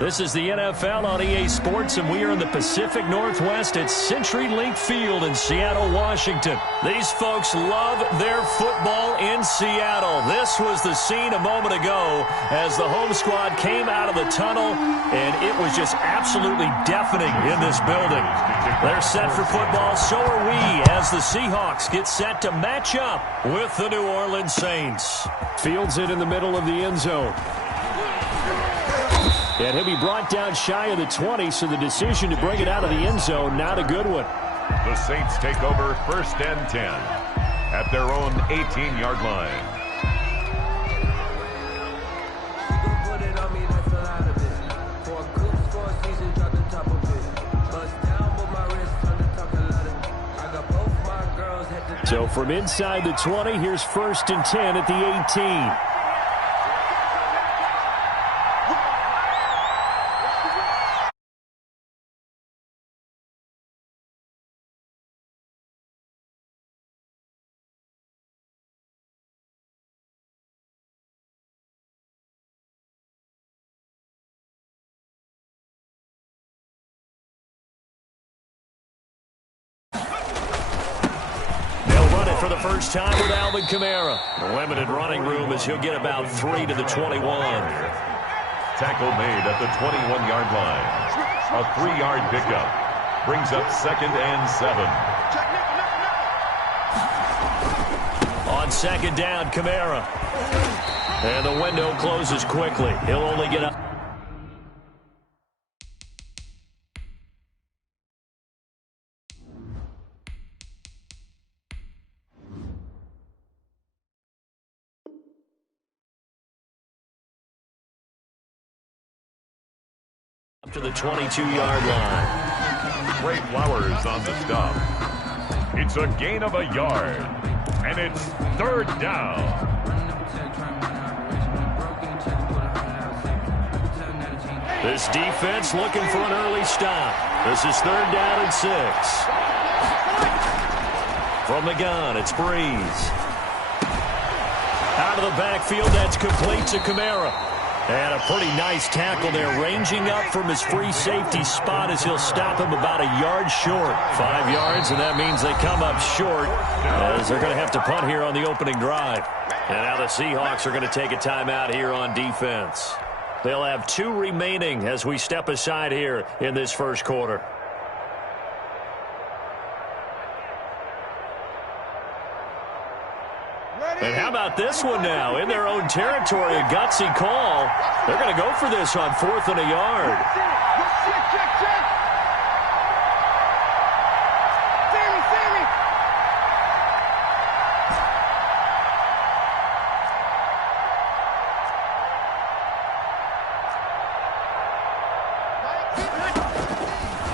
This is the NFL on EA Sports, and we are in the Pacific Northwest at CenturyLink Field in Seattle, Washington. These folks love their football in Seattle. This was the scene a moment ago as the home squad came out of the tunnel, and it was just absolutely deafening in this building. They're set for football, so are we, as the Seahawks get set to match up with the New Orleans Saints. Fields it in the middle of the end zone. And he'll be brought down shy of the 20, so the decision to bring it out of the end zone, not a good one. The Saints take over 1st and 10 at their own 18-yard line. So from inside the 20, here's 1st and 10 at the 18. For the first time with Alvin Kamara. Limited running room as he'll get about 3 to the 21. Tackle made at the 21-yard line. A 3-yard pickup. Brings up 2nd and 7. On 2nd down, Kamara. And the window closes quickly. He'll only get up. To the 22-yard line. Trey Flowers on the stop. It's a gain of a yard. And it's 3rd down. This defense looking for an early stop. This is 3rd down and 6. From the gun, it's Breeze. Out of the backfield, that's complete to Kamara. And a pretty nice tackle there, ranging up from his free safety spot as he'll stop him about a yard short. 5 yards, and that means they come up short as they're going to have to punt here on the opening drive. And now the Seahawks are going to take a timeout here on defense. They'll have 2 remaining as we step aside here in this first quarter. And how about this one now? In their own territory, a gutsy call. They're going to go for this on 4th and a yard.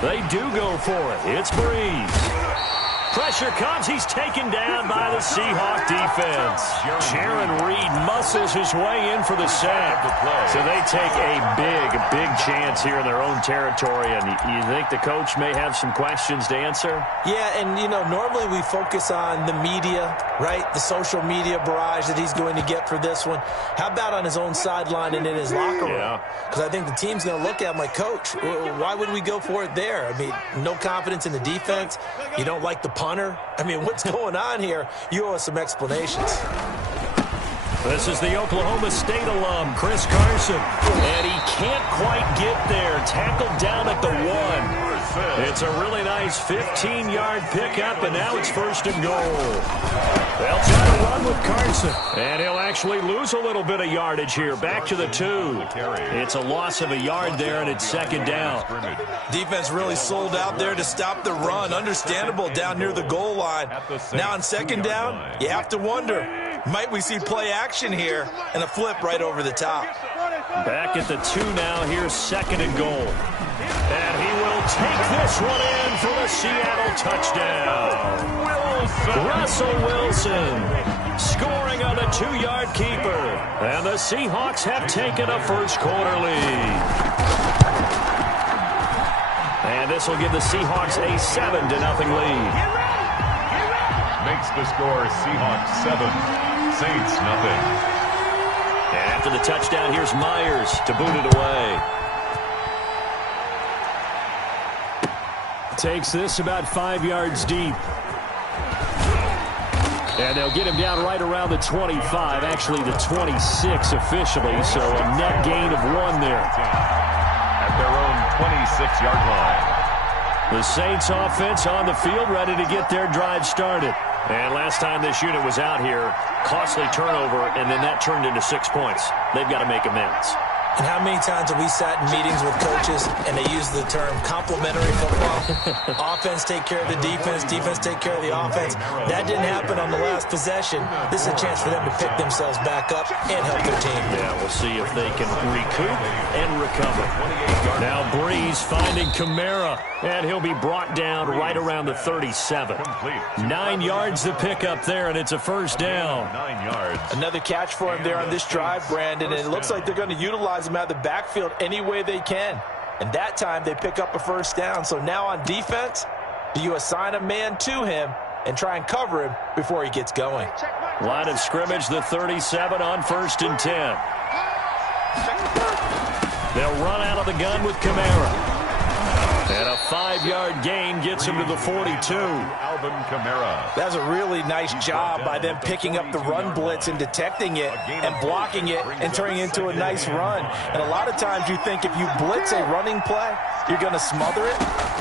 They do go for it. It's Breeze. Pressure comes. He's taken down by the Seahawk defense. Jaron Reed muscles his way in for the sack. So they take a big chance here in their own territory. And you think the coach may have some questions to answer? Yeah, and, you know, normally we focus on the media, right? The social media barrage that he's going to get for this one. How about on his own sideline and in his locker room? Because I think the team's going to look at him like, Coach, why would we go for it there? I mean, no confidence in the defense. You don't like the punter. I mean, what's going on here? You owe us some explanations. This is the Oklahoma State alum, Chris Carson. And he can't quite get there. Tackled down at the 1. It's a really nice 15-yard pickup, and now it's 1st and goal. They'll try to run with Carson. And he'll actually lose a little bit of yardage here. Back to the 2. It's a loss of a yard there, and it's 2nd down. Defense really sold out there to stop the run. Understandable down near the goal line. Now on 2nd down, you have to wonder, might we see play action here and a flip right over the top? Back at the 2 now. Here's 2nd and goal. And he will take this one in for the Seattle touchdown. Russell Wilson scoring on a 2-yard keeper. And the Seahawks have taken a first quarter lead. And this will give the Seahawks a 7-0 lead. Makes the score Seahawks 7, Saints 0. At After the touchdown, here's Myers to boot it away. Takes this about 5 yards deep. And they'll get him down right around the 25, actually the 26 officially, so a net gain of 1 there. At their own 26-yard line. The Saints offense on the field, ready to get their drive started. And last time this unit was out here, costly turnover, and then that turned into 6 points. They've got to make amends. And how many times have we sat in meetings with coaches and they use the term complementary football? Offense take care of the defense, defense take care of the offense. That didn't happen on the last possession. This is a chance for them to pick themselves back up and help their team. Yeah, we'll see if they can recoup and recover. Now Breeze finding Kamara, and he'll be brought down right around the 37. 9 yards to pick up there, and it's a first down. 9 yards. Another catch for him there on this drive, Brandon, and it looks like they're going to utilize him out of the backfield any way they can. And that time they pick up a first down. So now on defense, do you assign a man to him and try and cover him before he gets going? Line of scrimmage, the 37 on 1st and 10. They'll run out of the gun with Kamara. And a 5-yard gain gets him to the 42. Alvin Kamara. That's a really nice job by them picking up the run blitz and detecting it and blocking it and turning it into a nice run. And a lot of times you think if you blitz a running play, you're going to smother it.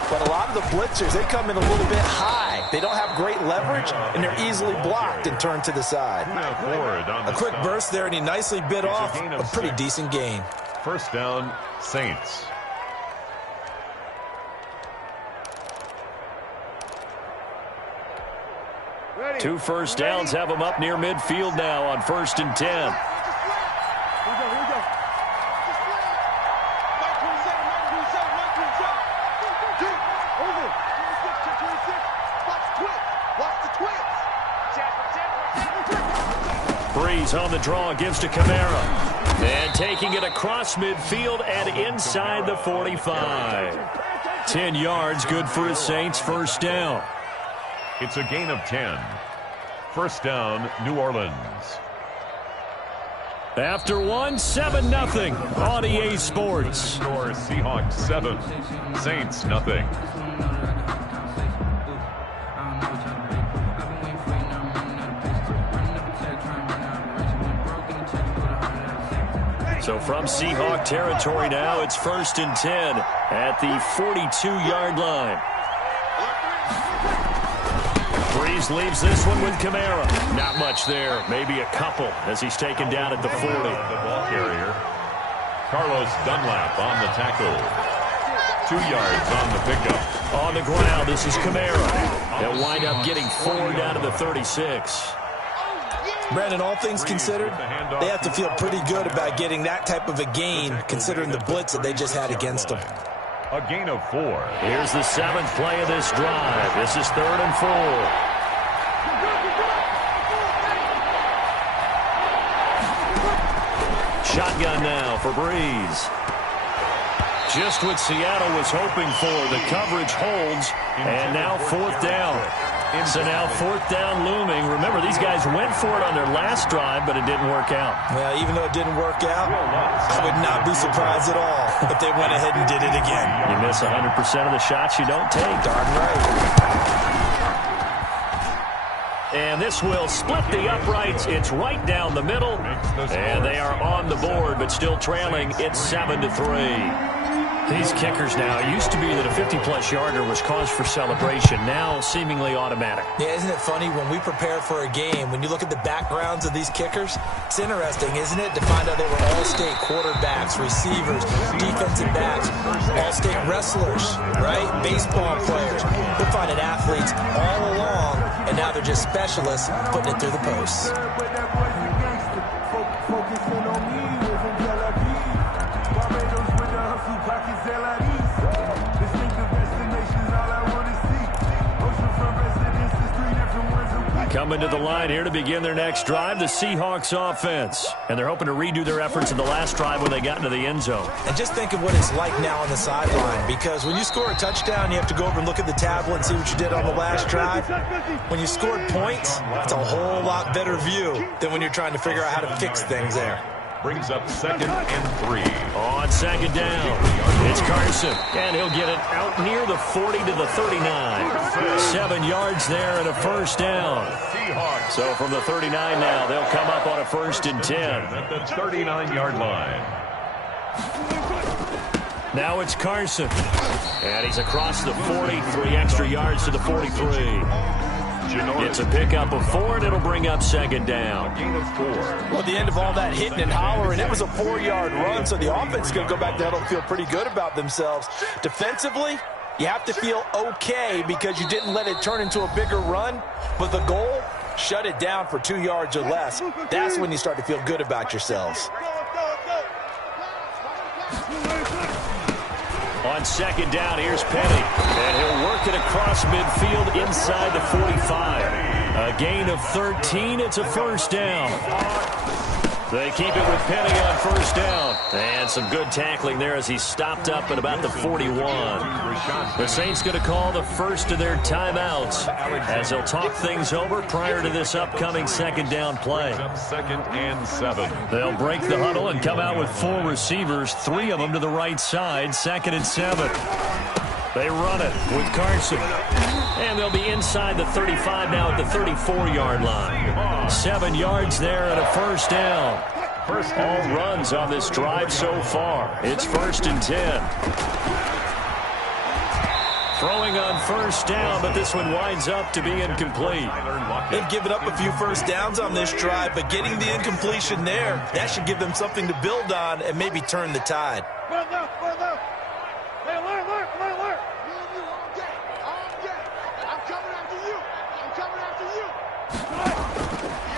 But a lot of the blitzers, they come in a little bit high. They don't have great leverage, and they're easily blocked and turned to the side. A quick burst there, and he nicely bit off a pretty decent gain. First down, Saints. Two first downs have them up near midfield now on 1st and 10. Breeze on the draw, gives to Kamara. And taking it across midfield and inside the 45. 10 yards, good for his Saints, first down. It's a gain of 10. First down, New Orleans. After 7-0 on EA Sports. Score Seahawks 7, Saints nothing. So from Seahawk territory now, it's 1st and 10 at the 42-yard line. Breeze leaves this one with Kamara. Not much there, maybe a couple as he's taken down at the 40. The ball carrier, Carlos Dunlap on the tackle. 2 yards on the pickup. On the ground, this is Kamara. They'll wind up getting 4 down to the 36. Brandon, all things considered, they have to feel pretty good about getting that type of a gain considering the blitz that they just had against them. A gain of 4. Here's the 7th play of this drive. This is 3rd and 4. Shotgun now for Breeze. Just what Seattle was hoping for. The coverage holds, and now 4th down. So now 4th down looming. Remember, these guys went for it on their last drive, but it didn't work out. Well, even though it didn't work out, I would not be surprised at all if they went ahead and did it again. You miss 100% of the shots you don't take. Darn right. And this will split the uprights. It's right down the middle. And they are on the board, but still trailing. It's 7-3. These kickers now, it used to be that a 50-plus yarder was cause for celebration. Now seemingly automatic. Yeah, isn't it funny when we prepare for a game, when you look at the backgrounds of these kickers, it's interesting, isn't it, to find out they were all-state quarterbacks, receivers, defensive backs, all-state wrestlers, right? Baseball players. We're finding athletes all along, and now they're just specialists putting it through the posts. Coming to the line here to begin their next drive, the Seahawks offense. And they're hoping to redo their efforts in the last drive when they got into the end zone. And just think of what it's like now on the sideline, because when you score a touchdown, you have to go over and look at the tablet and see what you did on the last drive. When you scored points, it's a whole lot better view than when you're trying to figure out how to fix things there. Brings up 2nd and 3. On 2nd down, it's Carson, and he'll get it out near the 40 to the 39. 7 yards there and a first down. So from the 39 now, they'll come up on a 1st and 10. At the 39-yard line. Now it's Carson, and he's across the 40, 3 extra yards to the 43. It's a pickup of 4, and it'll bring up 2nd down. Gain of 4. Well, at the end of all that hitting and hollering, it was a 4-yard run, so the offense is going to go back to huddle and feel pretty good about themselves. Defensively, you have to feel okay because you didn't let it turn into a bigger run, but the goal, shut it down for 2 yards or less. That's when you start to feel good about yourselves. On 2nd down, here's Penny, and he'll work it across midfield inside the 45. A gain of 13, it's a first down. They keep it with Penny on 1st down. And some good tackling there as he stopped up at about the 41. The Saints going to call the first of their timeouts as they'll talk things over prior to this upcoming 2nd down play. 2nd and 7. They'll break the huddle and come out with 4 receivers, 3 of them to the right side, 2nd and 7. They run it with Carson. And they'll be inside the 35 now at the 34-yard line. 7 yards there and a first down. All runs on this drive so far. It's 1st and 10. Throwing on 1st down, but this one winds up to be incomplete. They've given up a few first downs on this drive, but getting the incompletion there, that should give them something to build on and maybe turn the tide.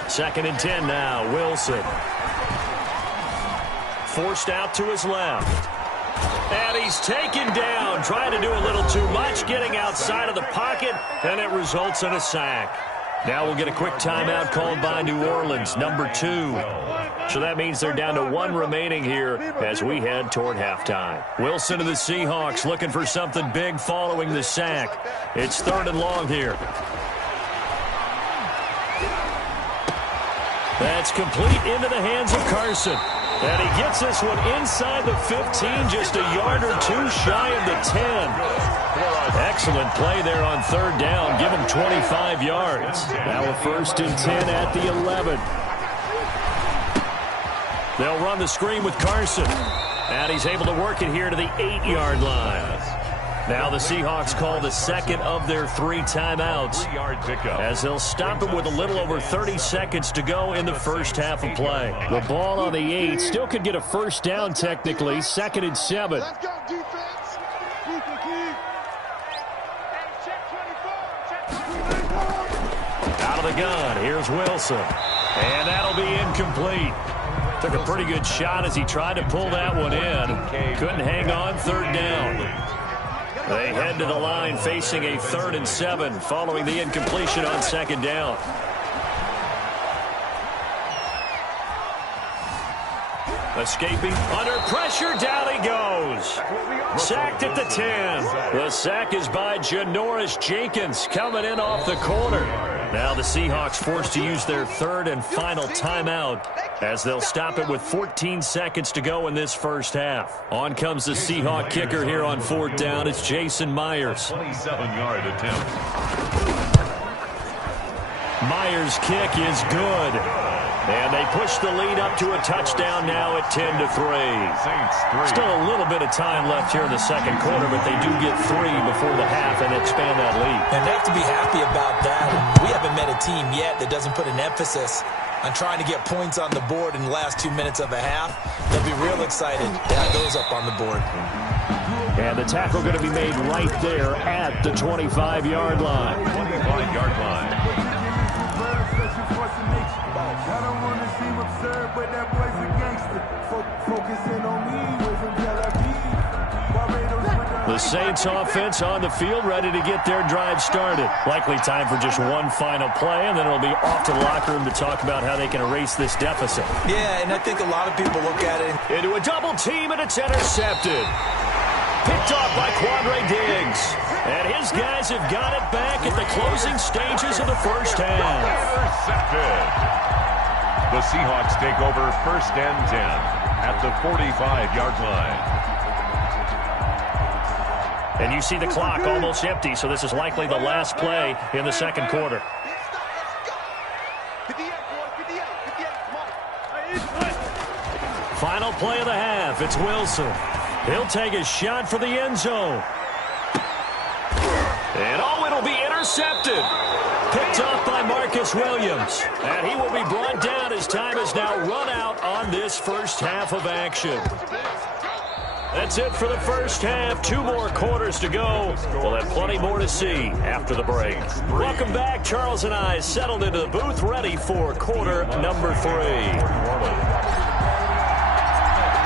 Second and 10 now, Wilson. Forced out to his left. And he's taken down, trying to do a little too much, getting outside of the pocket, and it results in a sack. Now we'll get a quick timeout called by New Orleans, number 2. So that means they're down to 1 remaining here as we head toward halftime. Wilson of the Seahawks looking for something big following the sack. It's 3rd and long here. That's complete into the hands of Carson. And he gets this one inside the 15, just a yard or 2 shy of the 10. Excellent play there on 3rd down. Give him 25 yards. Now a 1st and 10 at the 11. They'll run the screen with Carson. And he's able to work it here to the 8-yard line. Now the Seahawks call the 2nd of their 3 timeouts as they'll stop him with a little over 30 seconds to go in the first half of play. The ball on the 8 still could get a first down technically. 2nd and 7. Let's go, defense. Out of the gun, here's Wilson. And that'll be incomplete. Took a pretty good shot as he tried to pull that one in. Couldn't hang on, 3rd down. They head to the line facing a 3rd and 7 following the incompletion on 2nd down. Escaping under pressure, down he goes. Sacked at the 10. The sack is by Janoris Jenkins coming in off the corner. Now the Seahawks forced to use their 3rd and final timeout as they'll stop it with 14 seconds to go in this first half. On comes the Seahawk kicker here on 4th down. It's Jason Myers. 27-yard attempt. Myers' kick is good. And they push the lead up to a touchdown now at 10-3. Still a little bit of time left here in the 2nd quarter, but they do get 3 before the half and expand that lead. And they have to be happy about that. We haven't met a team yet that doesn't put an emphasis on trying to get points on the board in the last 2 minutes of a half. They'll be real excited to have those up on the board. And the tackle going to be made right there at the 25-yard line. 25-yard line. I don't want to seem absurd, but that boy's a gangster. Focusing on me, wasn't the Saints offense on the field, ready to get their drive started. Likely time for just one final play, and then it'll be off to the locker room to talk about how they can erase this deficit. Yeah, and I think a lot of people look at it. Into a double team, and it's intercepted. Picked off by Quandre Diggs. And his guys have got it back at the closing stages of the first half. Intercepted. The Seahawks take over 1st and 10 at the 45-yard line. And you see the clock almost empty, so this is likely the last play in the second quarter. Final play of the half. It's Wilson. He'll take a shot for the end zone. And it'll be intercepted. Picked off by Marcus Williams. And he will be brought down as time has now run out on this first half of action. That's it for the first half. 2 more quarters to go. We'll have plenty more to see after the break. Welcome back. Charles and I settled into the booth ready for quarter number 3.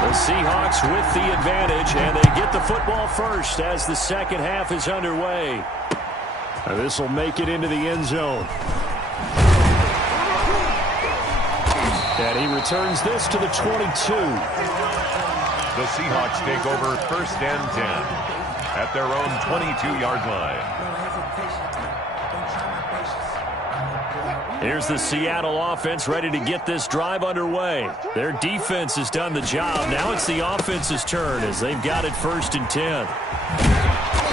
The Seahawks with the advantage, and they get the football first as the second half is underway. And this will make it into the end zone. And he returns this to the 22. The Seahawks take over 1st and 10 at their own 22-yard line. Here's the Seattle offense ready to get this drive underway. Their defense has done the job. Now it's the offense's turn as they've got it 1st and 10.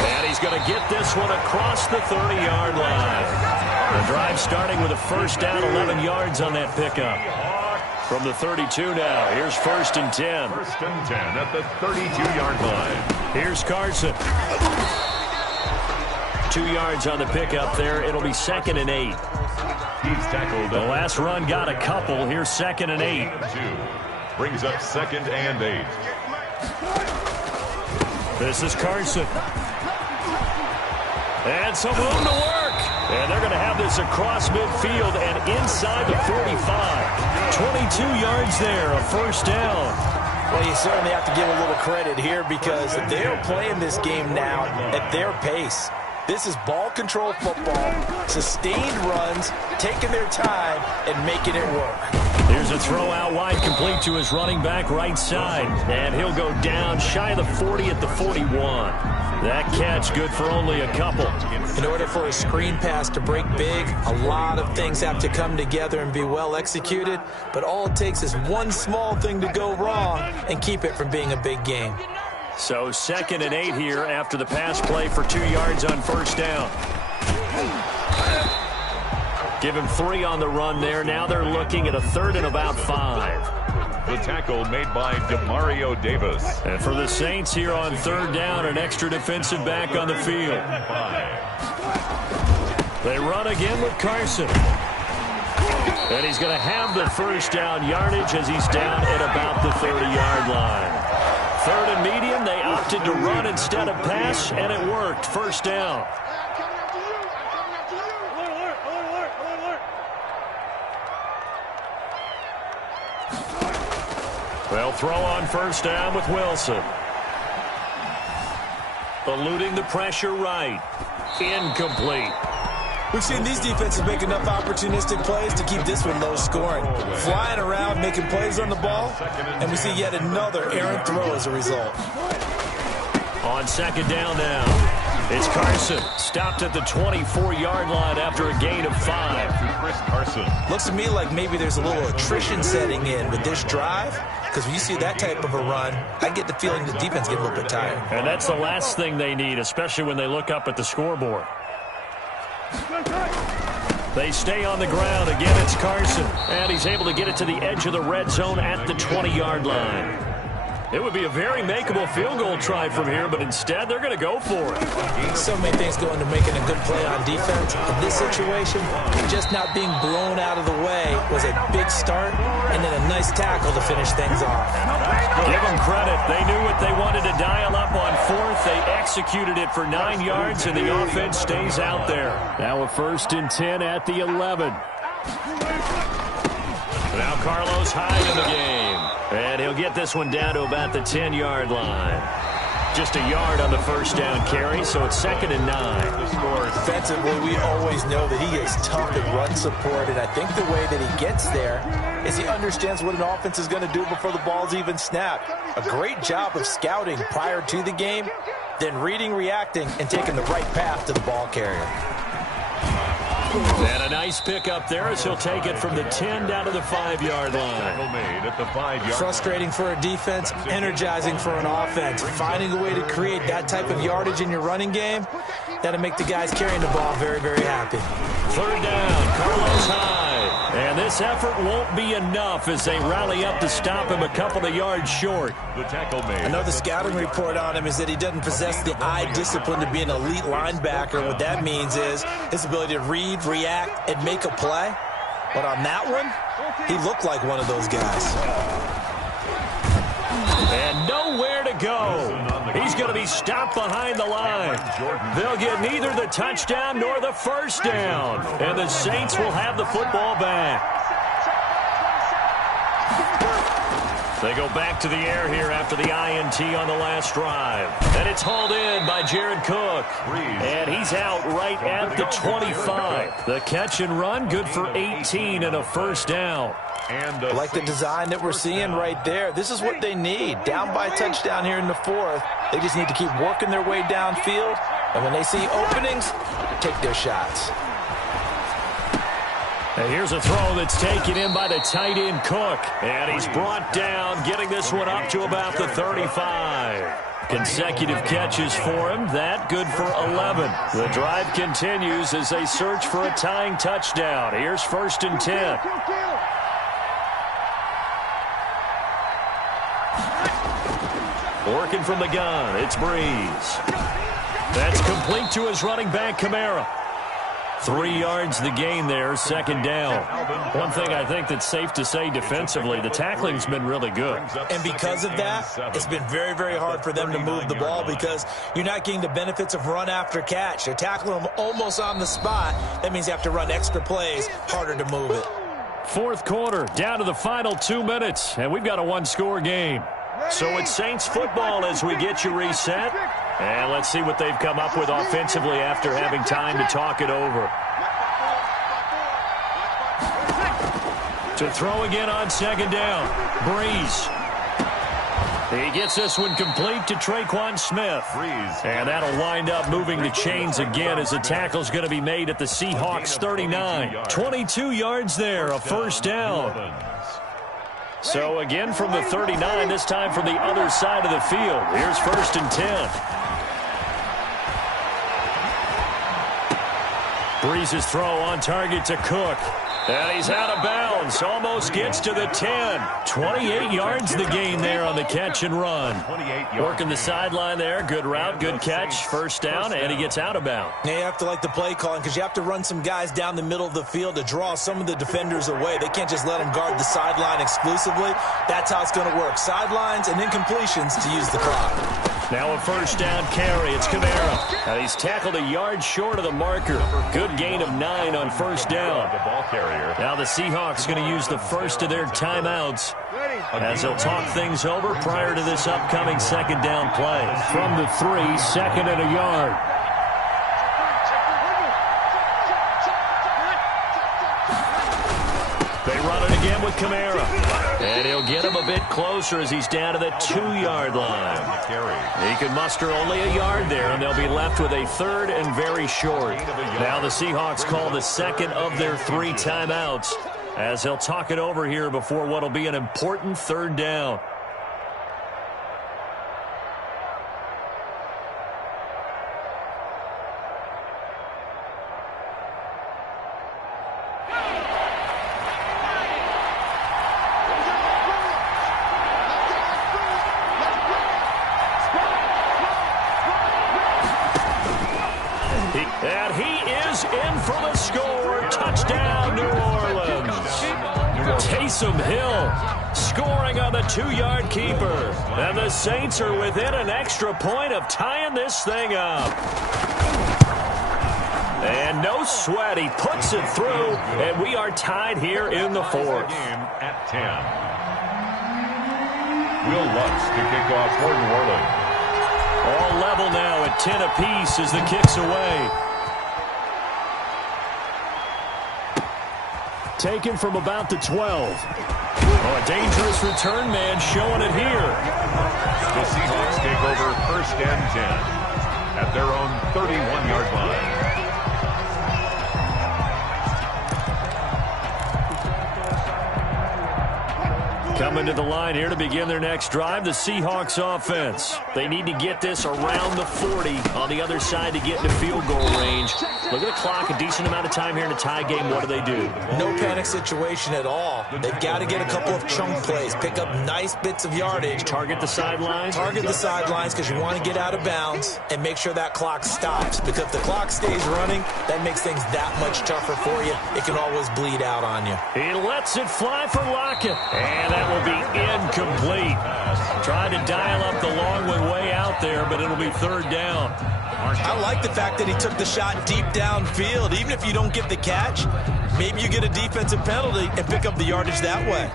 And he's going to get this one across the 30-yard line. The drive starting with a 1st down, 11 yards on that pickup. From the 32 now, here's 1st and 10. 1st and 10 at the 32-yard line. Here's Carson. 2 yards on the pickup there. It'll be 2nd and 8. He's tackled. The last run got a couple. Here's 2nd and 8. 2 brings up 2nd and 8. This is Carson. And some room to work. And they're going to have this across midfield and inside the 45. 22 yards there, a 1st down. Well, you certainly have to give a little credit here because they're playing this game now at their pace. This is ball control football, sustained runs, taking their time and making it work. Here's a throw out wide, complete to his running back right side. And he'll go down shy of the 40 at the 41. That catch good for only a couple. In order for a screen pass to break big, a lot of things have to come together and be well executed. But all it takes is one small thing to go wrong and keep it from being a big game. So 2nd and 8 here after the pass play for 2 yards on 1st down. Give him 3 on the run there. Now they're looking at a 3rd and about 5. The tackle made by Demario Davis. And for the Saints here on 3rd down, an extra defensive back on the field. 5. They run again with Carson. And he's going to have the 1st down yardage as he's down at about the 30-yard line. 3rd and medium, they opted to run instead of pass, and it worked. 1st down. They'll throw on 1st down with Wilson. Eluding the pressure right. Incomplete. We've seen these defenses make enough opportunistic plays to keep this one low scoring. Flying around, making plays on the ball, and we see yet another errant throw as a result. On 2nd down now, it's Carson. Stopped at the 24-yard line after a gain of 5. Chris Carson. Looks to me like maybe there's a little attrition setting in with this drive, because when you see that type of a run, I get the feeling the defense get a little bit tired. And that's the last thing they need, especially when they look up at the scoreboard. They stay on the ground. Again, it's Carson. And he's able to get it to the edge of the red zone at the 20-yard line. It would be a very makeable field goal try from here, but instead they're going to go for it. So many things go into making a good play on defense. In this situation, just not being blown out of the way was a big start, and then a nice tackle to finish things off. Give them credit. They knew what they wanted to dial up on 4th. They executed it for 9 yards, and the offense stays out there. Now a 1st and 10 at the 11. Now Carlos Hyde in the game. And he'll get this one down to about the 10-yard line. Just a yard on the 1st down carry, so it's 2nd and 9. Defensively, we always know that he is tough in run support, and I think the way that he gets there is he understands what an offense is going to do before the ball's even snapped. A great job of scouting prior to the game, then reading, reacting, and taking the right path to the ball carrier. And a nice pickup there as he'll take it from the 10 down to the 5-yard line. Tackle made at the 5-yard Frustrating for a defense, energizing for an offense. Finding a way to create that type of yardage in your running game, that'll make the guys carrying the ball very, very happy. 3rd down, Carlos Hyde. And this effort won't be enough as they rally up to stop him a couple of yards short. The tackle made. Another scouting report on him is that he doesn't possess the eye discipline to be an elite linebacker. What that means is his ability to read, react, and make a play. But on that one, he looked like one of those guys. And nowhere to go. He's going to be stopped behind the line. They'll get neither the touchdown nor the first down. And the Saints will have the football back. They go back to the air here after the INT on the last drive. And it's hauled in by Jared Cook. And he's out right at the 25. The catch and run, good for 18 and a first down. I like the design that we're seeing right there. This is what they need. Down by a touchdown here in the 4th. They just need to keep working their way downfield. And when they see openings, take their shots. And here's a throw that's taken in by the tight end Cook. And he's brought down, getting this one up to about the 35. Consecutive catches for him. That good for 11. The drive continues as they search for a tying touchdown. Here's 1st and 10. Working from the gun, it's Breeze. That's complete to his running back, Kamara. 3 yards the gain there, 2nd down. One thing I think that's safe to say defensively, the tackling's been really good. And because of that, it's been very, very hard for them to move the ball because you're not getting the benefits of run after catch. You're tackling them almost on the spot. That means you have to run extra plays, harder to move it. 4th quarter, down to the final 2 minutes, and we've got a 1-score game. So it's Saints football as we get you reset. And let's see what they've come up with offensively after having time to talk it over. To throw again on 2nd down. Breeze. He gets this one complete to Traquan Smith. And that'll wind up moving the chains again as the tackle's going to be made at the Seahawks 39. 22 yards there, a first down. So again from the 39, this time from the other side of the field. Here's 1st and 10. Breeze's throw on target to Cook. And he's out of bounds. Almost gets to the 10. 28 yards the gain there on the catch and run. Working the sideline there. Good route, good catch. First down, and he gets out of bounds. Now you have to like the play calling because you have to run some guys down the middle of the field to draw some of the defenders away. They can't just let them guard the sideline exclusively. That's how it's going to work. Sidelines and then completions to use the clock. Now a first down carry. It's Kamara. Now he's tackled a yard short of the marker. Good gain of 9 on first down. Now the Seahawks going to use the first of their timeouts as they'll talk things over prior to this upcoming 2nd down play. From the 3, 2nd and a yard. They run it again with Kamara. And he'll get him a bit closer as he's down to the 2-yard line. He can muster only a yard there, and they'll be left with a 3rd and very short. Now the Seahawks call the 2nd of their 3 timeouts as they'll talk it over here before what will be an important 3rd down. And he is in for the score. Touchdown, New Orleans. Taysom Hill scoring on the 2-yard keeper. And the Saints are within an extra point of tying this thing up. And no sweat. He puts it through, and we are tied here in the 4th. At 10. Will Lutz to kick off for New Orleans. All level now at 10 apiece as the kick's away. Taken from about the 12. Oh, a dangerous return man showing it here. The Seahawks take over 1st and 10 at their own 31-yard line. coming to the line here to begin their next drive, the Seahawks offense. They need to get this around the 40 on the other side to get into field goal range. Look at the clock, a decent amount of time here in a tie game. What do? No panic situation at all. They've got to get a couple of chunk plays, pick up nice bits of yardage. Target the sidelines? Target the sidelines because you want to get out of bounds and make sure that clock stops. Because if the clock stays running, that makes things that much tougher for you. It can always bleed out on you. He lets it fly for Lockett. And that will be incomplete. Tried to dial up the long one way out there, but it'll be third down. I like the fact that he took the shot deep downfield. Even if you don't get the catch, maybe you get a defensive penalty and pick up the yardage that way.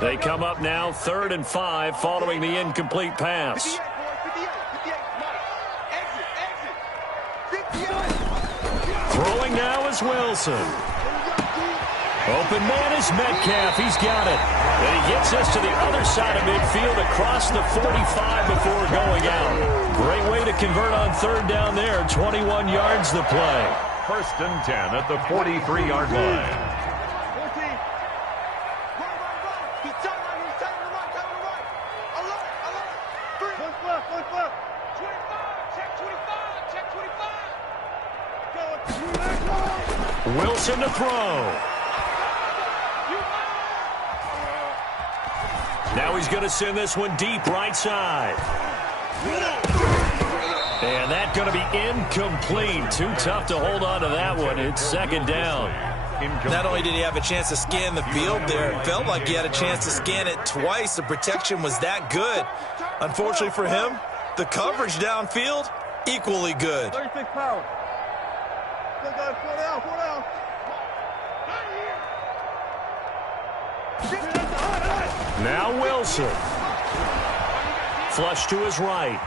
They come up now 3rd and 5 following the incomplete pass. Throwing now is Wilson. Open man is Metcalf. He's got it. And he gets us to the other side of midfield across the 45 before going out. Great way to convert on 3rd down there. 21 yards the play. 1st and 10 at the 43-yard line. Wilson to throw. Now he's going to send this one deep right side. And that's going to be incomplete. Too tough to hold on to that one. It's 2nd down. Not only did he have a chance to scan the field there, it felt like he had a chance to scan it twice. The protection was that good. Unfortunately for him, the coverage downfield, equally good. 36 power. Slow down. Now Wilson. Flush to his right.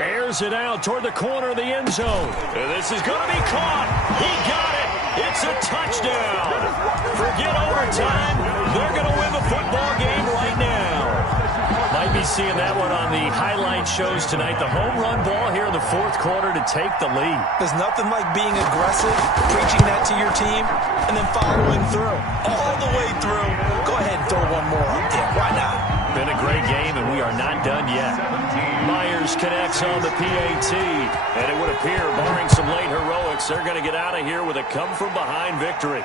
Airs it out toward the corner of the end zone. And this is going to be caught. He got it. It's a touchdown. Forget overtime. They're going to win the football game right now. Might be seeing that one on the highlight shows tonight. The home run ball here in the 4th quarter to take the lead. There's nothing like being aggressive, preaching that to your team, and then following through. All the way through. Go ahead and throw one more up there. Why not? Been a great game, and we are not done yet. Myers connects on the PAT, and it would appear, barring some late heroics, they're going to get out of here with a come-from-behind victory.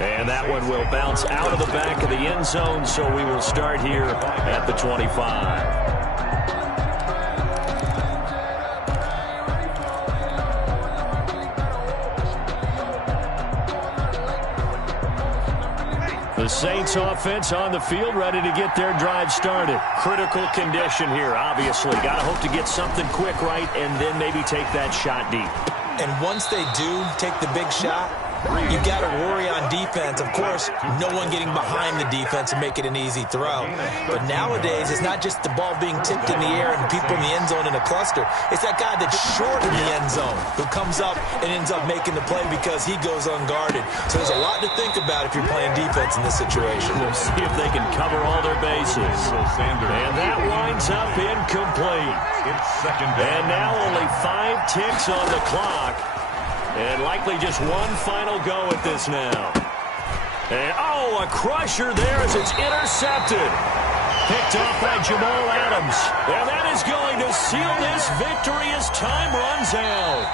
And that one will bounce out of the back of the end zone, so we will start here at the 25. The Saints offense on the field, ready to get their drive started. Critical condition here, obviously. Got to hope to get something quick right and then maybe take that shot deep. And once they do take the big shot, you got to worry on defense. Of course, no one getting behind the defense and make it an easy throw. But nowadays, it's not just the ball being tipped in the air and people in the end zone in a cluster. It's that guy that's short in the end zone who comes up and ends up making the play because he goes unguarded. So there's a lot to think about if you're playing defense in this situation. We'll see if they can cover all their bases. And that winds up incomplete. It's 2nd down. And now only 5 ticks on the clock. And likely just one final go at this now. And, a crusher there as it's intercepted. Picked off by Jamal Adams. And that is going to seal this victory as time runs out.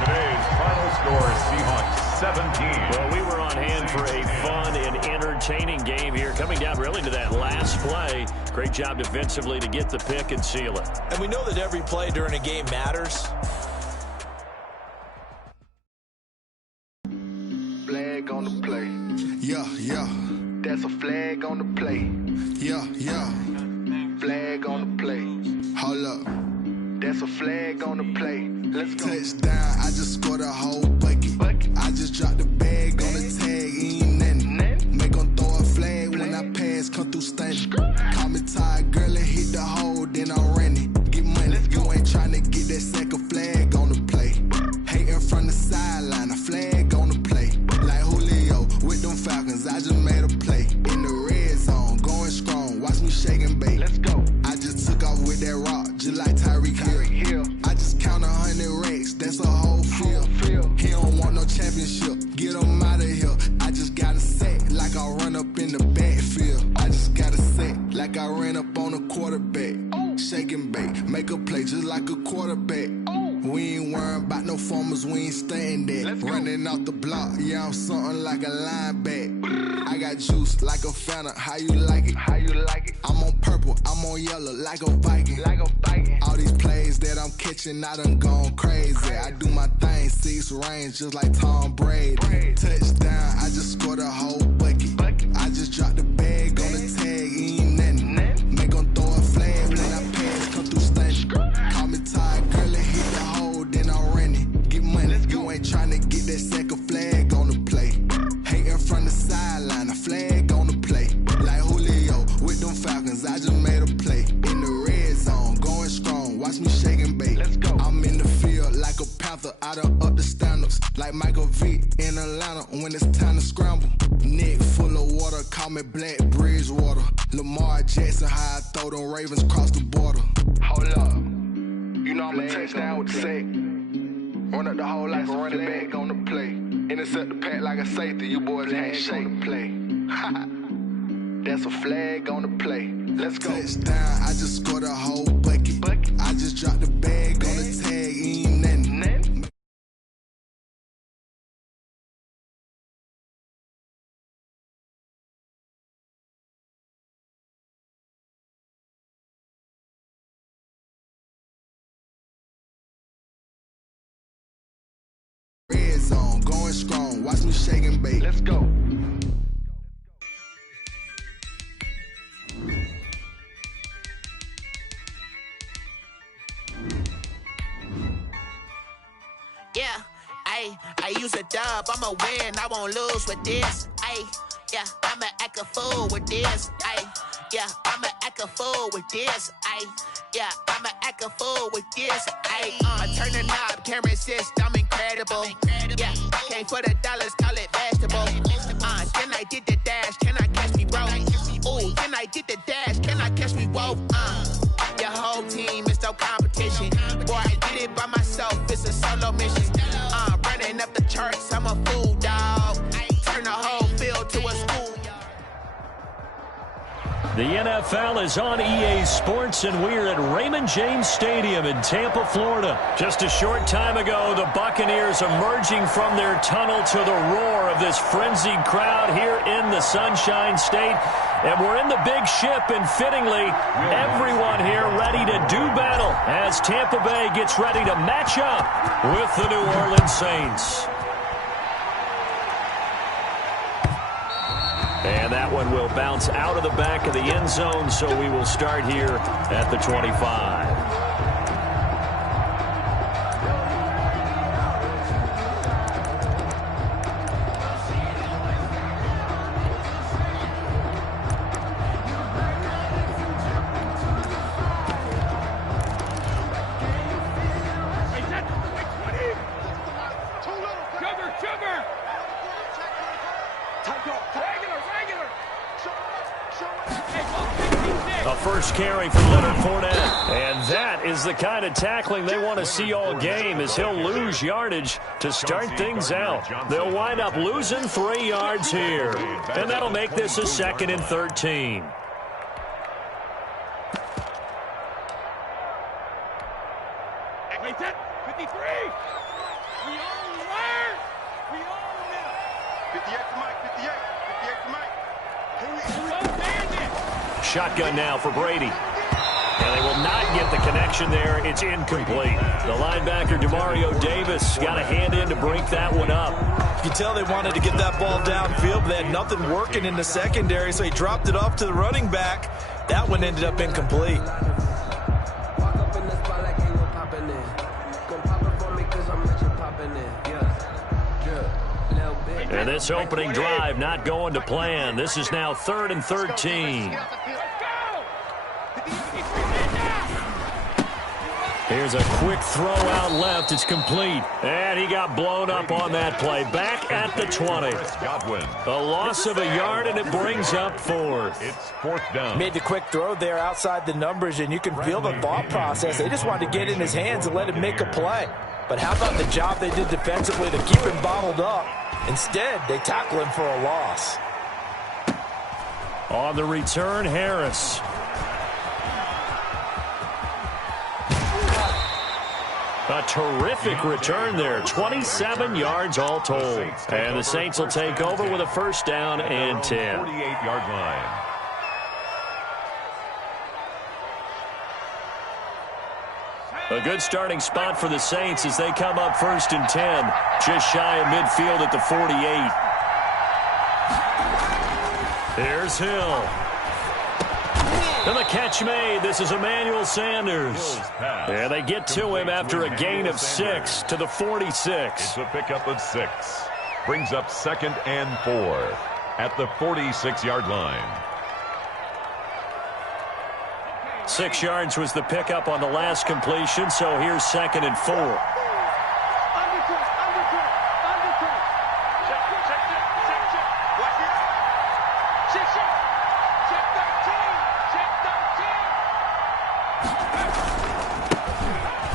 Today's final score is Seahawks 17. Well, we were on hand for a fun and entertaining game here. Coming down really to that last play. Great job defensively to get the pick and seal it. And we know that every play during a game matters. Flag on the play. Yeah. That's a flag on the play. Yeah. Flag on the play. Hold up. That's a flag on the play. Let's go. Touchdown, I just scored a whole bucket. I just dropped the bag on the tag, ain't nothing. Make them throw a flag when I pass, come through stunning. Call me tired, girl, and hit the hole, then I'm running. Get money, you ain't tryna get that second flag on the play. Hating from the sideline, a flag on the play. Like Julio with them Falcons, I just made a play. In the red zone, going strong, watch me shake and bake. Let's go. I just took off with that rock, just like Tyreek Hill. I just count 100 racks, that's a whole field. He don't want no championship, get him out of here. I just got a sack like I run up in the backfield. make a play just like a quarterback. We ain't worrying about no formers, we ain't staying there. Running off the block, yeah, I'm something like a linebacker. I got juice like a Fanta, how you like it? How you like it? I'm on purple, I'm on yellow, like a Viking. Like a Viking. All these plays that I'm catching, I done gone crazy. I do my thing, 6 range, just like Tom Brady. Touchdown, I just scored a whole bucket. I just dropped the bag on the tag, ain't nothing. Make 'em throw a flag when I pass, come through stunning. Call me tired, girl, and hit the hole, then I'm running. Get money, you ain't tryna get that second flag on the play. Hating from the sideline, a flag on the play. Like Julio with them Falcons, I just made a play. In the red zone, going strong, watch me shake and bake. I'm in the field like a Panther, I done up the standards. Like Michael Vick in Atlanta when it's time to scramble. Neck full of water, call me Black Bridgewater. Lamar Jackson, how I throw them Ravens across the border. Hold up, you know I'm a touchdown with the sack. Run up the hole like a running back on the play. Intercept the pack like a safety, you boys ain't shake the play. That's a flag on the play. Let's go. Touchdown, I just scored a whole bucket. I just dropped the bag on the tag, ain't nothing. Red zone, going strong, watch me shake and bake. Let's go. Yeah, I use a dub, I'ma win, I won't lose with this. Yeah, I'ma act a fool with this. Yeah, I'ma act a fool with this. Yeah, I'ma act a fool with this. I turn the knob, camera assist, I'm incredible. Yeah, came for the dollars, call it vegetable. Then I did the dash, can I catch me, bro? Ooh, then I did the dash, can I catch me, whoa? Your whole team is no competition. Boy, I did it by myself, it's a solo mission. Running up the charts, I'm a fool, dog. Turn the whole field to a school. The NFL is on EA Sports, and we're at Raymond James Stadium in Tampa, Florida. Just a short time ago, the Buccaneers emerging from their tunnel to the roar of this frenzied crowd here in the Sunshine State. And we're in the big ship, and fittingly, everyone here ready to do battle as Tampa Bay gets ready to match up with the New Orleans Saints. And that one will bounce out of the back of the end zone, so we will start here at the 25. First carry for Leonard Fournette. And that is the kind of tackling they want to see all game, as he'll lose yardage to start things out. They'll wind up losing 3 yards here. And that'll make this a 2nd and 13. Shotgun now for Brady. And they will not get the connection there. It's incomplete. The linebacker, Demario Davis, got a hand in to break that one up. You can tell they wanted to get that ball downfield, but they had nothing working in the secondary, so he dropped it off to the running back. That one ended up incomplete. And this opening drive not going to plan. This is now 3rd and 13. Here's a quick throw out left. It's complete. And he got blown up on that play. Back at the 20. A loss of a yard, and it brings up 4th. It's 4th down. Made the quick throw there outside the numbers, and you can feel the thought process. They just wanted to get in his hands and let him make a play. But how about the job they did defensively to keep him bottled up? Instead, they tackle him for a loss. On the return, Harris. A terrific return there. 27 yards all told. And the Saints will take over with a first down and 10. 48-yard line. A good starting spot for the Saints as they come up first and 10. Just shy of midfield at the 48. Here's Hill. And the catch made. This is Emmanuel Sanders. And they get to him after a gain of 6 to the 46. It's a pickup of 6. Brings up 2nd and 4 at the 46-yard line. 6 yards was the pickup on the last completion, so here's 2nd and 4.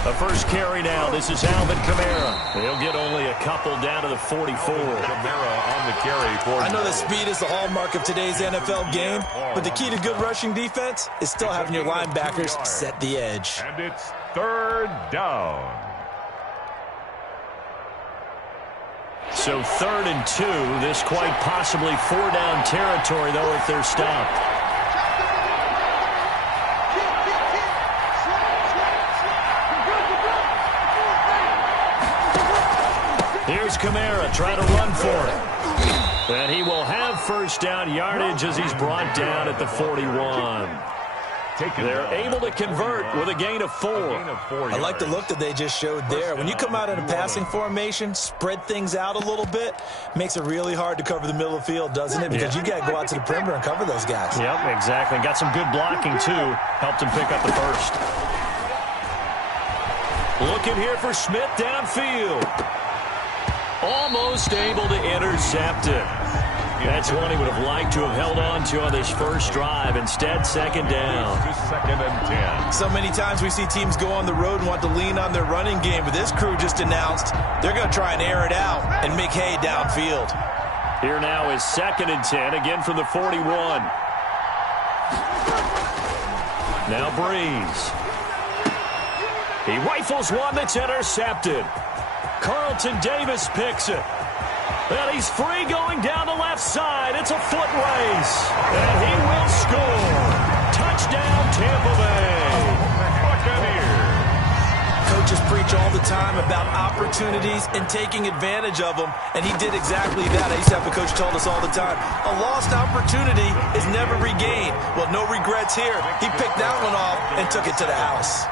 The first carry now. This is Alvin Kamara. He'll get only a couple down to the 44. Kamara on the carry for. I know that speed is the hallmark of today's NFL game, but the key to good rushing defense is still having your linebackers set the edge. And it's 3rd down. So 3rd and 2. This quite possibly 4-down territory, though, if they're stopped. Here's Kamara trying to run for it. And he will have first down yardage as he's brought down at the 41. They're able to convert with a gain of 4. I like the look that they just showed there. When you come out in a passing formation, spread things out a little bit, makes it really hard to cover the middle of the field, doesn't it? Because you got to go out to the perimeter and cover those guys. Yep, exactly. Got some good blocking, too. Helped him pick up the first. Looking here for Smith downfield. Almost able to intercept it. That's one he would have liked to have held on to on this first drive. Instead, 2nd down. 2nd and 10. So many times we see teams go on the road and want to lean on their running game, but this crew just announced they're going to try and air it out and make hay downfield. Here now is 2nd and 10, again from the 41. Now Breeze. He rifles one that's intercepted. Carlton Davis picks it. And he's free going down the left side. It's a foot race. And he will score. Touchdown, Tampa Bay. Buccaneers. Coaches preach all the time about opportunities and taking advantage of them, and he did exactly that. I used to have a coach told us all the time, a lost opportunity is never regained. Well, no regrets here. He picked that one off and took it to the house.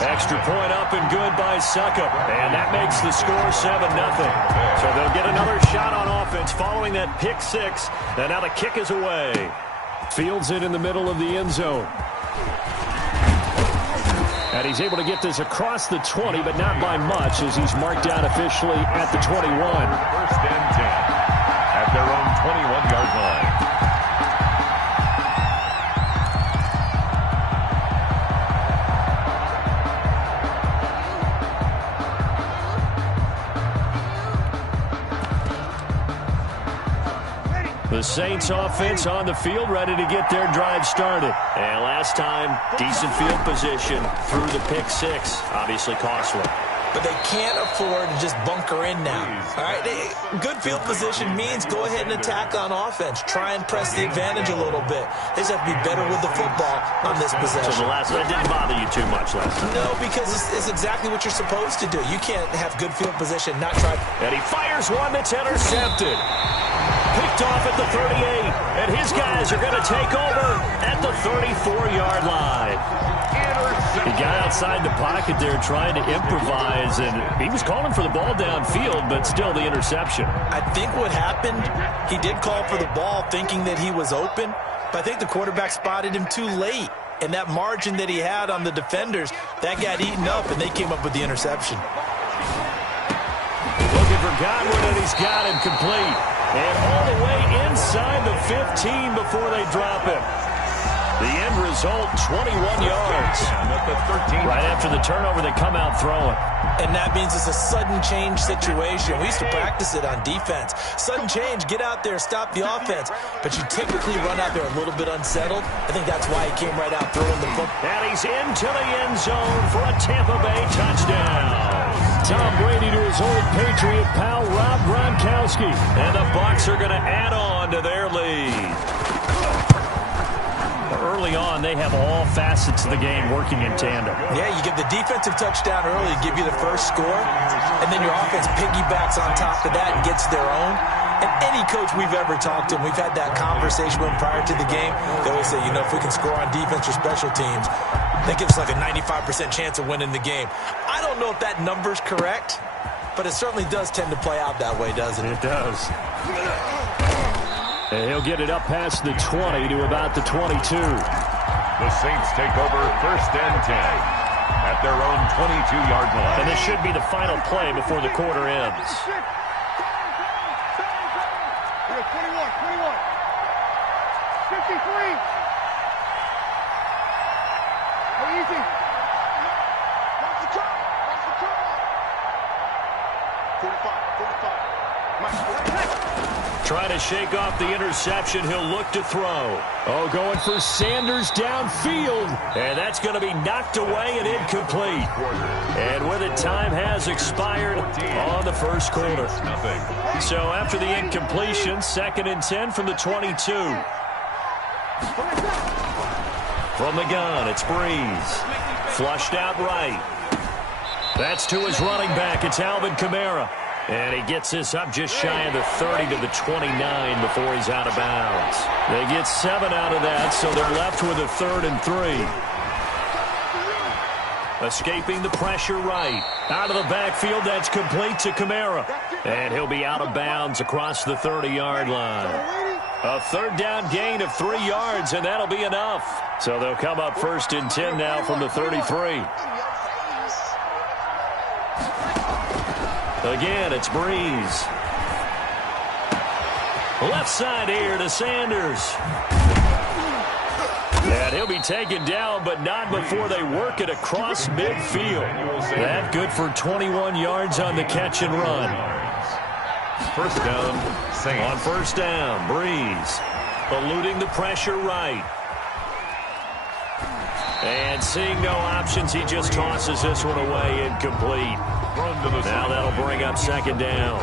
Extra point up and good by Succop. And that makes the score 7-0. So they'll get another shot on offense following that pick 6. And now the kick is away. Fields it in the middle of the end zone. And he's able to get this across the 20, but not by much, as he's marked down officially at the 21. 1st and 10 at their own 21-yard line. The Saints offense on the field, ready to get their drive started. And last time, decent field position through the pick 6. Obviously costly. But they can't afford to just bunker in now. All right, good field position means go ahead and attack on offense. Try and press the advantage a little bit. They just have to be better with the football on this possession. So that didn't bother you too much last time? No, because it's exactly what you're supposed to do. You can't have good field position, not try. And he fires one that's intercepted. Picked off at the 38, and his guys are going to take over at the 34-yard line. He got outside the pocket there trying to improvise, and he was calling for the ball downfield, but still the interception. I think what happened, he did call for the ball thinking that he was open, but I think the quarterback spotted him too late, and that margin that he had on the defenders, that got eaten up, and they came up with the interception. Looking for Godwin, and he's got him complete. And all the way inside the 15 before they drop him. The end result, 21 yards. Right after the turnover, they come out throwing. And that means it's a sudden change situation. We used to practice it on defense. Sudden change, get out there, stop the offense. But you typically run out there a little bit unsettled. I think that's why he came right out throwing the football. And he's into the end zone for a Tampa Bay touchdown. Tom Brady to his old Patriot pal, Rob Gronkowski. And the Bucs are going to add on to their lead. Early on, they have all facets of the game working in tandem. Yeah, you get the defensive touchdown early to give you the first score, and then your offense piggybacks on top of that and gets their own. And any coach we've ever talked to, and we've had that conversation with them prior to the game, they always say, if we can score on defense or special teams, that gives us like a 95% chance of winning the game. I don't know if that number's correct, but it certainly does tend to play out that way, doesn't it? It does. And he'll get it up past the 20 to about the 22. The Saints take over 1st and 10 at their own 22-yard line. And this should be the final play before the quarter ends. 53. Easy. Watch the call. Watch the call. 45. Trying to shake off the interception. He'll look to throw. Oh, going for Sanders downfield. And that's going to be knocked away and incomplete. And with it, time has expired on the first quarter. So after the incompletion, 2nd and 10 from the 22. From the gun, it's Breeze. Flushed out right. That's to his running back. It's Alvin Kamara. And he gets this up just shy of the 30 to the 29 before he's out of bounds. They get 7 out of that, so they're left with a 3rd and 3. Escaping the pressure right. Out of the backfield, that's complete to Kamara. And he'll be out of bounds across the 30-yard line. A 3rd down gain of 3 yards, and that'll be enough. So they'll come up 1st and 10 now from the 33. Again, it's Breeze. Left side here to Sanders. And he'll be taken down, but not before they work it across midfield. That good for 21 yards on the catch and run. 1st down, Saints. On 1st down, Breeze eluding the pressure right. And seeing no options, he just tosses this one away, incomplete. Now that'll bring up 2nd down.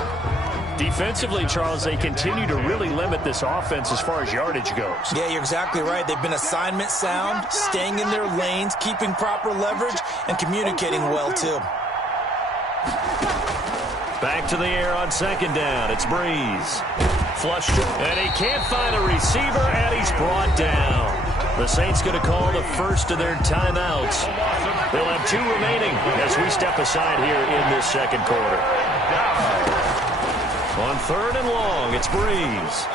Defensively, Charles, they continue to really limit this offense as far as yardage goes. Yeah, you're exactly right. They've been assignment sound, staying in their lanes, keeping proper leverage, and communicating well, too. Back to the air on 2nd down. It's Breeze. Flushed, and he can't find a receiver, and he's brought down. The Saints going to call the first of their timeouts. They'll have 2 remaining as we step aside here in this 2nd quarter. On 3rd and long, it's Breeze.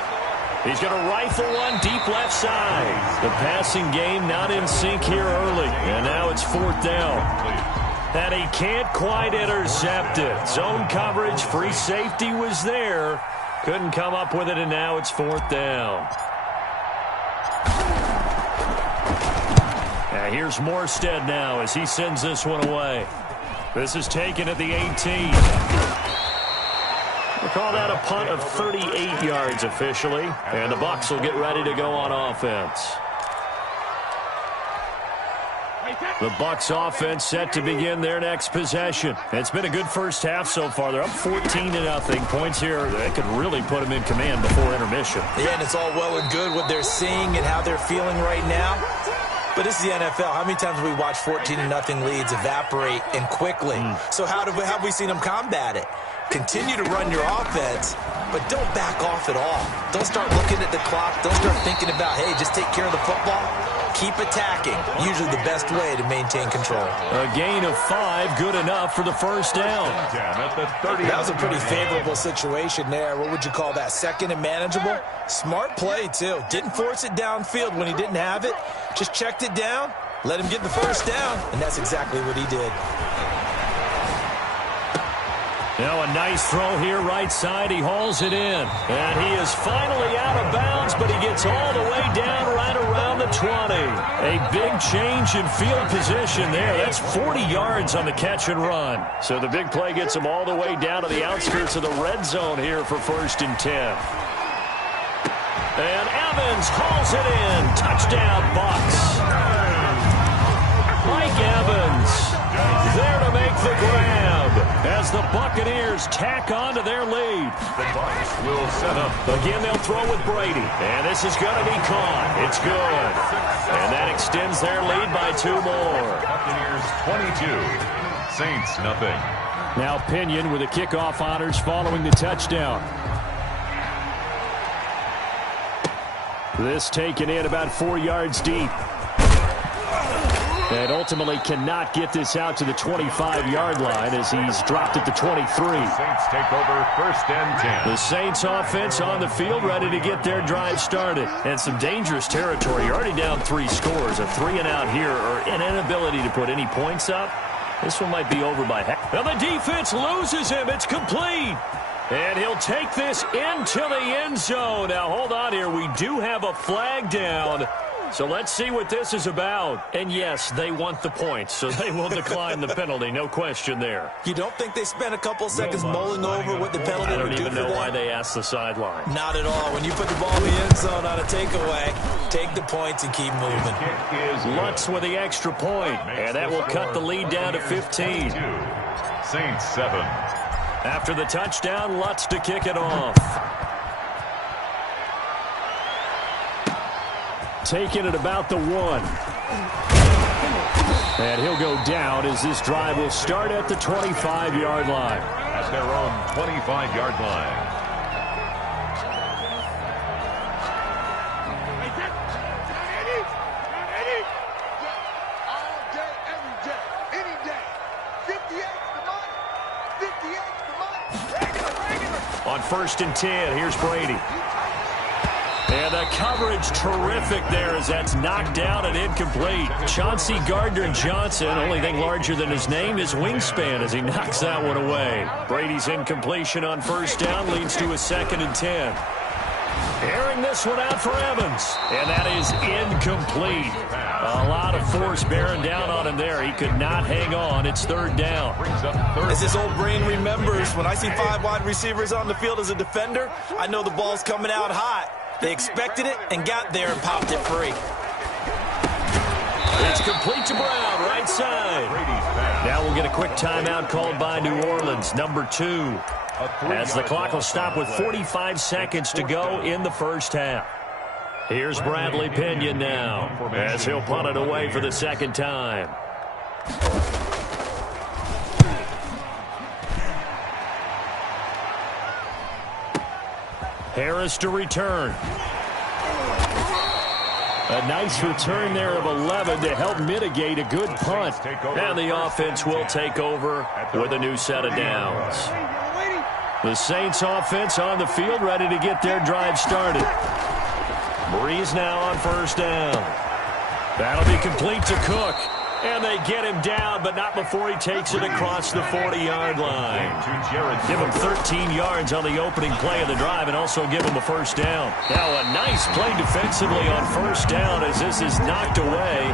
He's going to rifle one deep left side. The passing game not in sync here early, and now it's 4th down. And he can't quite intercept it. Zone coverage, free safety was there. Couldn't come up with it, and now it's 4th down. Here's Morstead now as he sends this one away. This is taken at the 18. We'll call that a punt of 38 yards officially, and the Bucs will get ready to go on offense. The Bucs offense set to begin their next possession. It's been a good first half so far. They're up 14-0. Points here that could really put them in command before intermission. Yeah, and it's all well and good what they're seeing and how they're feeling right now. But this is the NFL. How many times have we watched 14-0 leads evaporate and quickly? So how have we seen them combat it? Continue to run your offense, but don't back off at all. Don't start looking at the clock. Don't start thinking about, hey, just take care of the football. Keep attacking. Usually the best way to maintain control. A gain of 5, good enough for the 1st down. That was a pretty favorable situation there. What would you call that? 2nd and manageable? Smart play, too. Didn't force it downfield when he didn't have it. Just checked it down, let him get the 1st down, and that's exactly what he did. Now a nice throw here right side. He hauls it in. And he is finally out of bounds, but he gets all the way down right around the 20. A big change in field position there. That's 40 yards on the catch and run. So the big play gets him all the way down to the outskirts of the red zone here for 1st and 10. And Evans hauls it in. Touchdown, Bucs. Mike Evans there to make the grab as as the Buccaneers tack on to their lead. The Bucs will set up. Again, they'll throw with Brady. And this is going to be caught. It's good. And that extends their lead by 2 more. Buccaneers 22. Saints nothing. Now Pinion with the kickoff honors following the touchdown. This taken in about 4 yards deep. And ultimately cannot get this out to the 25-yard line as he's dropped at the 23. Saints take over 1st and 10. The Saints offense on the field ready to get their drive started. And some dangerous territory. You're already down 3 scores. A 3-and-out here or an inability to put any points up. This one might be over by half. Now the defense loses him. It's complete. And he'll take this into the end zone. Now, hold on here. We do have a flag down. So let's see what this is about. And, yes, they want the points, so they will decline the penalty. No question there. You don't think they spent a couple seconds mulling over what the penalty would do for them? I don't even know why they asked the sideline. Not at all. When you put the ball in the end zone on a takeaway, take the points and keep moving. Lutz with the extra point, and that will cut the lead down to 15. Saints 7. After the touchdown, Lutz to kick it off. Taking it about the 1. And he'll go down as this drive will start at the 25-yard line. At their own 25-yard line. On 1st and 10, here's Brady. And the coverage terrific there as that's knocked down and incomplete. Chauncey Gardner-Johnson, only thing larger than his name is wingspan as he knocks that one away. Brady's incompletion on 1st down leads to a 2nd and 10. Airing this one out for Evans. And that is incomplete. A lot of force bearing down on him there. He could not hang on. It's 3rd down. As his old brain remembers, when I see 5 wide receivers on the field as a defender, I know the ball's coming out hot. They expected it and got there and popped it free. It's complete to Brown, right side. Now we'll get a quick timeout called by New Orleans, number 2. As the clock will stop with 45 seconds to go in the 1st half. Here's Bradley Pinion now as he'll punt it away for the 2nd time. Harris to return. A nice return there of 11 to help mitigate a good punt. And the offense will take over with a new set of downs. The Saints offense on the field ready to get their drive started. Breeze now on 1st down. That'll be complete to Cook. And they get him down, but not before he takes it across the 40-yard line. Give him 13 yards on the opening play of the drive and also give him a 1st down. Now a nice play defensively on 1st down as this is knocked away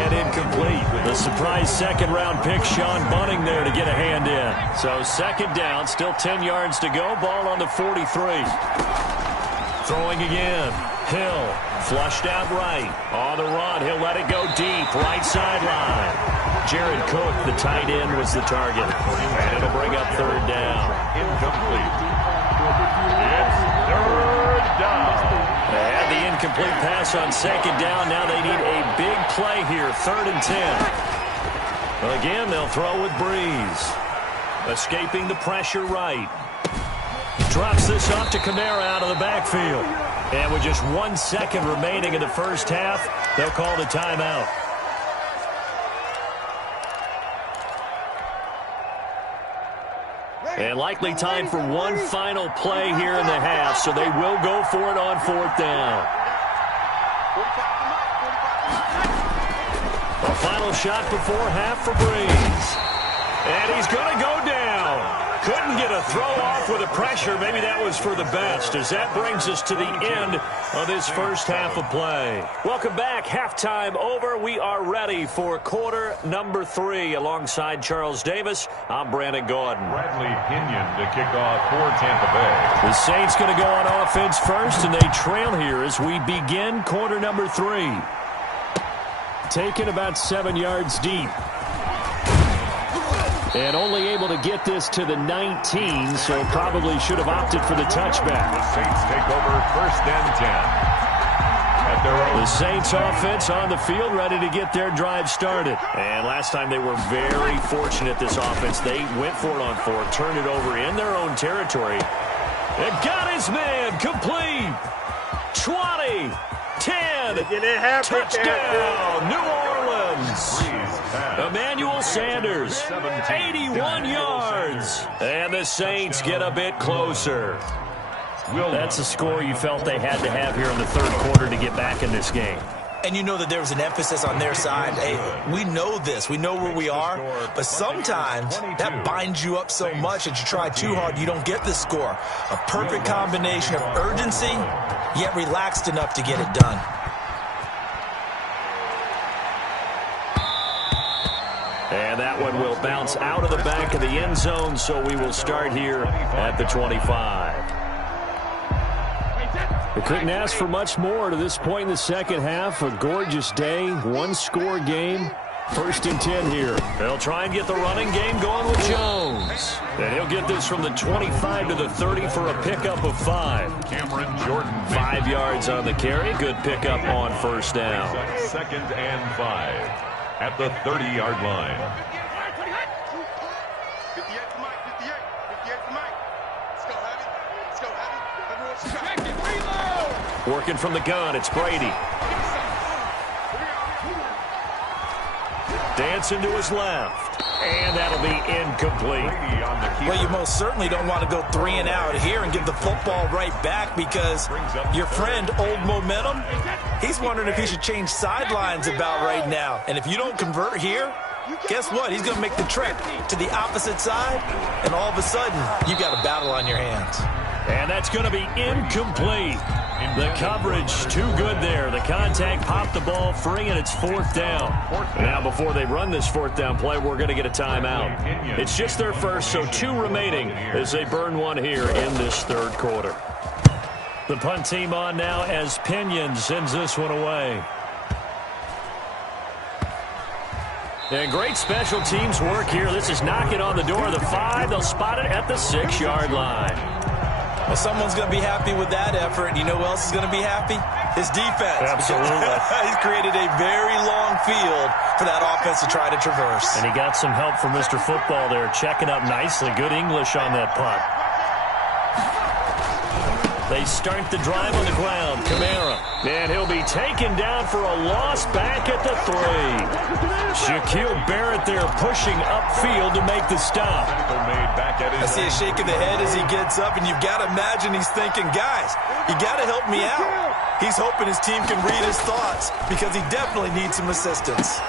and incomplete. The surprise 2nd-round pick, Sean Bunting there to get a hand in. So 2nd down, still 10 yards to go. Ball on the 43. Throwing again. Hill, flushed out right. On the run, he'll let it go deep, right sideline. Jared Cook, the tight end, was the target. And it'll bring up 3rd down. Incomplete. It's 3rd down. They had the incomplete pass on 2nd down. Now they need a big play here, 3rd and 10. Again, they'll throw with Breeze. Escaping the pressure right. Drops this off to Kamara out of the backfield. And with just 1 second remaining in the 1st half, they'll call the timeout. And likely time for one final play here in the half, so they will go for it on 4th down. A final shot before half for Breeze. And he's going to go down. Couldn't get a throw off with the pressure. Maybe that was for the best, as that brings us to the end of this 1st half of play. Welcome back. Halftime over. We are ready for quarter number 3. Alongside Charles Davis, I'm Brandon Gordon. Bradley Pinion to kick off for Tampa Bay. The Saints going to go on offense first, and they trail here as we begin quarter number 3. Taken about 7 yards deep. And only able to get this to the 19, so probably should have opted for the touchback. The Saints take over 1st and 10. The Saints offense on the field, ready to get their drive started. And last time they were very fortunate, this offense. They went for it on 4, turned it over in their own territory. It got his man complete. 20, 10, touchdown, New Orleans. Emmanuel Sanders, 81 yards. And the Saints get a bit closer. That's a score you felt they had to have here in the 3rd quarter to get back in this game. And you know that there was an emphasis on their side. Hey, we know this. We know where we are. But sometimes that binds you up so much that you try too hard, you don't get the score. A perfect combination of urgency, yet relaxed enough to get it done. And that one will bounce out of the back of the end zone, so we will start here at the 25. They couldn't ask for much more to this point in the second half. A gorgeous day, 1-score game. 1st and 10 here. They'll try and get the running game going with Jones. And he'll get this from the 25 to the 30 for a pickup of 5. Cameron Jordan. 5 yards on the carry. Good pickup on 1st down. 2nd and 5 at the 30-yard line. Working from the gun, it's Brady. Dancing to his left. And that'll be incomplete. Well, you most certainly don't want to go 3 and out here and give the football right back, because your friend, Old Momentum, he's wondering if he should change sidelines about right now. And if you don't convert here, guess what? He's going to make the trek to the opposite side, and all of a sudden, you got a battle on your hands. And that's going to be incomplete. The coverage too good there. The contact popped the ball free, and it's 4th down. Now, before they run this 4th down play, we're going to get a timeout. It's just their first, so 2 remaining as they burn one here in this 3rd quarter. The punt team on now as Pinion sends this one away. And great special teams work here. This is knocking on the door of the 5. They'll spot it at the 6-yard line. Well, someone's going to be happy with that effort. You know who else is going to be happy? His defense. Absolutely. He's created a very long field for that offense to try to traverse. And he got some help from Mr. Football there, checking up nicely. Good English on that punt. They start the drive on the ground. Kamara. And he'll be taken down for a loss back at the 3. Shaquille Barrett there pushing upfield to make the stop. I see a shake of the head as he gets up, and you've got to imagine he's thinking, guys, you got to help me out. He's hoping his team can read his thoughts, because he definitely needs some assistance.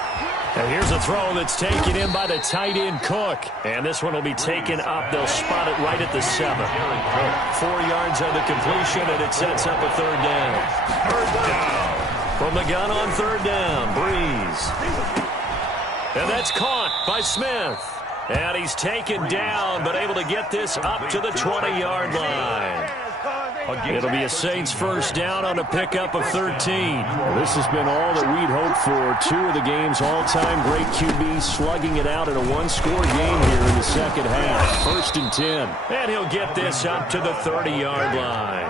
And here's a throw that's taken in by the tight end Cook. And this one will be taken up. They'll spot it right at the 7. 4 yards on the completion, and it sets up a 3rd down. 3rd down. From the gun on 3rd down, Breeze. And that's caught by Smith. And he's taken down, but able to get this up to the 20-yard line. It'll be a Saints 1st down on a pickup of 13. This has been all that we'd hoped for. 2 of the game's all-time great QBs slugging it out in a 1-score game here in the second half. 1st and 10. And he'll get this up to the 30-yard line.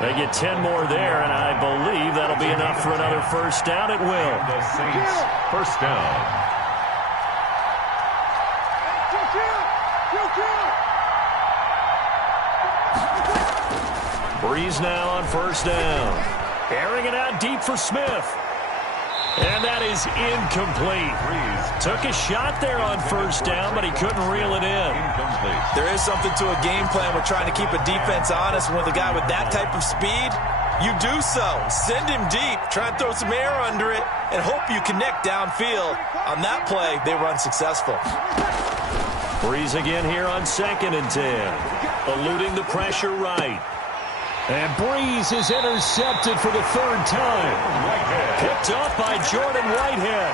They get 10 more there, and I believe that'll be enough for another 1st down. It will. The Saints 1st down. Breeze now on 1st down. Airing it out deep for Smith. And that is incomplete. Took a shot there on 1st down, but he couldn't reel it in. There is something to a game plan with trying to keep a defense honest. With a guy with that type of speed, you do so. Send him deep. Try and throw some air under it and hope you connect downfield. On that play, they run successful. Breeze again here on 2nd and 10. Eluding the pressure right. And Breeze is intercepted for the 3rd time. Picked off by Jordan Whitehead.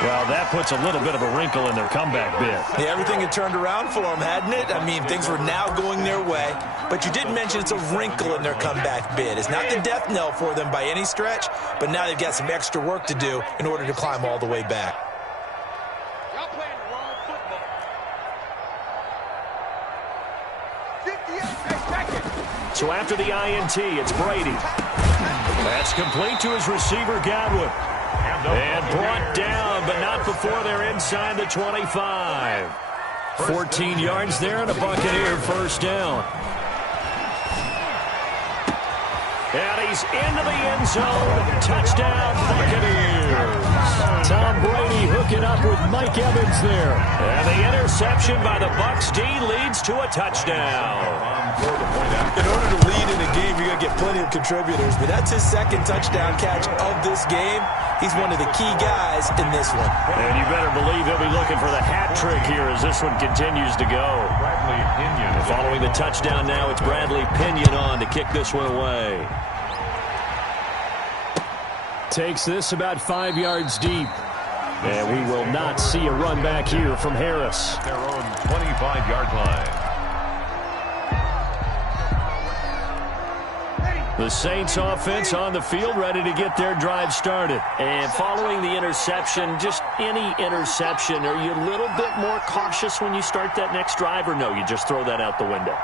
Well, that puts a little bit of a wrinkle in their comeback bid. Yeah, everything had turned around for them, hadn't it? I mean, things were now going their way. But you didn't mention it's a wrinkle in their comeback bid. It's not the death knell for them by any stretch, but now they've got some extra work to do in order to climb all the way back. So after the INT, it's Brady. That's complete to his receiver, Godwin. And brought down, but not before they're inside the 25. 14 yards there and a Buccaneer first down. And he's into the end zone. Touchdown, Buccaneers. Tom Brady hooking up with Mike Evans there. And the interception by the Bucs D leads to a touchdown. In order to lead in a game, you're going to get plenty of contributors, but that's his second touchdown catch of this game. He's one of the key guys in this one. And you better believe he'll be looking for the hat trick here as this one continues to go. Bradley Pinion. Following the touchdown now, it's Bradley Pinion on to kick this one away. Takes this about 5 yards deep. And we will not see a run back here from Harris. Their own 25-yard line. The Saints offense on the field, ready to get their drive started. And following the interception, just any interception, are you a little bit more cautious when you start that next drive, or no, you just throw that out the window?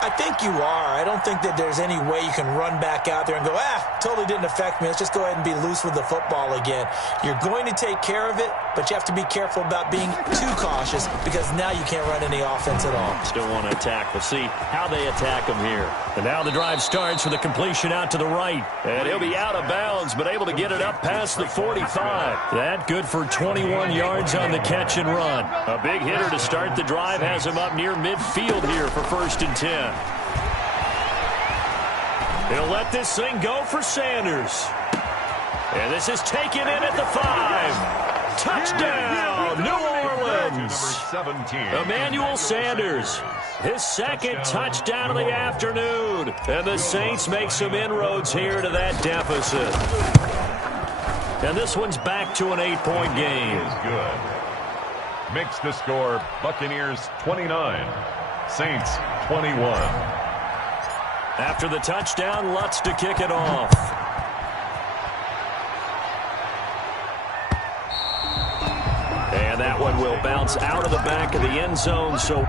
I think you are. I don't think that there's any way you can run back out there and go, totally didn't affect me. Let's just go ahead and be loose with the football again. You're going to take care of it, but you have to be careful about being too cautious because now you can't run any offense at all. Still want to attack. We'll see how they attack them here. And now the drive starts with a completion out to the right. And he'll be out of bounds, but able to get it up past the 45. That good for 21 yards on the catch and run. A big hitter to start the drive has him up near midfield here for 1st and 10. He'll let this thing go for Sanders. And this is taken in at the 5. Touchdown, New Orleans. Number 17. Emmanuel Sanders, his second touchdown of the afternoon. And the Saints make some inroads here to that deficit. And this one's back to an 8-point game. Is good. Makes the score Buccaneers 29, Saints 21. After the touchdown, Lutz to kick it off. And that one will bounce out of the back of the end zone. So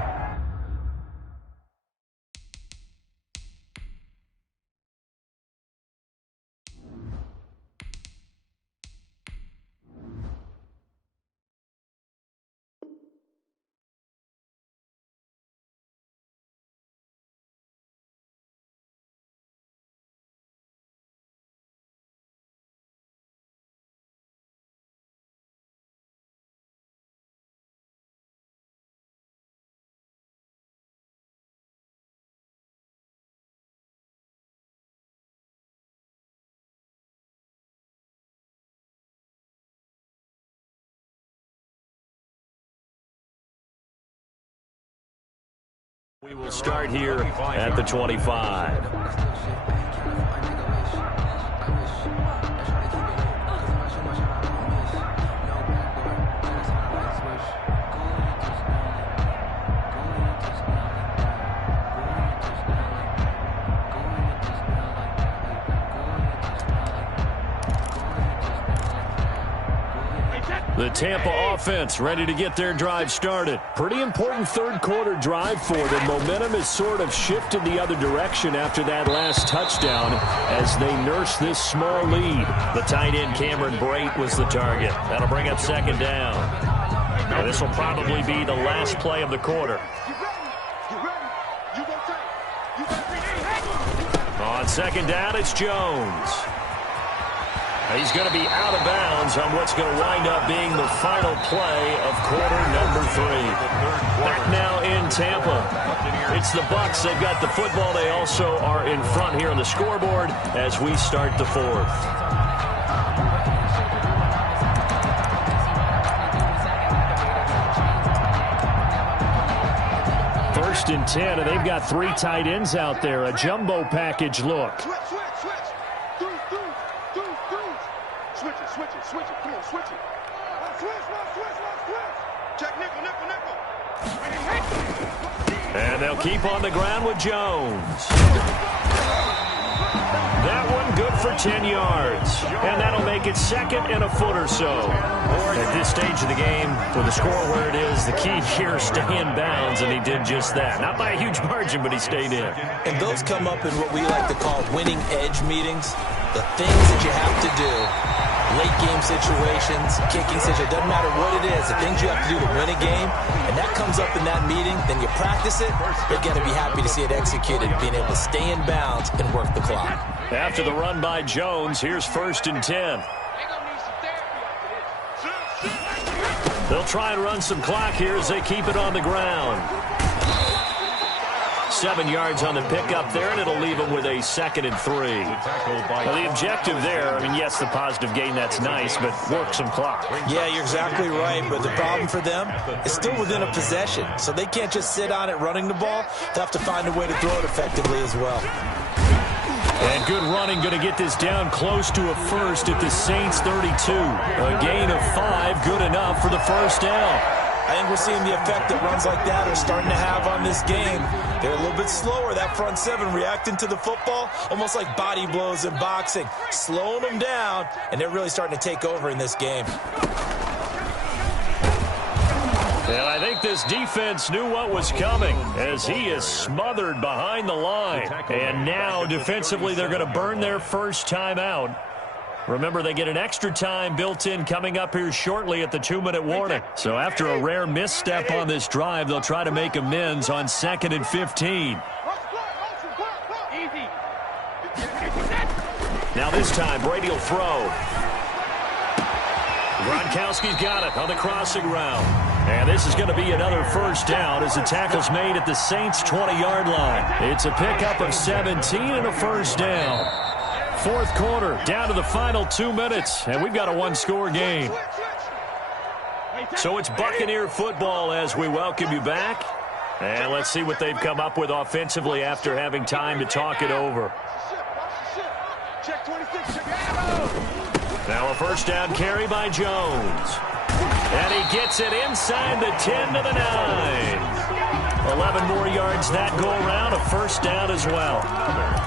we will start here at the 25. The Tampa offense ready to get their drive started. Pretty important third quarter drive for them. Momentum has sort of shifted the other direction after that last touchdown as they nurse this small lead. The tight end Cameron Brate was the target. That'll bring up 2nd down. And this will probably be the last play of the quarter. On 2nd down, it's Jones. He's going to be out of bounds on what's going to wind up being the final play of quarter number 3. Back now in Tampa. It's the Bucs. They've got the football. They also are in front here on the scoreboard as we start the 4th. First and 10, and they've got 3 tight ends out there. A jumbo package look. And they'll keep on the ground with Jones. That one good for 10 yards. And that'll make it second and a foot or so. At this stage of the game, with the score where it is, the key here is stay in bounds, and he did just that. Not by a huge margin, but he stayed in. And those come up in what we like to call winning edge meetings. The things that you have to do, late game situations, kicking situations, it doesn't matter what it is, the things you have to do to win a game, and that comes up in that meeting, then you practice it, you're going to be happy to see it executed, being able to stay in bounds and work the clock. After the run by Jones, here's 1st and 10. They'll try and run some clock here as they keep it on the ground. 7 yards on the pickup there, and it'll leave them with a 2nd and 3. Well, the objective there, I mean, yes, the positive gain, that's nice, but work some clock. Yeah, you're exactly right, but the problem for them is still within a possession, so they can't just sit on it running the ball. They'll have to find a way to throw it effectively as well. And good running, going to get this down close to a first at the Saints 32. A gain of 5, good enough for the first down. I think we're seeing the effect that runs like that are starting to have on this game. They're a little bit slower, that front seven, reacting to the football, almost like body blows in boxing, slowing them down, and they're really starting to take over in this game. And I think this defense knew what was coming as he is smothered behind the line. And now, defensively, they're going to burn their first time out. Remember, they get an extra time built in coming up here shortly at the 2-minute warning. So after a rare misstep on this drive, they'll try to make amends on 2nd and 15. Now this time, Brady will throw. Gronkowski's got it on the crossing route. And this is going to be another first down as the tackle's made at the Saints' 20-yard line. It's a pickup of 17 and a first down. 4th quarter, down to the final 2 minutes, and we've got a 1-score game. So it's Buccaneer football as we welcome you back. And let's see what they've come up with offensively after having time to talk it over. Now a first down carry by Jones. And he gets it inside the 10 to the 9. 11 more yards that go around, a first down as well.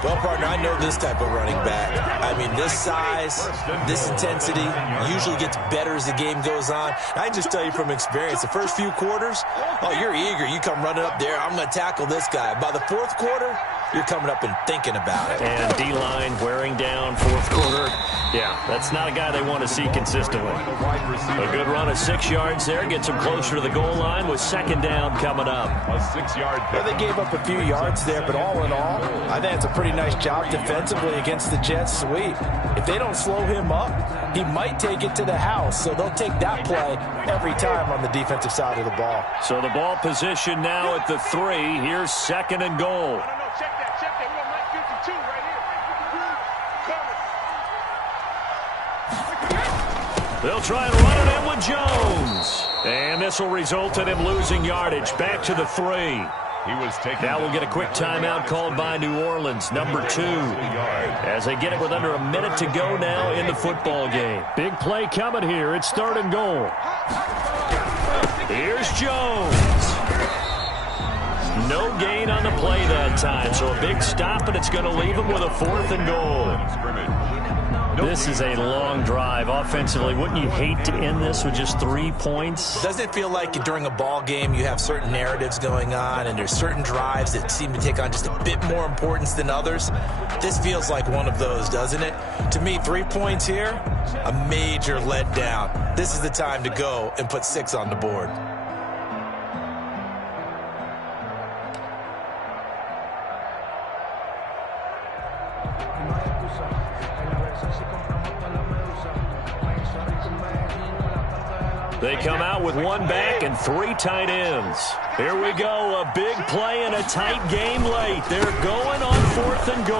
Well, partner, I know this type of running back. I mean, this size, this intensity usually gets better as the game goes on. I can just tell you from experience, the first few quarters, oh, you're eager. You come running up there, I'm going to tackle this guy. By the 4th quarter, you're coming up and thinking about it. And D-line wearing down 4th quarter. Yeah, that's not a guy they want to see consistently. A good run of 6 yards there gets them closer to the goal line with 2nd down coming up. A 6-yard Well, they gave up a few yards there, but all in all, I think it's a pretty nice job defensively against the Jets sweep. If they don't slow him up, he might take it to the house, so they'll take that play every time on the defensive side of the ball. So the ball position now at the 3. Here's 2nd and goal. Check that. We got Mike 52 right here. They'll try and run it in with Jones. And this will result in him losing yardage. Back to the 3. Now we'll get a quick timeout called by New Orleans, number 2. As they get it with under a minute to go now in the football game. Big play coming here. It's 3rd and goal. Here's Jones. No gain on the play that time, so a big stop, and it's going to leave him with a 4th and goal. This is a long drive offensively. Wouldn't you hate to end this with just 3 points? Doesn't it feel like during a ball game you have certain narratives going on and there's certain drives that seem to take on just a bit more importance than others? This feels like one of those, doesn't it? To me, 3 points here, a major letdown. This is the time to go and put 6 on the board. They come out with 1 back and 3 tight ends. Here we go, a big play in a tight game late. They're going on 4th and goal.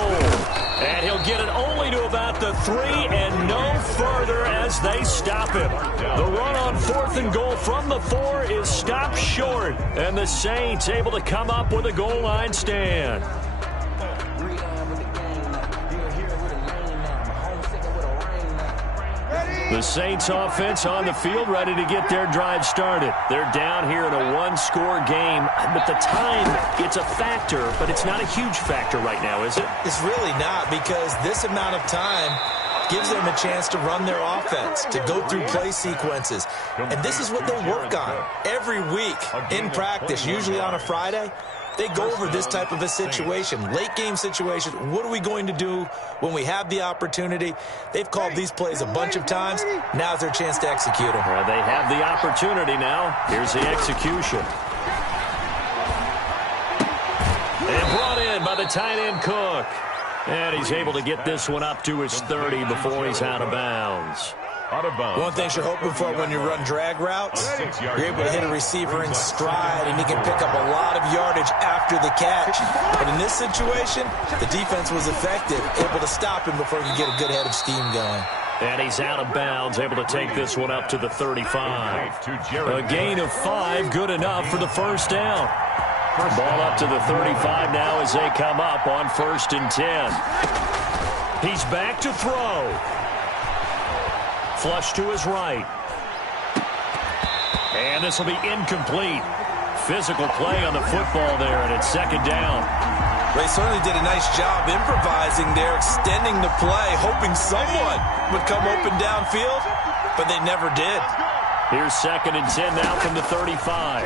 And he'll get it only to about the 3 and no further as they stop him. The run on 4th and goal from the 4 is stopped short. And the Saints able to come up with a goal line stand. Ready? The Saints offense on the field, ready to get their drive started. They're down here in a one-score game, but the time, it's a factor, but it's not a huge factor right now, is it? It's really not, because this amount of time gives them a chance to run their offense, to go through play sequences. And this is what they work on every week in practice, usually on a Friday. They go over this type of a situation, late-game situation. What are we going to do when we have the opportunity? They've called these plays a bunch of times. Now's their chance to execute them. Well, they have the opportunity now. Here's the execution. And brought in by the tight end Cook. And he's able to get this one up to his 30 before he's out of bounds. One thing you're hoping for when you run drag routes, you're able to hit a receiver in stride, and he can pick up a lot of yardage after the catch. But in this situation, the defense was effective, able to stop him before he could get a good head of steam going. And he's out of bounds, able to take this one up to the 35. A gain of 5, good enough for the first down. Ball up to the 35 now as they come up on 1st and 10. He's back to throw. Flush to his right. And this will be incomplete. Physical play on the football there, and it's 2nd down. They certainly did a nice job improvising there, extending the play, hoping someone would come open downfield, but they never did. Here's 2nd and 10 now from the 35.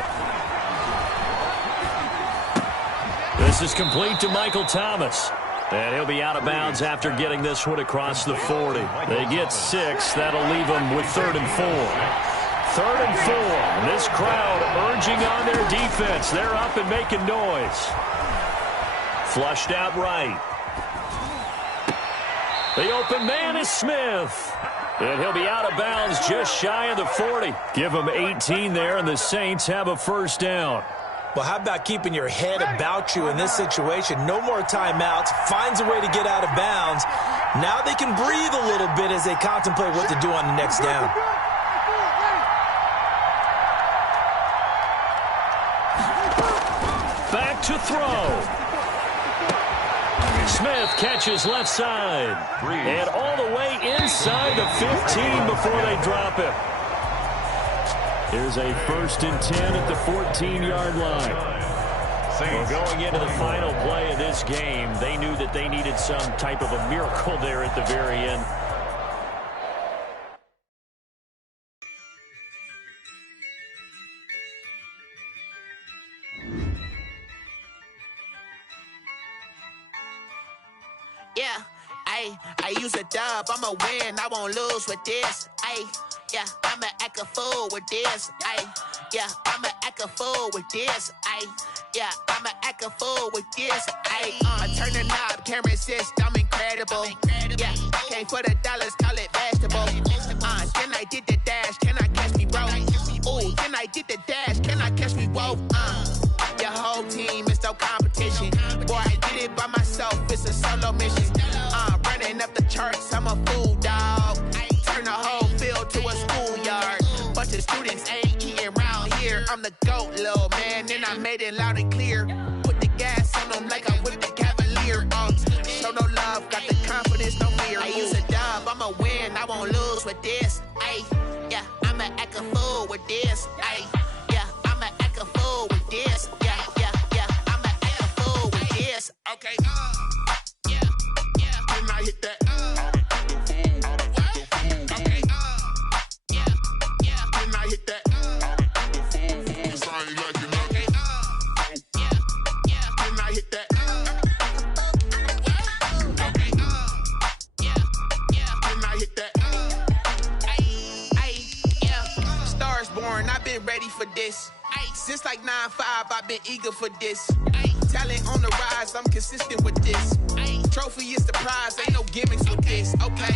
This is complete to Michael Thomas. And he'll be out of bounds after getting this one across the 40. They get 6. That'll leave them with 3rd and 4. 3rd and 4. And this crowd urging on their defense. They're up and making noise. Flushed out right. The open man is Smith. And he'll be out of bounds just shy of the 40. Give him 18 there, and the Saints have a 1st down. Well, how about keeping your head about you in this situation? No more timeouts. Finds a way to get out of bounds. Now they can breathe a little bit as they contemplate what to do on the next down. Back to throw. Smith catches left side. And all the way inside the 15 before they drop it. Here's a 1st and 10 at the 14-yard line. Well, going into the final play of this game, they knew that they needed some type of a miracle there at the very end. Yeah, I use a dub, I'ma win, I won't lose with this. Yeah, I'ma act a fool with this. Yeah, I'ma act a fool with this. Yeah, I'ma act a fool with this. I turn the knob, camera assist, I'm incredible. Yeah, came for the dollars, call it vegetable. Then I did the dash, can I catch me, bro? Ooh, then I did the dash, can I catch me, whoa? Your whole team is no competition. Boy, I did it by myself, it's a solo mission. Running up the charts, I'm a fool, dog. Turn the whole field to a schoolyard. Bunch of students ain't eating round here. I'm the GOAT, little man, and I made it loud and clear. Put the gas on them like I whipped the Cavalier. Show no love, got the confidence, no fear. I use a dub, I'ma win, I won't lose with this. Yeah, I'ma act a fool with this. Yeah, I'ma act a fool with this. Yeah, I'ma act a fool with this. Okay, yeah, can I hit that? Ready for this. Since like 9-5, I've been eager for this. Talent on the rise, I'm consistent with this. Trophy is the prize, ain't no gimmicks with this. Okay,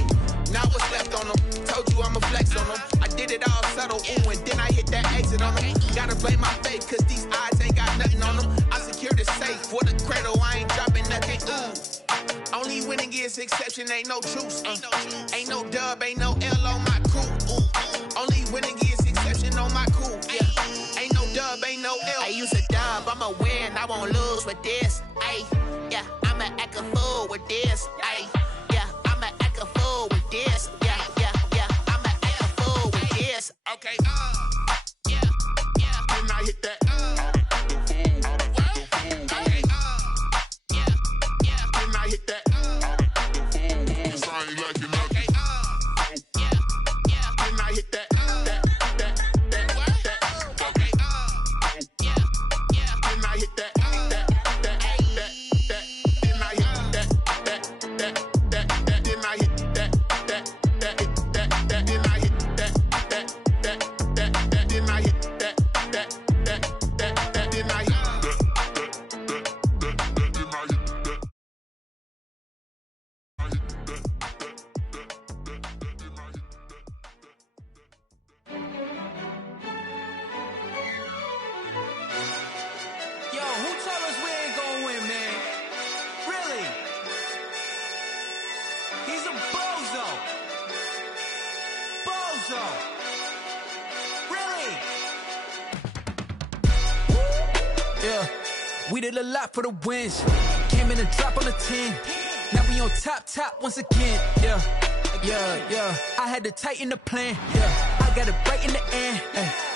now what's left on them? Told you I'ma flex on them. I did it all subtle, ooh, and then I hit that exit on them. Gotta blame my faith, cause these odds ain't got nothing on them. I secure the safe for the cradle, I ain't dropping nothing, ooh. Only winning is exception, ain't no truce. Ain't no dub, ain't no L on my crew. Only winning is exception on my crew. Yeah, ain't no dub, ain't no L. I use a dub, I'ma win, I won't lose with this. Yeah, I'ma act a fool with this. Yeah, I'ma act a fool with this. Yeah, I'ma act Okay, yeah, yeah. Then I hit that. Okay, yeah, yeah. Then I hit that. Cause I ain't like it. Okay, yeah, yeah. Then I hit that. We did a lot for the wins. Came in a drop on the 10. Now we on top once again. Yeah. I had to tighten the plan. Yeah. I got it right in the end.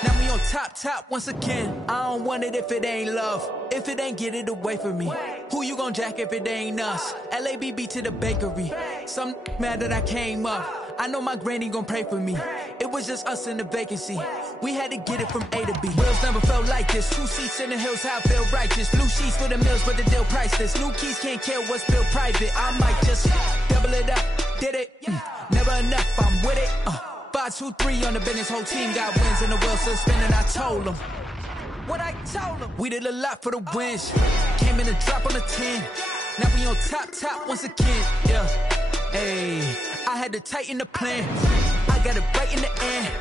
Now we on top once again. I don't want it if it ain't love. If it ain't, get it away from me. Who you gon' jack if it ain't us? LABB to the bakery. Some mad that I came up. I know my granny gon' pray for me. It was just us in the vacancy. We had to get it from A to B. Wheels never felt like this. 2 seats in the hills, how I feel righteous. Blue sheets for the mills, but the deal priceless. New keys can't care what's built private. I might just double it up. Did it? Never enough, I'm with it. 5, 2, 3 on the business. Whole team got wins and the wheels still spinning. I told them what I told them. We did a lot for the wins. Came in a drop on the 10. Now we on top once again. Yeah. Hey, I had to tighten the plan. I got it right in the end.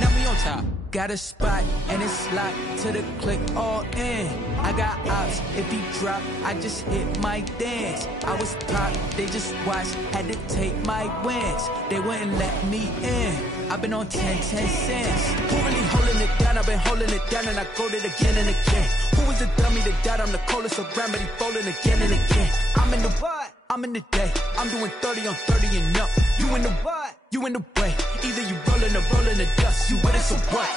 Now we on top. Got a spot and it's locked to the click all in. I got ops, if he drop, I just hit my dance. I was pop, they just watched, had to take my wins. They wouldn't let me in. I've been on 10 cents. Who really holding it down? I've been holding it down and I go it again and again. Who is the dummy that died? I'm the coldest around, but he folding again and again. I'm in the what? I'm in the day. I'm doing 30 on 30 and up. You in the what? You in the way. Either you rolling or rolling the dust. You with it, so what?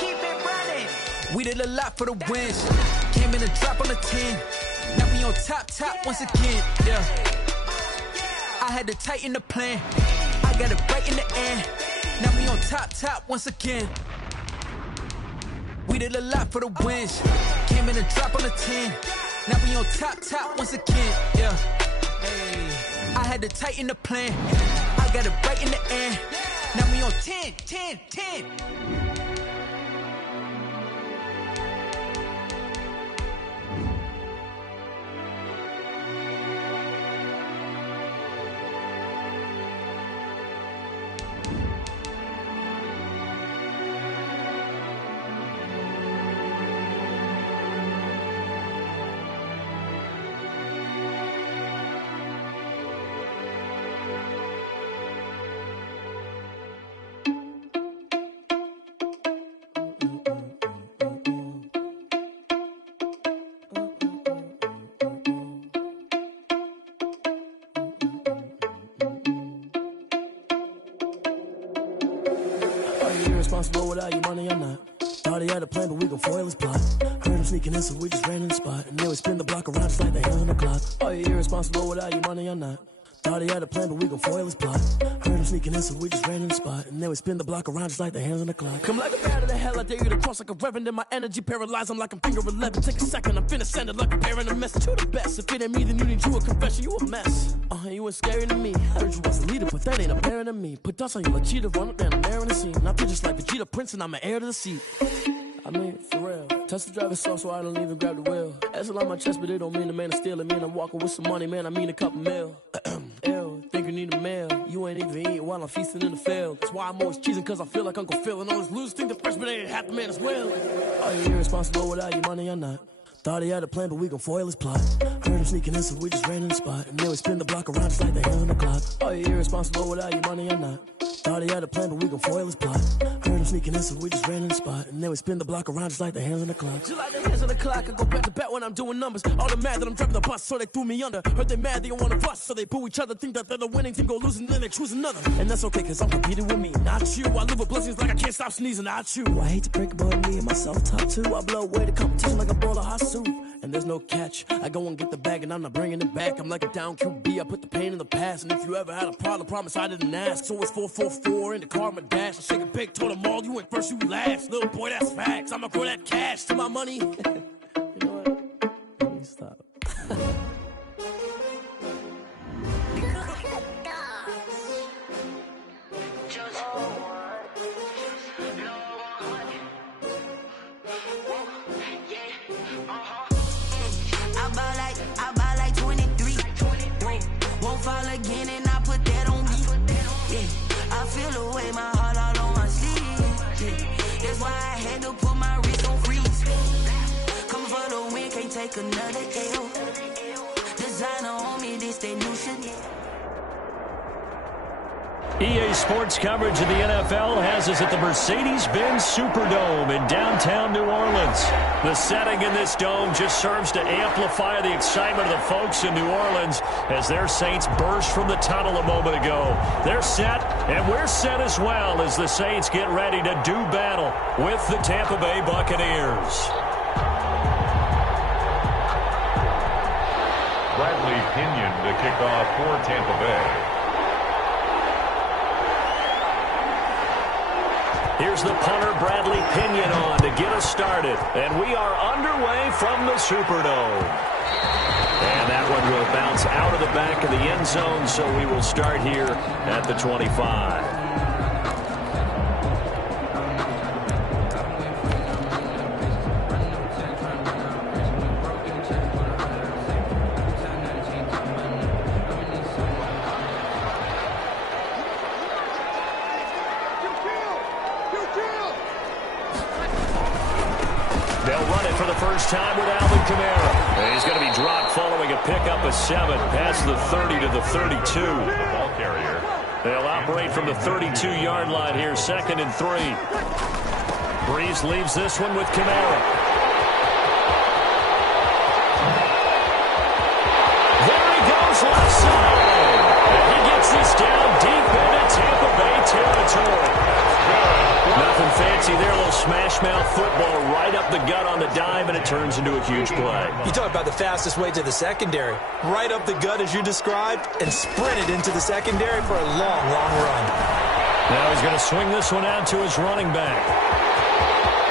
Keep it running. We did a lot for the wins. Came in a drop on the 10. Now we on top once again. Yeah. I had to tighten the plan. I got it right in the end. Now we on top once again. We did a lot for the wins. Came in a drop on the 10. Now we on top once again. Yeah. Hey, I had to tighten the plan. I got it right in the end. Now we on 10. Responsible without your money or not. Thought he had a plan, but we gon' foil his plot. Heard him sneaking in, so we just ran in the spot. And then we spin the block around just like the hell on the clock. Are you irresponsible without your money or not? Thought he had a plan, but we gon' foil his plot. Heard him sneaking in, so we just ran in the spot. And then we spin the block around just like the hands on the clock. Come like a bat of the hell, I dare you to cross like a reverend. In my energy paralyzed, I'm like I'm finger 11. Take a second, I'm finna send it like a bearing a message to the best. If it ain't me, then you need you a confession, you a mess. You ain't scary to me. Heard you was a leader, but that ain't apparent to me. Put dust on you like cheetah, run up down the air in the scene. I feel just like Vegeta Prince and I'm an heir to the seat. I mean, for real. Touch the driver's soft so I don't even grab the wheel. That's on my chest, but it don't mean the man is stealing. Mean I'm walking with some money, man, I mean a couple mil. Ew, think you need a meal. You ain't even eating while I'm feasting in the field. That's why I'm always cheesing, cause I feel like Uncle Phil. And all these losers think the freshman ain't half the man as well. Are you irresponsible without your money or not? Thought he had a plan, but we gon' foil his plot. Heard him sneaking in, so we just ran in the spot. And then we spin the block around just like the hell on the clock. Are you irresponsible without your money or not? Thought he had a plan, but we gon' foil his plot. Heard him sneaking in, so we just ran in the spot. And then we spin the block around just like the hands on the clock. Just like the hands on the clock, I go back to back when I'm doing numbers. All the mad that I'm driving the bus, so they threw me under. Heard they mad, they don't wanna bust, so they boo each other. Think that they're the winning team, go losing, then they choose another. And that's okay, cause I'm competing with me, not you. I live with blessings like I can't stop sneezing, not you. I hate to break it, but me and myself top two. I blow away the competition like a bowl of hot soup. And there's no catch. I go and get the bag and I'm not bringing it back. I'm like a down QB, I put the pain in the past. And if you ever had a problem, promise I didn't ask. So it's 4-4-4 in the car, my dash. I shake a big, told them all, you went first, you last. Little boy, that's facts. I'ma grow that cash to my money. You know what? Let me stop. I buy like 23. Won't fall again and I put that on me. Yeah, I feel the way, my heart all on my sleeve. Yeah, that's why I had to put my wrist on freeze. Coming for the win, can't take another L. Designer on me, this they new shit. EA Sports coverage of the NFL has us at the Mercedes-Benz Superdome in downtown New Orleans. The setting in this dome just serves to amplify the excitement of the folks in New Orleans as their Saints burst from the tunnel a moment ago. They're set, and we're set as well as the Saints get ready to do battle with the Tampa Bay Buccaneers. Bradley Pinion to kick off for Tampa Bay. Here's the punter, Bradley Pinion, on to get us started. And we are underway from the Superdome. And that one will bounce out of the back of the end zone, so we will start here at the 25. First time with Alvin Kamara. And he's going to be dropped following a pickup of 7 past the 30 to the 32. The ball carrier. They'll operate from the 32-yard line here, 2nd and 3. Breeze leaves this one with Kamara. There he goes, left side. And he gets this down deep into Tampa Bay territory. Nothing fancy there, a little smash-mouth football right up the gut on the dive, and it turns into a huge play. You talk about the fastest way to the secondary. Right up the gut, as you described, and sprinted into the secondary for a long, long run. Now he's going to swing this one out to his running back.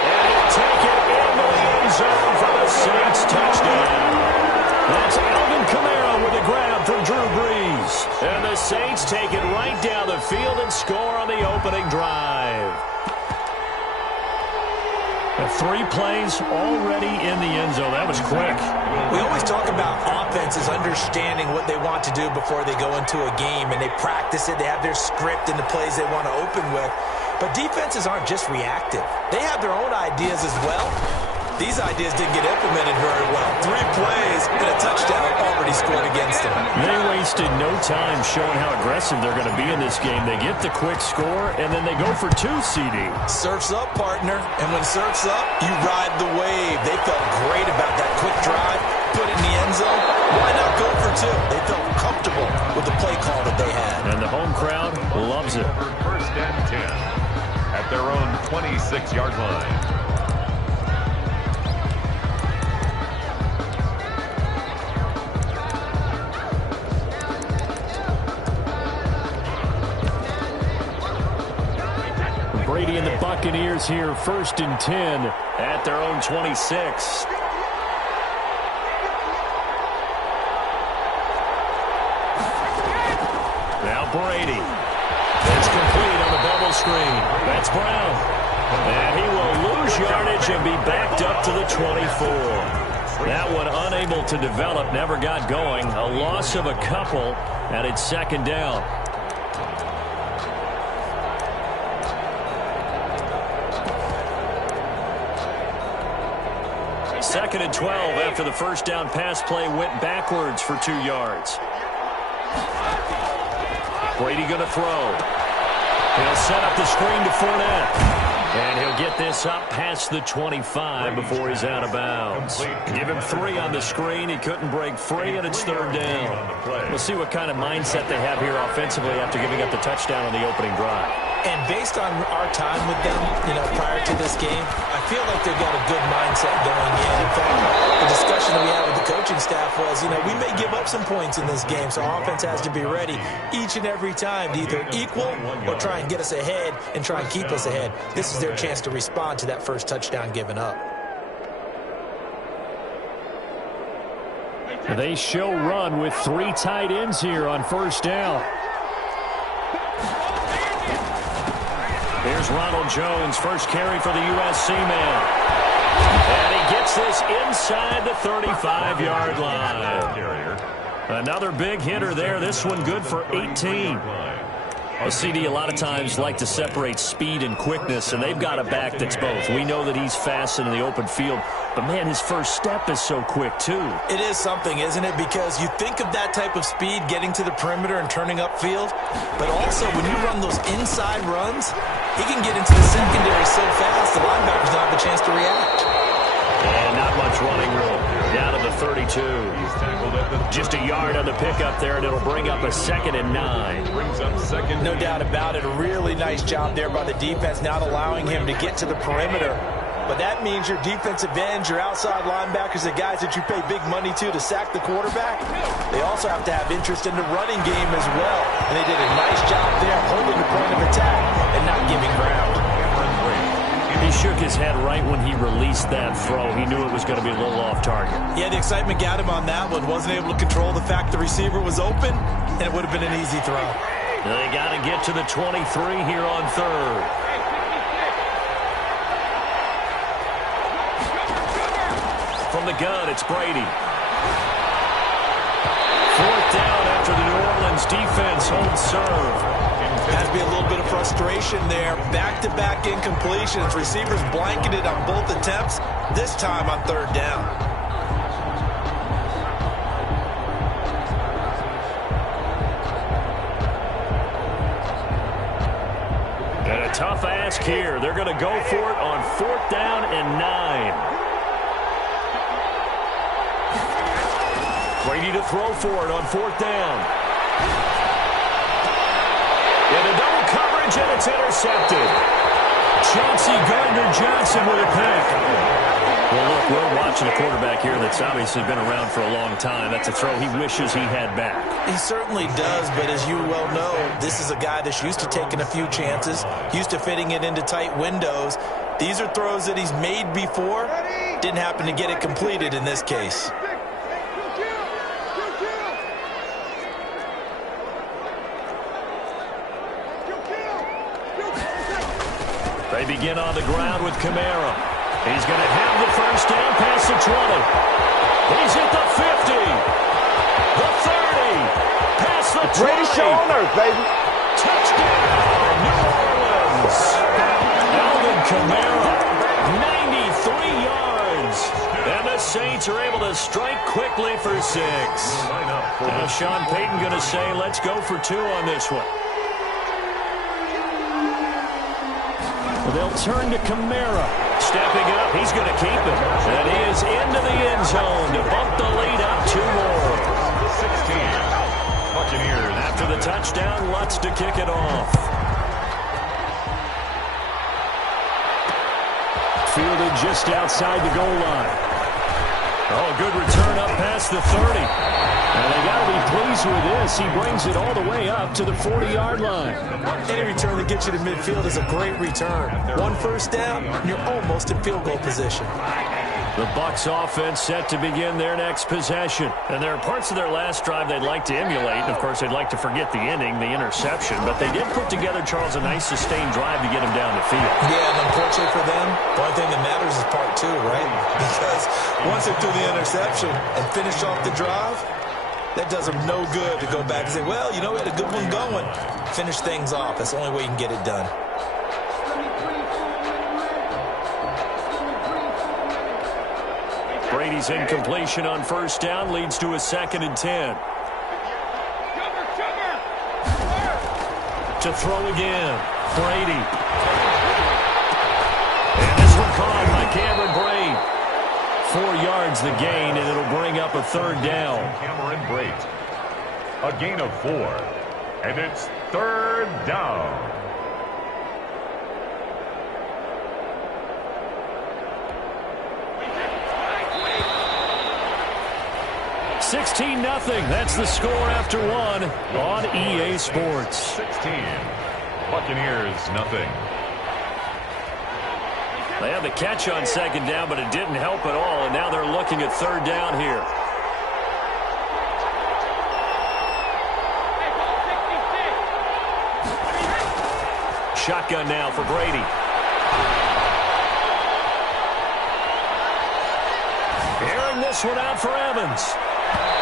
And he'll take it into the end zone for the Saints touchdown. That's Alvin Kamara with a grab from Drew Brees. And the Saints take it right down the field and score on the opening drive. 3 plays already in the end zone. That was quick. We always talk about offenses understanding what they want to do before they go into a game, and they practice it. They have their script and the plays they want to open with. But defenses aren't just reactive. They have their own ideas as well. These ideas didn't get implemented very well. 3 plays and a touchdown already scored against them. They wasted no time showing how aggressive they're going to be in this game. They get the quick score, and then they go for 2, CD. Surf's up, partner. And when surf's up, you ride the wave. They felt great about that quick drive. Put it in the end zone. Why not go for 2? They felt comfortable with the play call that they had. And the home crowd loves it. 1st and 10 at their own 26-yard line. Brady and the Buccaneers here, 1st and 10 at their own 26. Now Brady. It's complete on the bubble screen. That's Brown. And he will lose yardage and be backed up to the 24. That one unable to develop, never got going. A loss of a couple, and it's 2nd down. Second and 12 after the first down pass play went backwards for 2 yards. Brady going to throw. He'll set up the screen to Fournette. And he'll get this up past the 25 before he's out of bounds. Give him 3 on the screen. He couldn't break free, and it's 3rd down. We'll see what kind of mindset they have here offensively after giving up the touchdown on the opening drive. And based on our time with them, prior to this game, I feel like they've got a good mindset going in. In fact, the discussion that we had with the coaching staff was, we may give up some points in this game, so our offense has to be ready each and every time to either equal or try and get us ahead and try and keep us ahead. This is their chance to respond to that first touchdown given up. They show run with 3 tight ends here on 1st down. Here's Ronald Jones, first carry for the USC man. And he gets this inside the 35-yard line. Another big hitter there. This one good for 18. CD a lot of times like to separate speed and quickness, and they've got a back that's both. We know that he's fast in the open field, but, man, his first step is so quick, too. It is something, isn't it? Because you think of that type of speed getting to the perimeter and turning upfield, but also when you run those inside runs, he can get into the secondary so fast the linebackers don't have a chance to react. And not much running room. Down to the 32. Just a yard on the pickup there, and it'll bring up a 2nd and 9. No doubt about it. A really nice job there by the defense, not allowing him to get to the perimeter. But that means your defensive ends, your outside linebackers, the guys that you pay big money to sack the quarterback, they also have to have interest in the running game as well. And they did a nice job there holding the point of attack and not giving ground. He shook his head right when he released that throw. He knew it was going to be a little off target. Yeah, the excitement got him on that one. Wasn't able to control the fact the receiver was open, and it would have been an easy throw. They got to get to the 23 here on 3rd. From the gun, it's Brady. 4th down after the New Orleans defense holds serve. Has to be a little bit of frustration there. Back-to-back incompletions. Receivers blanketed on both attempts, this time on 3rd down. And a tough ask here. They're going to go for it on 4th down and 9. Brady to throw for it on 4th down. And a double coverage, and it's intercepted. Chauncey Gardner-Johnson with a pick. Well, look, we're watching a quarterback here that's obviously been around for a long time. That's a throw he wishes he had back. He certainly does, but as you well know, this is a guy that's used to taking a few chances, used to fitting it into tight windows. These are throws that he's made before. Didn't happen to get it completed in this case. They begin on the ground with Kamara. He's going to have the first down past the 20. He's at the 50. The 30. Past the 20. Brady show on earth, baby. Touchdown, New Orleans. Alvin Kamara, 93 yards. And the Saints are able to strike quickly for 6. Now Sean Payton going to say, let's go for 2 on this one. They'll turn to Kamara. Stepping up, he's going to keep it. And he is into the end zone to bump the lead up 2 more. 16. Buccaneers. After the touchdown, Lutz to kick it off. Fielded just outside the goal line. Oh, good return up past the 30. And they got to be pleased with this. He brings it all the way up to the 40-yard line. Any return that gets you to midfield is a great return. 1 first down, and you're almost in field goal position. The Bucs offense set to begin their next possession. And there are parts of their last drive they'd like to emulate. And, of course, they'd like to forget the inning, the interception. But they did put together, Charles, a nice sustained drive to get him down the field. Yeah, and unfortunately for them, the only thing that matters is part 2, right? Because once they threw the interception and finished off the drive, that does them no good to go back and say, well, we had a good one going. Finish things off. That's the only way you can get it done. Brady's incompletion on first down leads to a 2nd and 10. To throw again. Brady. And this one caught by Cameron Brate. 4 yards the gain, and it'll bring up a 3rd down. Cameron Brate. A gain of 4. And it's 3rd down. $16-0. That's the score after 1 on EA Sports. 16. Buccaneers, nothing. They had the catch on 2nd down, but it didn't help at all, and now they're looking at 3rd down here. Shotgun now for Brady. Airing this one out for Evans.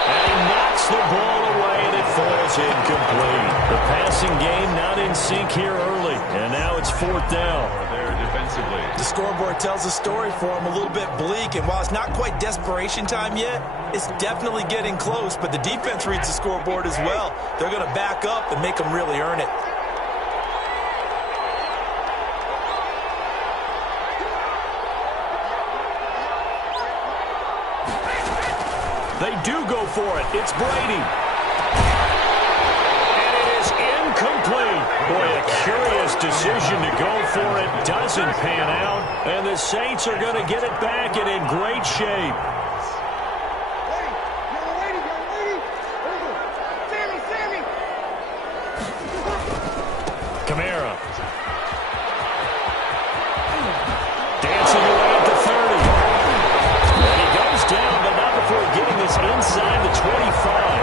And he knocks the ball away, and it falls incomplete. The passing game not in sync here early, and now it's 4th down. There defensively. The scoreboard tells a story for him, a little bit bleak, and while it's not quite desperation time yet, it's definitely getting close, but the defense reads the scoreboard as well. They're going to back up and make them really earn it. They do go for it. It's Brady. And it is incomplete. Boy, a curious decision to go for it. Doesn't pan out. And the Saints are going to get it back and in great shape. Kamara. Dancing away at the 30. And he goes down, but not before getting this inside the 25.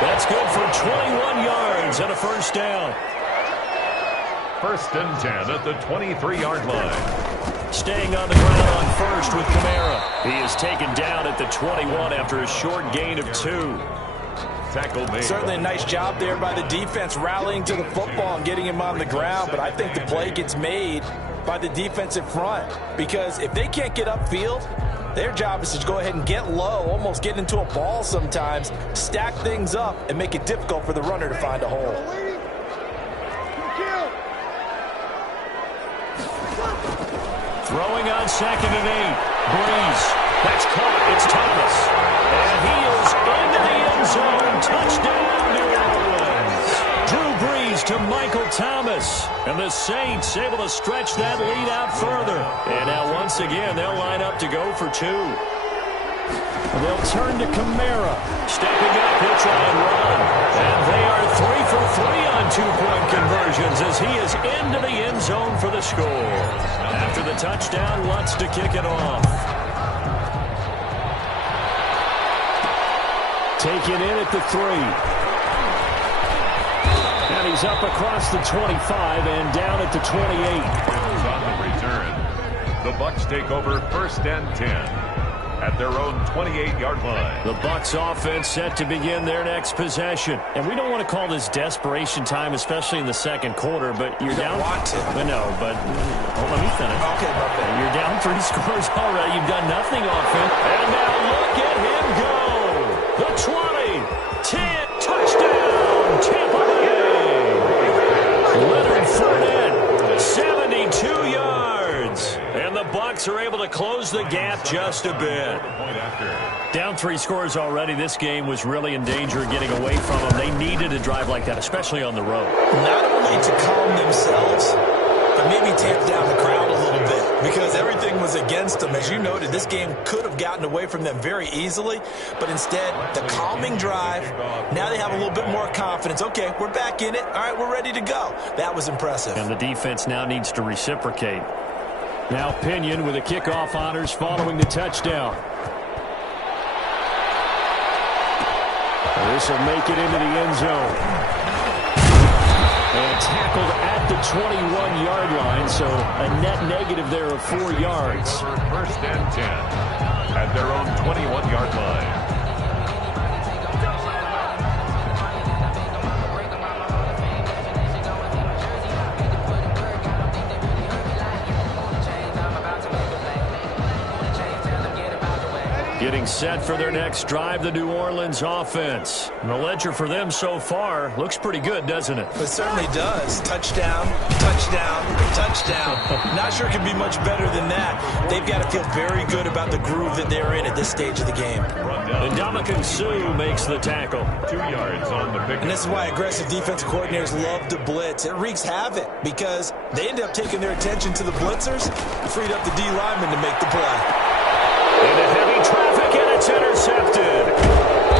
That's good for 21 yards and a 1st down. 1st and 10 at the 23-yard line. Staying on the ground on 1st with Kamara. He is taken down at the 21 after a short gain of 2. Tackle made. Certainly a nice job there by the defense rallying to the football and getting him on the ground, but I think the play gets made by the defensive front because if they can't get upfield, their job is to go ahead and get low, almost get into a ball sometimes, stack things up, and make it difficult for the runner to find a hole. Throwing on 2nd and 8. Breeze. That's caught. It's Thomas. And he is into the end zone. Touchdown, New Orleans. Drew Brees to Michael Thomas. And the Saints able to stretch that lead out further. And now once again, they'll line up to go for 2. They'll turn to Kamara. Stepping up, he'll try and run. And they are 3 for 3 on 2-point conversions as he is into the end zone for the score. After the touchdown, wants to kick it off. Taken in at the 3. And he's up across the 25 and down at the 28. On the return, the Bucs take over 1st and 10. At their own 28-yard line. The Bucs offense set to begin their next possession. And we don't want to call this desperation time, especially in the 2nd quarter, but you're down. Want to. No, but let me finish. Okay, okay. You're down 3 scores already. You've done nothing offense. And now look at him go. The 20, 10, touchdown, Tampa Bay. Leonard Fournette, 72 yards. And the Bucs are able to close the gap just a bit. Down 3 scores already. This game was really in danger of getting away from them. They needed a drive like that, especially on the road. Not only to calm themselves, but maybe tamp down the crowd a little bit because everything was against them. As you noted, this game could have gotten away from them very easily, but instead, the calming drive, now they have a little bit more confidence. Okay, we're back in it. All right, we're ready to go. That was impressive. And the defense now needs to reciprocate. Now Pinion with the kickoff honors following the touchdown. This will make it into the end zone. And tackled at the 21-yard line, so a net negative there of 4 yards. 1st and 10 at their own 21-yard line. Getting set set for their next drive, the New Orleans offense. And the ledger for them so far looks pretty good, doesn't it? It certainly does. Touchdown, touchdown, touchdown. Not sure it can be much better than that. They've got to feel very good about the groove that they're in at this stage of the game. And Ndamukong Suh makes the tackle. 2 yards on the pick. And this is why aggressive defensive coordinators love to blitz. It wreaks havoc because they end up taking their attention to the blitzers, freed up the D lineman to make the play. Into heavy traffic, and it's intercepted.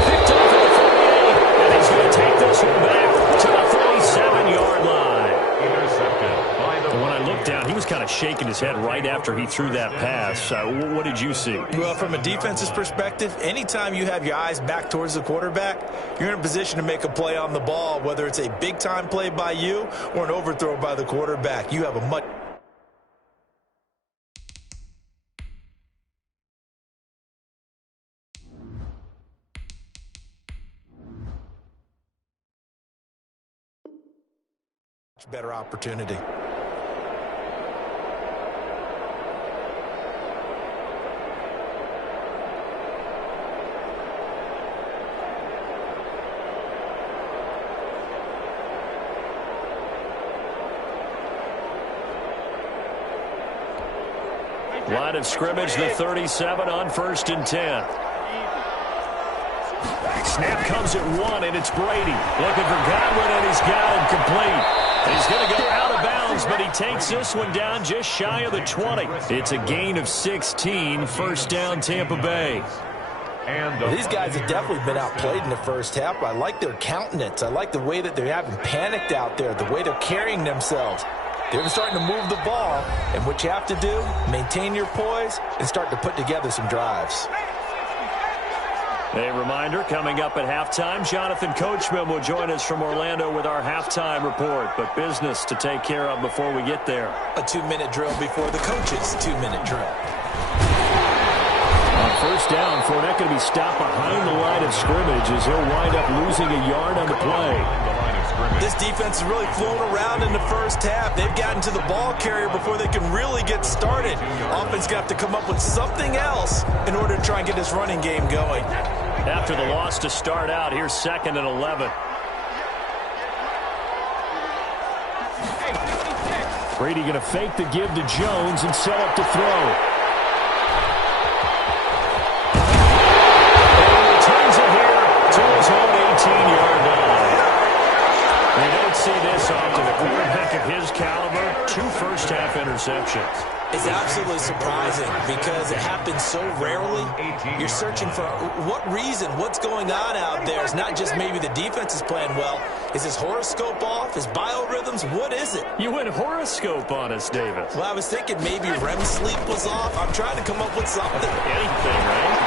Picked up at the 48, and he's going to take this one back to the 37-yard line. Intercepted by the... When I looked down, he was kind of shaking his head right after he threw that pass. What did you see? Well, from a defense's perspective, anytime you have your eyes back towards the quarterback, you're in a position to make a play on the ball, whether it's a big-time play by you or an overthrow by the quarterback. You have a much... better opportunity. Line of scrimmage, the 37 on 1st and 10. Snap comes at 1, and it's Brady. Looking for Godwin, and he's got him complete. He's going to go out of bounds, but he takes this one down just shy of the 20. It's a gain of 16, first down Tampa Bay. And these guys have definitely been outplayed in the first half. I like their countenance. I like the way that they haven't panicked out there, the way they're carrying themselves. They're starting to move the ball, and what you have to do, maintain your poise and start to put together some drives. A reminder, coming up at halftime, Jonathan Coachman will join us from Orlando with our halftime report, but business to take care of before we get there. A 2-minute drill before the coach's 2-minute drill. On first down, Fournette going to be stopped behind the line of scrimmage as he'll wind up losing a yard on the play. This defense is really flown around in the first half. They've gotten to the ball carrier before they can really get started. Offense got to come up with something else in order to try and get this running game going. After the loss to start out, here's 2nd and 11. Brady going to fake the give to Jones and set up to throw. And he turns it here to his own 18-yard line. We don't see this often. A quarterback of his caliber, 2 first-half interceptions. It's absolutely surprising because it happens so rarely. You're searching for what reason, what's going on out there. It's not just maybe the defense is playing well. Is his horoscope off? His biorhythms? What is it? You went horoscope on us, Davis. Well, I was thinking maybe REM sleep was off. I'm trying to come up with something. Anything, right?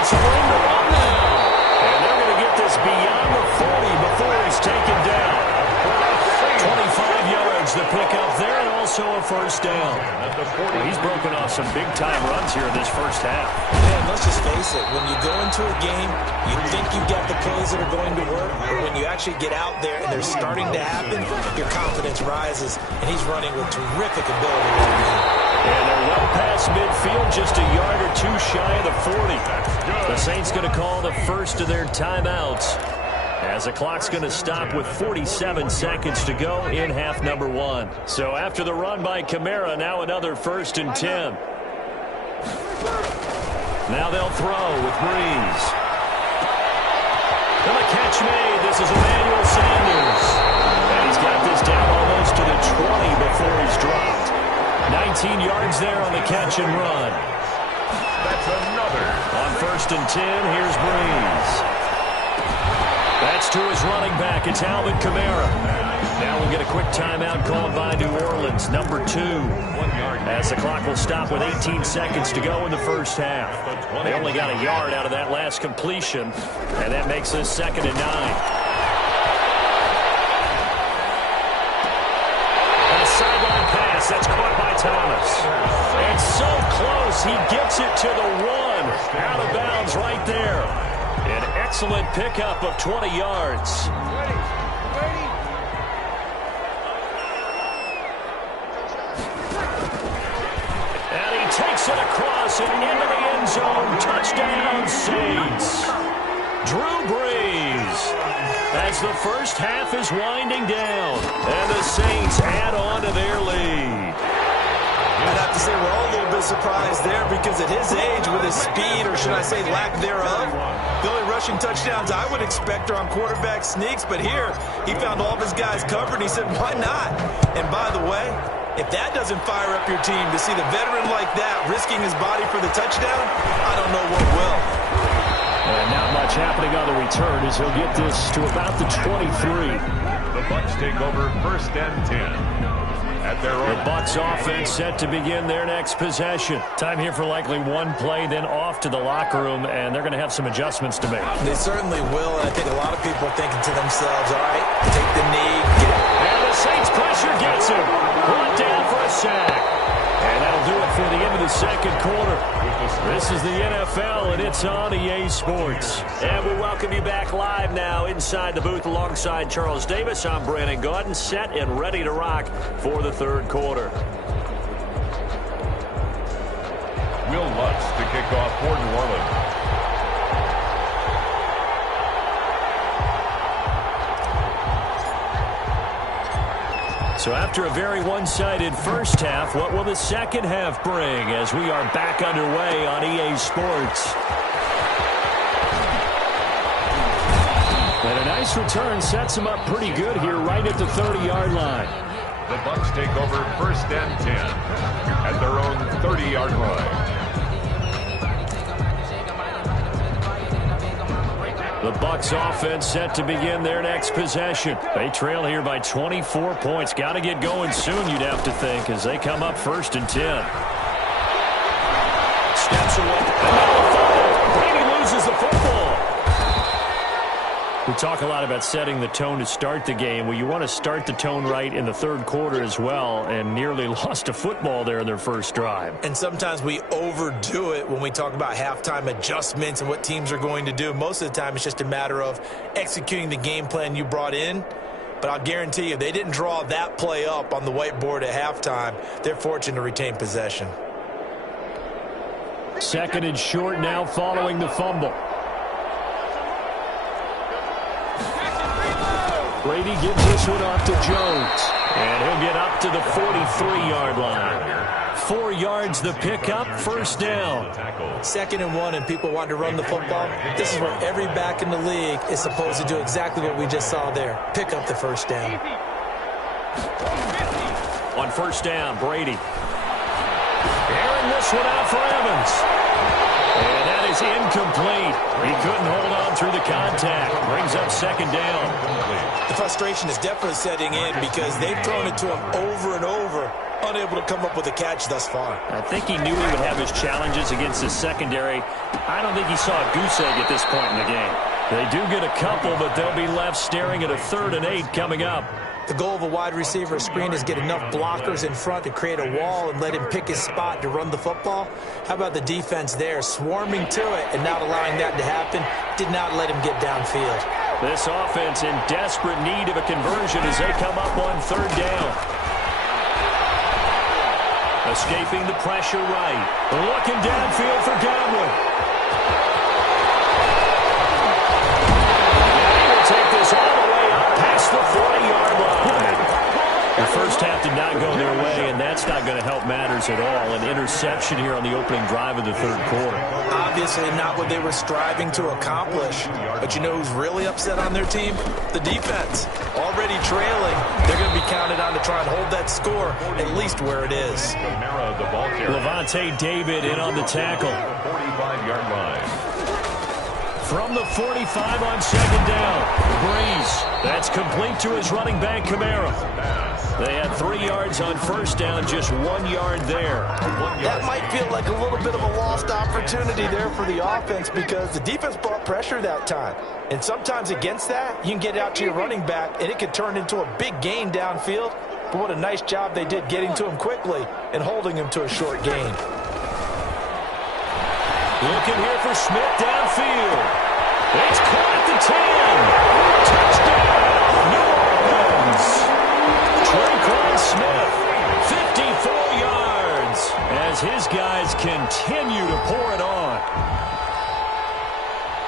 And some room to run now. And they're going to get this beyond the 40 before he's taken down. 25 yards the pickup there, and also a first down. Well, he's broken off some big-time runs here in this first half. Man, let's just face it. When you go into a game, you think you've got the plays that are going to work, but when you actually get out there and they're starting to happen, your confidence rises, and he's running with terrific ability right now. And they're well past midfield, just a yard or 2 shy of the 40. The Saints going to call the first of their timeouts, as the clock's going to stop with 47 seconds to go in half number 1. So after the run by Kamara, now another 1st and 10. Now they'll throw with Breeze. And the catch made. This is Emmanuel Sanders. And he's got this down almost to the 20 before he's dropped. 19 yards there on the catch and run. That's another. On 1st and 10, here's Breeze. That's to his running back. It's Alvin Kamara. Now we'll get a quick timeout called by New Orleans, number 2. As the clock will stop with 18 seconds to go in the first half. They only got a yard out of that last completion, and that makes this 2nd and 9. And a sideline pass. That's caught by Thomas. And so close, he gets it to the 1. Out of bounds right there. An excellent pickup of 20 yards. And he takes Takes it across and into the end zone. Touchdown, Saints. Drew Brees, as the first half is winding down, and the Saints add on to their lead. I'd have to say we're all a little bit surprised there because at his age, with his speed, or should I say lack thereof, the only rushing touchdowns I would expect are on quarterback sneaks. But here, he found all of his guys covered, and he said, why not? And by the way, if that doesn't fire up your team to see the veteran like that risking his body for the touchdown, I don't know what will. And not much happening on the return as he'll get this to about the 23. The Bucs take over 1st and 10. The Bucs offense set to begin their next possession. Time here for likely one play, then off to the locker room, and they're going to have some adjustments to make. They certainly will, and I think a lot of people are thinking to themselves, all right, take the knee. And the Saints pressure gets him. Brought down for a sack. And that'll do it for the end of the second quarter. This is the NFL, and it's on EA Sports. And we welcome you back live now inside the booth alongside Charles Davis. I'm Brandon Gaudin, set and ready to rock for the third quarter. Will Lutz to kick off for New Orleans. So after a very one-sided first half, what will the second half bring as we are back underway on EA Sports? And a nice return sets them up pretty good here right at the 30-yard line. The Bucs take over 1st and 10 at their own 30-yard line. The Bucs offense set to begin their next possession. They trail here by 24 points. Got to get going soon, you'd have to think, as they come up 1st and 10. Steps away. And now the fumble. Brady loses the football. We talk a lot about setting the tone to start the game. Well, you want to start the tone right in the third quarter as well, and nearly lost a football there in their first drive. And sometimes we overdo it when we talk about halftime adjustments and what teams are going to do. Most of the time, it's just a matter of executing the game plan you brought in. But I'll guarantee you, they didn't draw that play up on the whiteboard at halftime. They're fortunate to retain possession. 2nd and short now following the fumble. Brady gives this one off to Jones. And he'll get up to the 43-yard line. 4 yards the pickup, 1st down. 2nd and 1, and people want to run the football. This is where every back in the league is supposed to do exactly what we just saw there. Pick up the 1st down. On 1st down, Brady. Airing this one out for Evans. And that is incomplete. He couldn't hold on through the contact. Brings up 2nd down. The frustration is definitely setting in because they've thrown it to him over and over, unable to come up with a catch thus far. I think he knew he would have his challenges against his secondary. I don't think he saw a goose egg at this point in the game. They do get a couple, but they'll be left staring at a 3rd and 8 coming up. The goal of a wide receiver screen is get enough blockers in front to create a wall and let him pick his spot to run the football. How about the defense there, swarming to it and not allowing that to happen? Did not let him get downfield. This offense in desperate need of a conversion as they come up on 3rd down. Escaping the pressure right. Looking downfield for Godwin. And he will take this all the way up past the 40-yard line. The first half did not go their way, and that's not going to help matters at all. An interception here on the opening drive of the third quarter. Obviously not what they were striving to accomplish. But you know who's really upset on their team? The defense. Already trailing. They're going to be counted on to try and hold that score at least where it is. Levante David in on the tackle. 45-yard line. From the 45 on 2nd down. Brees. That's complete to his running back, Kamara. They had 3 yards on 1st down, just 1 yard there. That might feel like a little bit of a lost opportunity there for the offense because the defense brought pressure that time. And sometimes against that, you can get out to your running back, and it could turn into a big gain downfield. But what a nice job they did getting to him quickly and holding him to a short gain. Looking here for Smith downfield. It's caught at the 10. Touchdown, New Orleans. Tre'Quan Smith, 54 yards. And as his guys continue to pour it on.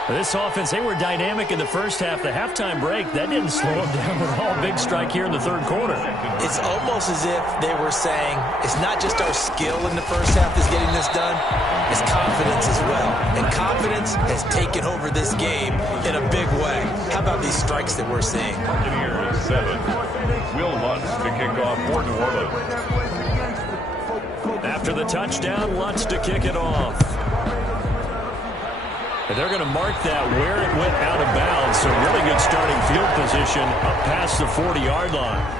This offense, they were dynamic in the first half. The halftime break, that didn't slow them down at all. Big strike here in the third quarter. It's almost as if they were saying, it's not just our skill in the first half that's getting this done, it's confidence as well. And confidence has taken over this game in a big way. How about these strikes that we're seeing? Here is 7. Will Lutz to kick off for New Orleans. After the touchdown, Lutz to kick it off. And they're going to mark that where it went out of bounds. So really good starting field position up past the 40-yard line.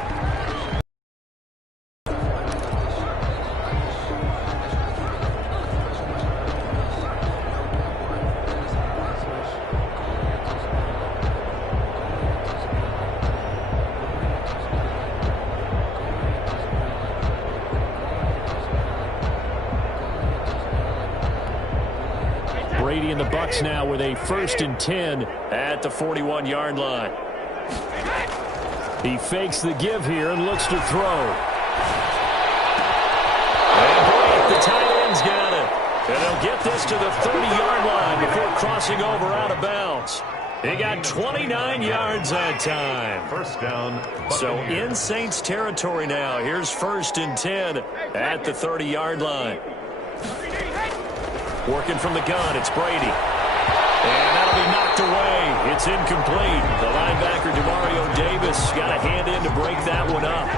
Brady and the Bucs now with a 1st and 10 at the 41-yard line. He fakes the give here and looks to throw. And the tight end's got it. And they'll get this to the 30-yard line before crossing over out of bounds. He got 29 yards that time. First down. So in Saints territory now. Here's 1st and 10 at the 30-yard line. Working from the gun, it's Brady. And that'll be knocked away. It's incomplete. The linebacker, Demario Davis, got a hand in to break that one up.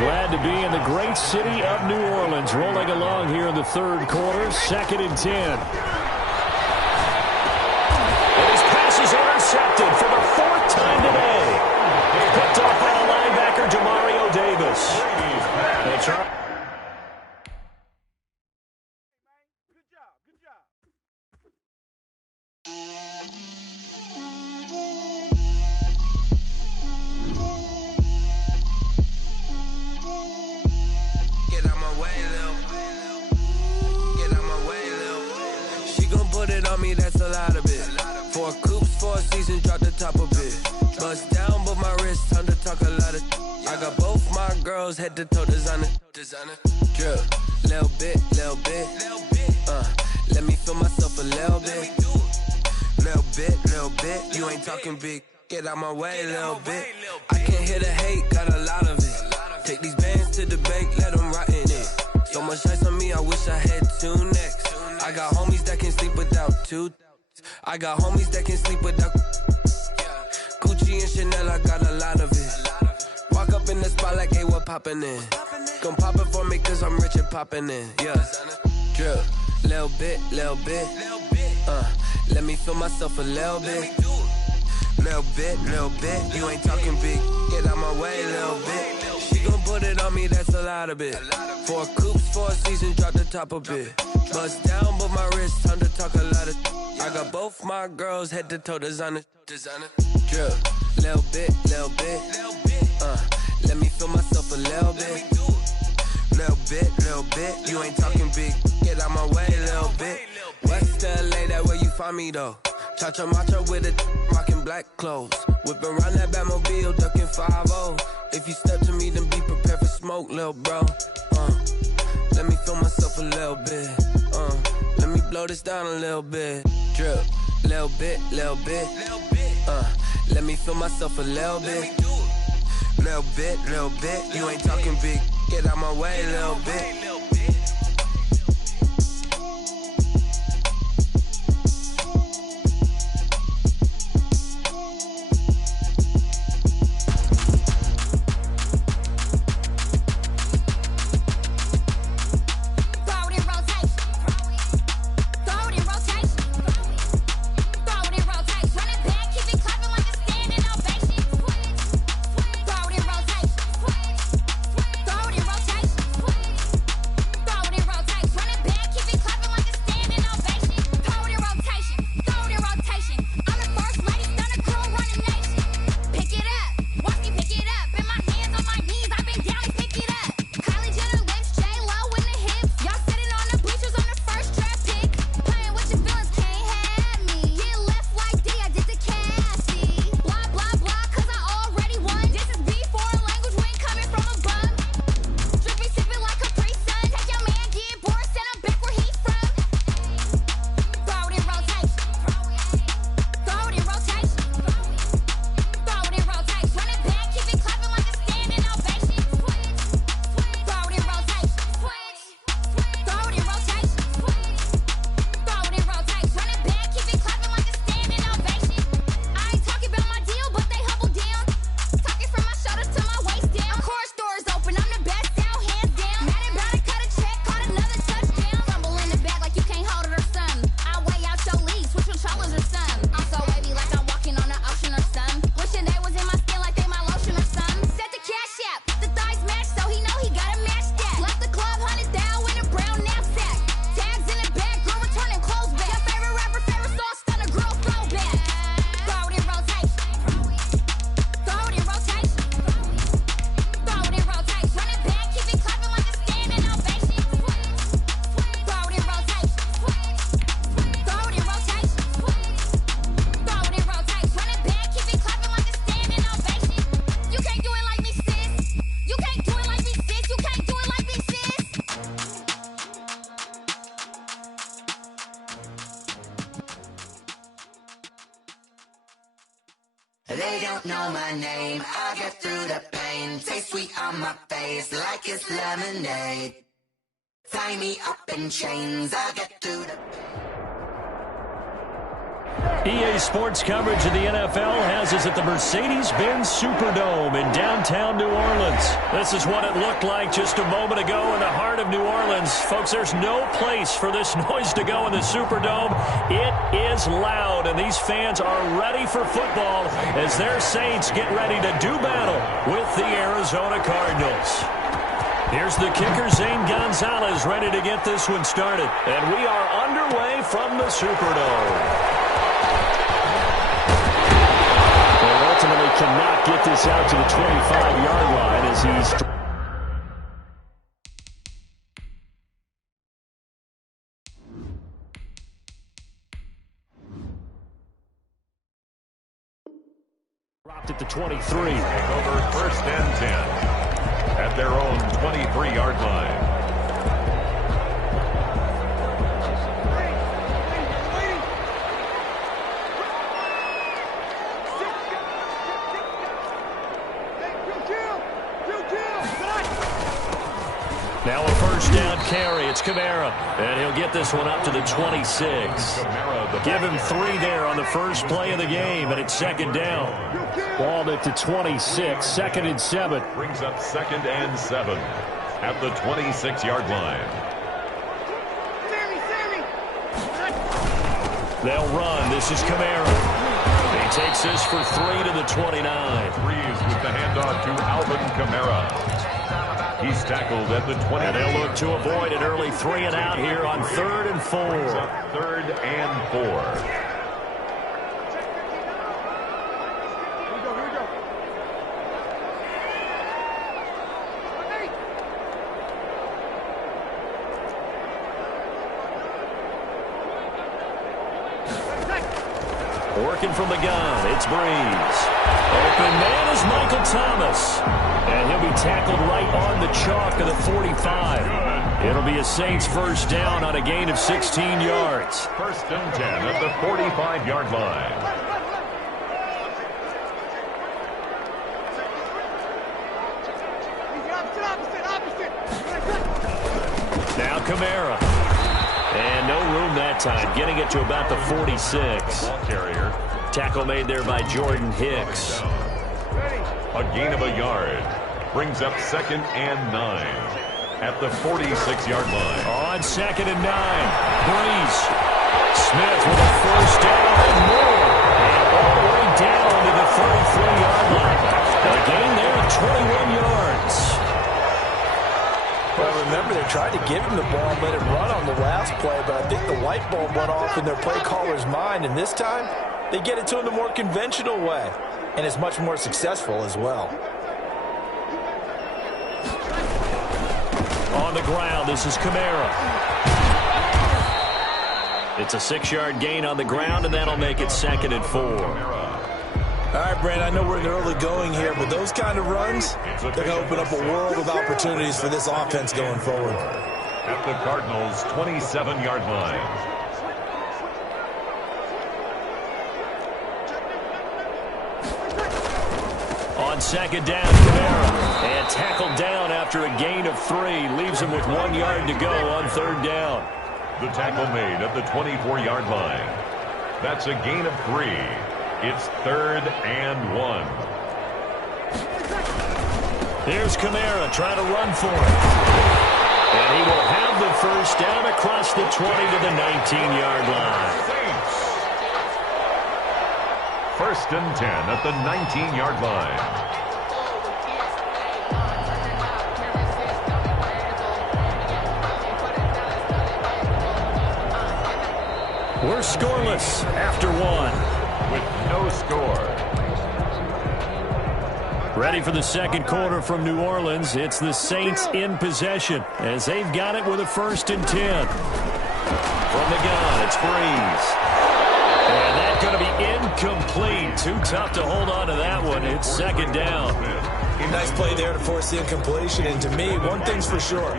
Glad to be in the great city of New Orleans, rolling along here in the third quarter, 2nd and 10. And his pass is intercepted for the 4th time today. Picked off by the linebacker, Demario Davis. That's right. That's a lot of it. 4 coops, 4 seasons, drop the top of it. Bust down, but my wrist, time to talk a lot of. I got both my girls head to toe designer. Drip, little bit. Let me feel myself a little bit. Little bit. You ain't talking big. Get out my way, little bit. I can't hear the hate, got a lot of it. Take these bands to the bank, let them rot in it. So much ice on me, I wish I had 2 necks. I got homies that can sleep without 2. I got homies that can sleep without Gucci and Chanel, I got a lot of it. Walk up in the spot like, hey, what poppin' in? Gon' pop it for me cause I'm rich and poppin' in. Yeah, drip, little bit. Let me feel myself a little bit. Little bit. You ain't talking big. Get out my way, little bit. She gon' put it on me, that's a lot of it. 4 coops, 4 seasons, drop the top a bit. Bust down, but my wrist, time to talk a lot of. I got both my girls head to toe designer. Drip, little bit. Let me feel myself a little bit. Little bit. You ain't talking big. Get out my way, little bit. West LA, that where you find me though. Cha-cha matcha with a rockin' black clothes. Whippin' around that Batmobile, duckin' 5-0. If you step to me, then be prepared for smoke, lil' bro. Let me feel myself a little bit. Let me blow this down a little bit. Drip, little bit. Let me feel myself a little bit. Little bit. You ain't talking big. Get out my way, little bit. they don't know my name. I get through the pain, taste sweet on my face like it's lemonade. Tie me up in chains, I get through the EA Sports coverage of the NFL has us at the Mercedes-Benz Superdome in downtown New Orleans. This is what it looked like just a moment ago in the heart of New Orleans. Folks, there's no place for this noise to go in the Superdome. It is loud, and these fans are ready for football as their Saints get ready to do battle with the Arizona Cardinals. Here's the kicker, Zane Gonzalez, ready to get this one started. And we are underway from the Superdome. Ultimately cannot get this out to the 25-yard line as he's... dropped at the 23. Over 1st and 10 at their own 23-yard line. Now a first down carry. It's Kamara. And he'll get this one up to the 26. Give him 3 there on the first play of the game, and it's 2nd down. Ball at the 26, 2nd and 7. Brings up 2nd and 7 at the 26-yard line. They'll run. This is Kamara. He takes this for 3 to the 29. Breeze with the handoff to Alvin Kamara. He's tackled at the 20. And they'll look to avoid an early 3 and out here on 3rd and 4. 3rd and 4. Working from the gun, it's Breeze. Open man is Michael Thomas. And he'll be tackled right on the chalk of the 45. It'll be a Saints first down on a gain of 16 yards. 1st and 10 at the 45-yard line. Now Kamara. And no room that time, getting it to about the 46. Ball carrier. Tackle made there by Jordan Hicks. A gain of a yard. Brings up 2nd and 9 at the 46-yard line. On 2nd and 9. Breeze. Smith with a first down and more. And all the way down to the 33-yard line. A gain there of 21 yards. Well, remember, they tried to give him the ball and let him run on the last play, but I think the light bulb went off in their play caller's mind, and this time they get it to him the more conventional way, and it's much more successful as well. On the ground, this is Kamara. It's a 6-yard gain on the ground, and that'll make it 2nd and 4. All right, Brent, I know we're in the early going here, but those kind of runs, they're going to open up a world of opportunities for this offense going forward. At the Cardinals' 27-yard line. On 2nd down, Kamara. And tackled down after a gain of 3. Leaves him with 1 yard to go on 3rd down. The tackle made at the 24-yard line. That's a gain of 3. It's 3rd and 1. Here's Kamara trying to run for it. And he will have the first down across the 20 to the 19-yard line. Saints. 1st and 10 at the 19-yard line. We're scoreless after 1. With no score. Ready for the second quarter from New Orleans. It's the Saints in possession as they've got it with a 1st and 10. From the gun, it's Breeze. And that's going to be incomplete. Too tough to hold on to that one. It's 2nd down. Nice play there to force the incompletion. And to me, one thing's for sure.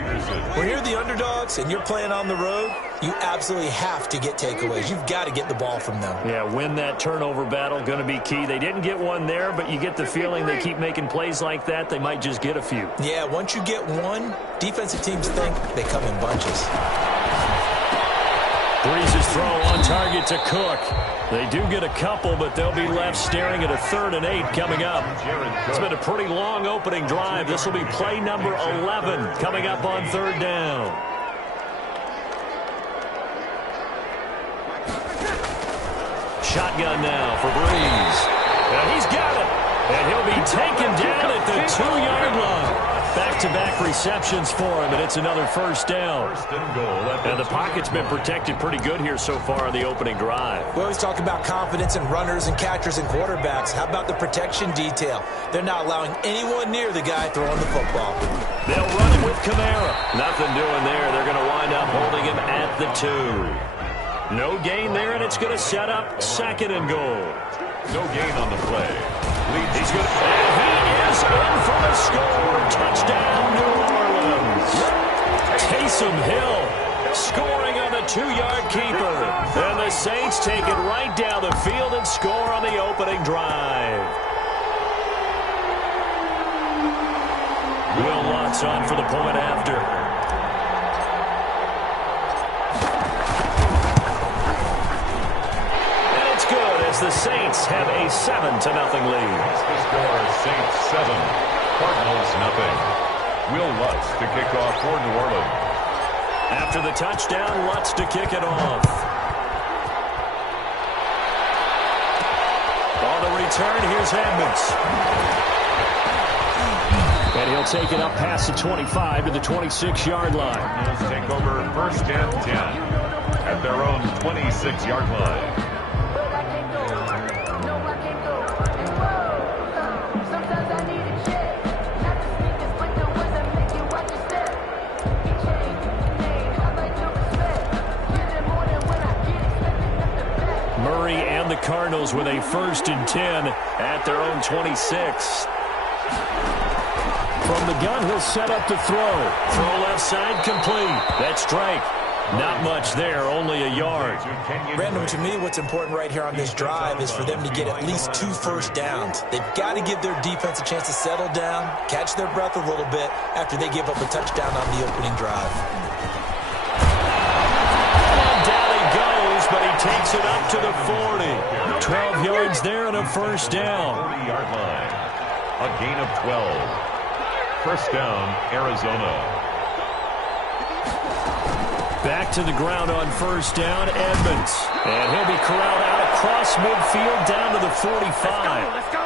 When you're the underdogs and you're playing on the road, you absolutely have to get takeaways. You've got to get the ball from them. Yeah, win that turnover battle, going to be key. They didn't get one there, but you get the feeling they keep making plays like that, they might just get a few. Yeah, once you get one, defensive teams think they come in bunches. Breeze's throw on target to Cook. They do get a couple, but they'll be left staring at a 3rd and 8 coming up. It's been a pretty long opening drive. This will be play number 11 coming up on 3rd down. Shotgun now for Breeze. And he's got it. And he'll be taken down at the 2-yard line. Back-to-back receptions for him, and it's another 1st down. And the pocket's been protected pretty good here so far on the opening drive. We always talk about confidence in runners and catchers and quarterbacks. How about the protection detail? They're not allowing anyone near the guy throwing the football. They'll run it with Kamara. Nothing doing there. They're going to wind up holding him at the 2. No gain there, and it's going to set up 2nd and goal. No gain on the play. He's good. And he is in for the score. Touchdown, New Orleans. Taysom Hill scoring on the 2-yard keeper. And the Saints take it right down the field and score on the opening drive. Will Lutz on for the point after. The Saints have a 7-0 lead. The score is Saints 7, Cardinals nothing. Will Lutz to kick off for New Orleans. After the touchdown, Lutz to kick it off. On the return, here's Edmonds. And he'll take it up past the 25 to the 26-yard line. Cardinals take over 1st and 10 at their own 26-yard line. The Cardinals with a 1st and 10 at their own 26. From the gun, he'll set up to throw. Throw left side, complete. That's strike. Not much there, only a yard. Brandon, to me, what's important right here on this drive is for them to get at least 2 first downs. They've got to give their defense a chance to settle down, catch their breath a little bit after they give up a touchdown on the opening drive. But he takes it up to the 40. 12 yards there and a 1st down. 40-yard line. A gain of 12. 1st down, Arizona. Back to the ground on 1st down, Edmonds. And he'll be corralled out across midfield down to the 45. Let's go.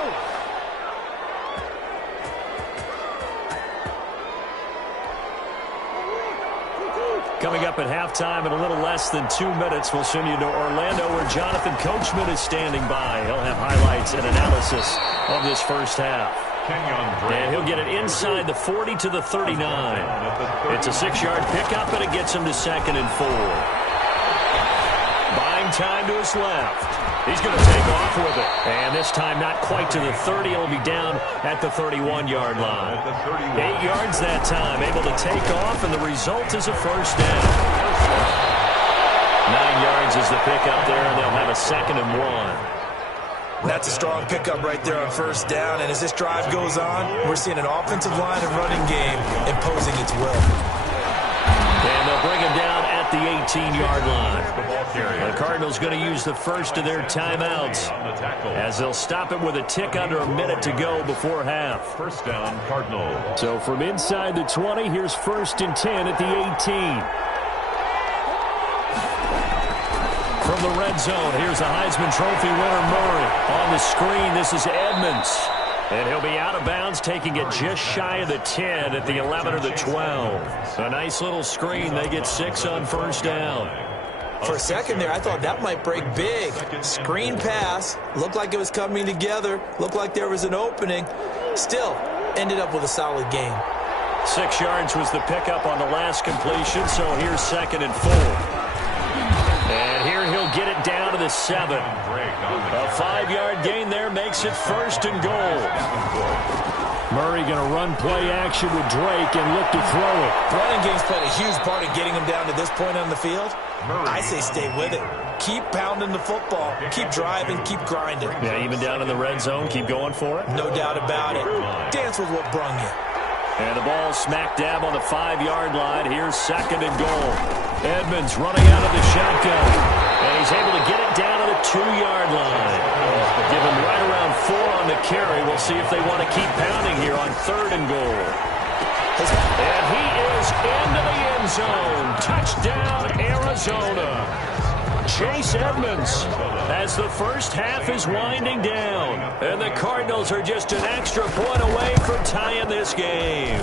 Coming up at halftime in a little less than 2 minutes, we'll send you to Orlando where Jonathan Coachman is standing by. He'll have highlights and analysis of this 1st half. And he'll get it inside the 40 to the 39. It's a 6-yard pickup, and it gets him to 2nd and 4. Buying time to his left. He's going to take off with it. And this time not quite to the 30. It'll be down at the 31-yard line. 8 yards that time. Able to take off, and the result is a 1st down. 9 yards is the pickup there, and they'll have a 2nd and 1. That's a strong pickup right there on 1st down. And as this drive goes on, we're seeing an offensive line and running game imposing its will. And they'll bring him down at the 18-yard line. The Cardinals going to use the first of their timeouts as they'll stop it with a tick under a minute to go before half. 1st down, Cardinals. So from inside the 20, here's 1st and 10 at the 18. From the red zone, here's the Heisman Trophy winner Murray. On the screen, this is Edmonds. And he'll be out of bounds, taking it just shy of the 10 at the 11 or the 12. A nice little screen. They get 6 on 1st down. For a second there, I thought that might break big. Screen pass. Looked like it was coming together. Looked like there was an opening. Still, ended up with a solid game. 6 yards was the pickup on the last completion, so here's 2nd and 4. And here he'll get it down to the the 7. A 5-yard gain there makes it 1st and goal. Murray going to run play action with Drake and look to throw it. Running game's played a huge part of getting him down to this point on the field. I say stay with it. Keep pounding the football. Keep driving. Keep grinding. Yeah, even down in the red zone, keep going for it. No doubt about it. Dance with what brung you. And the ball smack dab on the 5-yard line. Here's 2nd and goal. Edmonds running out of the shotgun. And he's able to get it down to the 2-yard line. Give him right around 4 on the carry. We'll see if they want to keep pounding here on 3rd and goal. And he is into the end zone. Touchdown, Arizona. Chase Edmonds as the first half is winding down. And the Cardinals are just an extra point away from tying this game.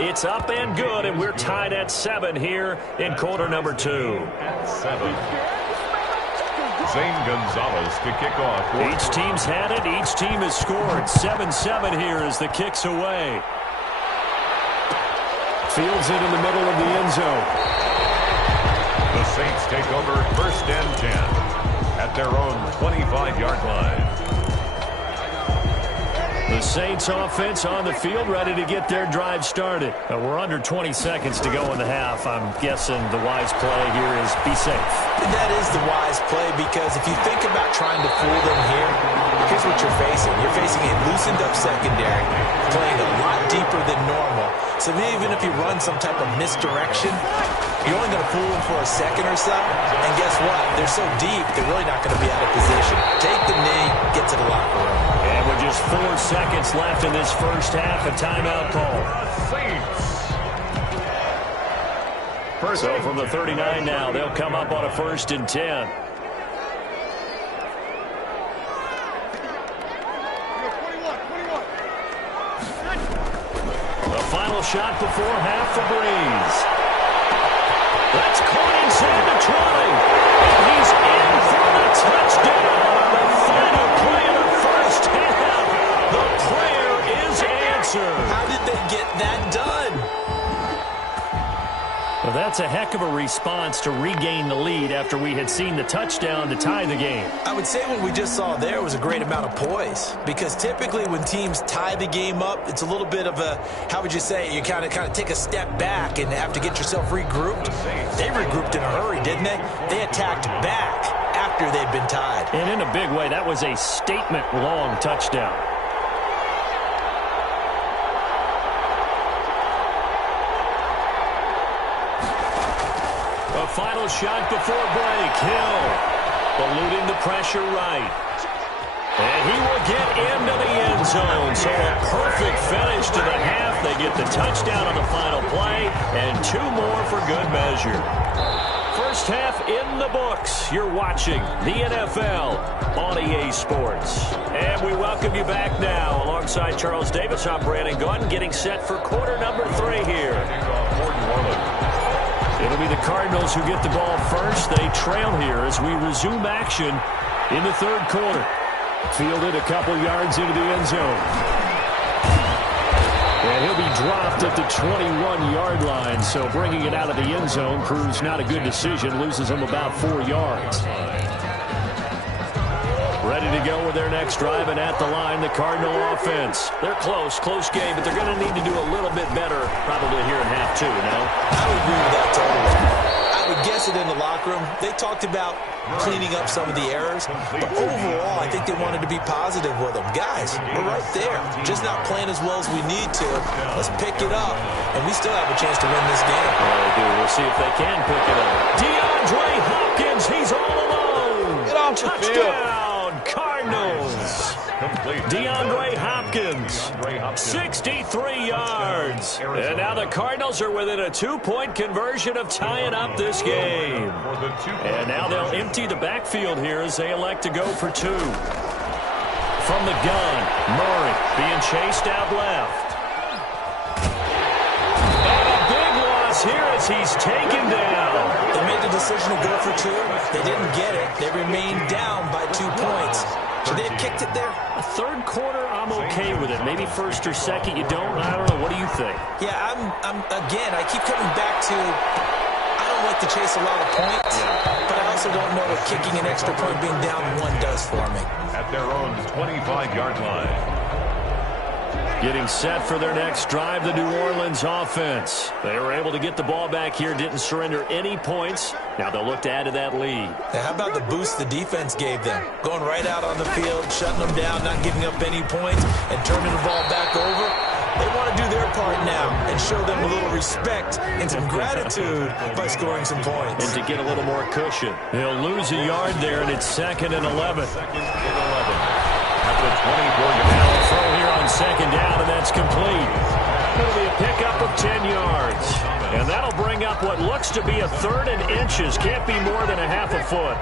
It's up and good, and we're tied at 7 here in quarter number 2. At 7. Zane Gonzalez to kick off. Each team's had it. Each team has scored. 7-7 here as the kick's away. Fields it in the middle of the end zone. The Saints take over 1st and 10 at their own 25-yard line. The Saints offense on the field, ready to get their drive started. We're under 20 seconds to go in the half. I'm guessing the wise play here is be safe. That is the wise play, because if you think about trying to fool them here, here's what you're facing. You're facing a loosened up secondary, playing a lot deeper than normal. So even if you run some type of misdirection, you're only going to fool them for a second or so. And guess what? They're so deep, they're really not going to be out of position. Take the knee, get to the locker room. And with just 4 seconds left in this first half, a timeout call. So from the 39 now, they'll come up on a 1st and 10. The final shot before half for Breeze. That's caught inside the 20. And he's in for the touchdown. The final play of the first half. The prayer is answered. How did they get that done? Well, that's a heck of a response to regain the lead after we had seen the touchdown to tie the game. I would say what we just saw there was a great amount of poise, because typically when teams tie the game up, it's a little bit of a, how would you say, you kind of take a step back and have to get yourself regrouped. They regrouped in a hurry, didn't they? They attacked back after they'd been tied. And in a big way, that was a statement-long touchdown. A final shot before break. Hill eluding the pressure right. And he will get into the end zone. So a perfect finish to the half. They get the touchdown on the final play, and 2 more for good measure. First half in the books. You're watching the NFL on EA Sports. And we welcome you back now. Alongside Charles Davis, I'm Brandon Gaudin, getting set for quarter number 3 here. It'll be the Cardinals who get the ball first. They trail here as we resume action in the 3rd quarter. Fielded a couple yards into the end zone. And he'll be dropped at the 21-yard line, so bringing it out of the end zone proves not a good decision. Loses him about 4 yards. Ready to go with their next drive, and at the line, the Cardinal offense. They're close game, but they're going to need to do a little bit better probably here in half 2, you know? I would agree with that totally. I would guess it in the locker room. They talked about cleaning up some of the errors, but overall, I think they wanted to be positive with them. Guys, we're right there. Just not playing as well as we need to. Let's pick it up, and we still have a chance to win this game. Well, they do. We'll see if they can pick it up. DeAndre Hopkins, he's all alone. Get off the field. Cardinals. DeAndre Hopkins, 63 yards. And now the Cardinals are within a 2-point conversion of tying up this game. And now they'll empty the backfield here as they elect to go for 2. From the gun, Murray being chased out left. And a big loss here as he's taken down. They made the decision to go for 2. They didn't get it. They remained down by 2 points. Should they have kicked it there? A 3rd quarter, I'm okay with it. Maybe 1st or 2nd, you don't. I don't know. What do you think? Yeah, again, I keep coming back to, I don't like to chase a lot of points, but I also don't know what kicking an extra point being down 1 does for me. At their own 25-yard line. Getting set for their next drive, the New Orleans offense. They were able to get the ball back here, didn't surrender any points. Now they'll look to add to that lead. Now, how about the boost the defense gave them? Going right out on the field, shutting them down, not giving up any points, and turning the ball back over. They want to do their part now and show them a little respect and some gratitude by scoring some points. And to get a little more cushion. They'll lose a yard there, and it's 2nd and 11. At the 24-yard line. Throw here on 2nd down, and that's complete. It'll be a pickup of 10 yards. And that'll bring up what looks to be a 3rd and inches. Can't be more than a half a foot.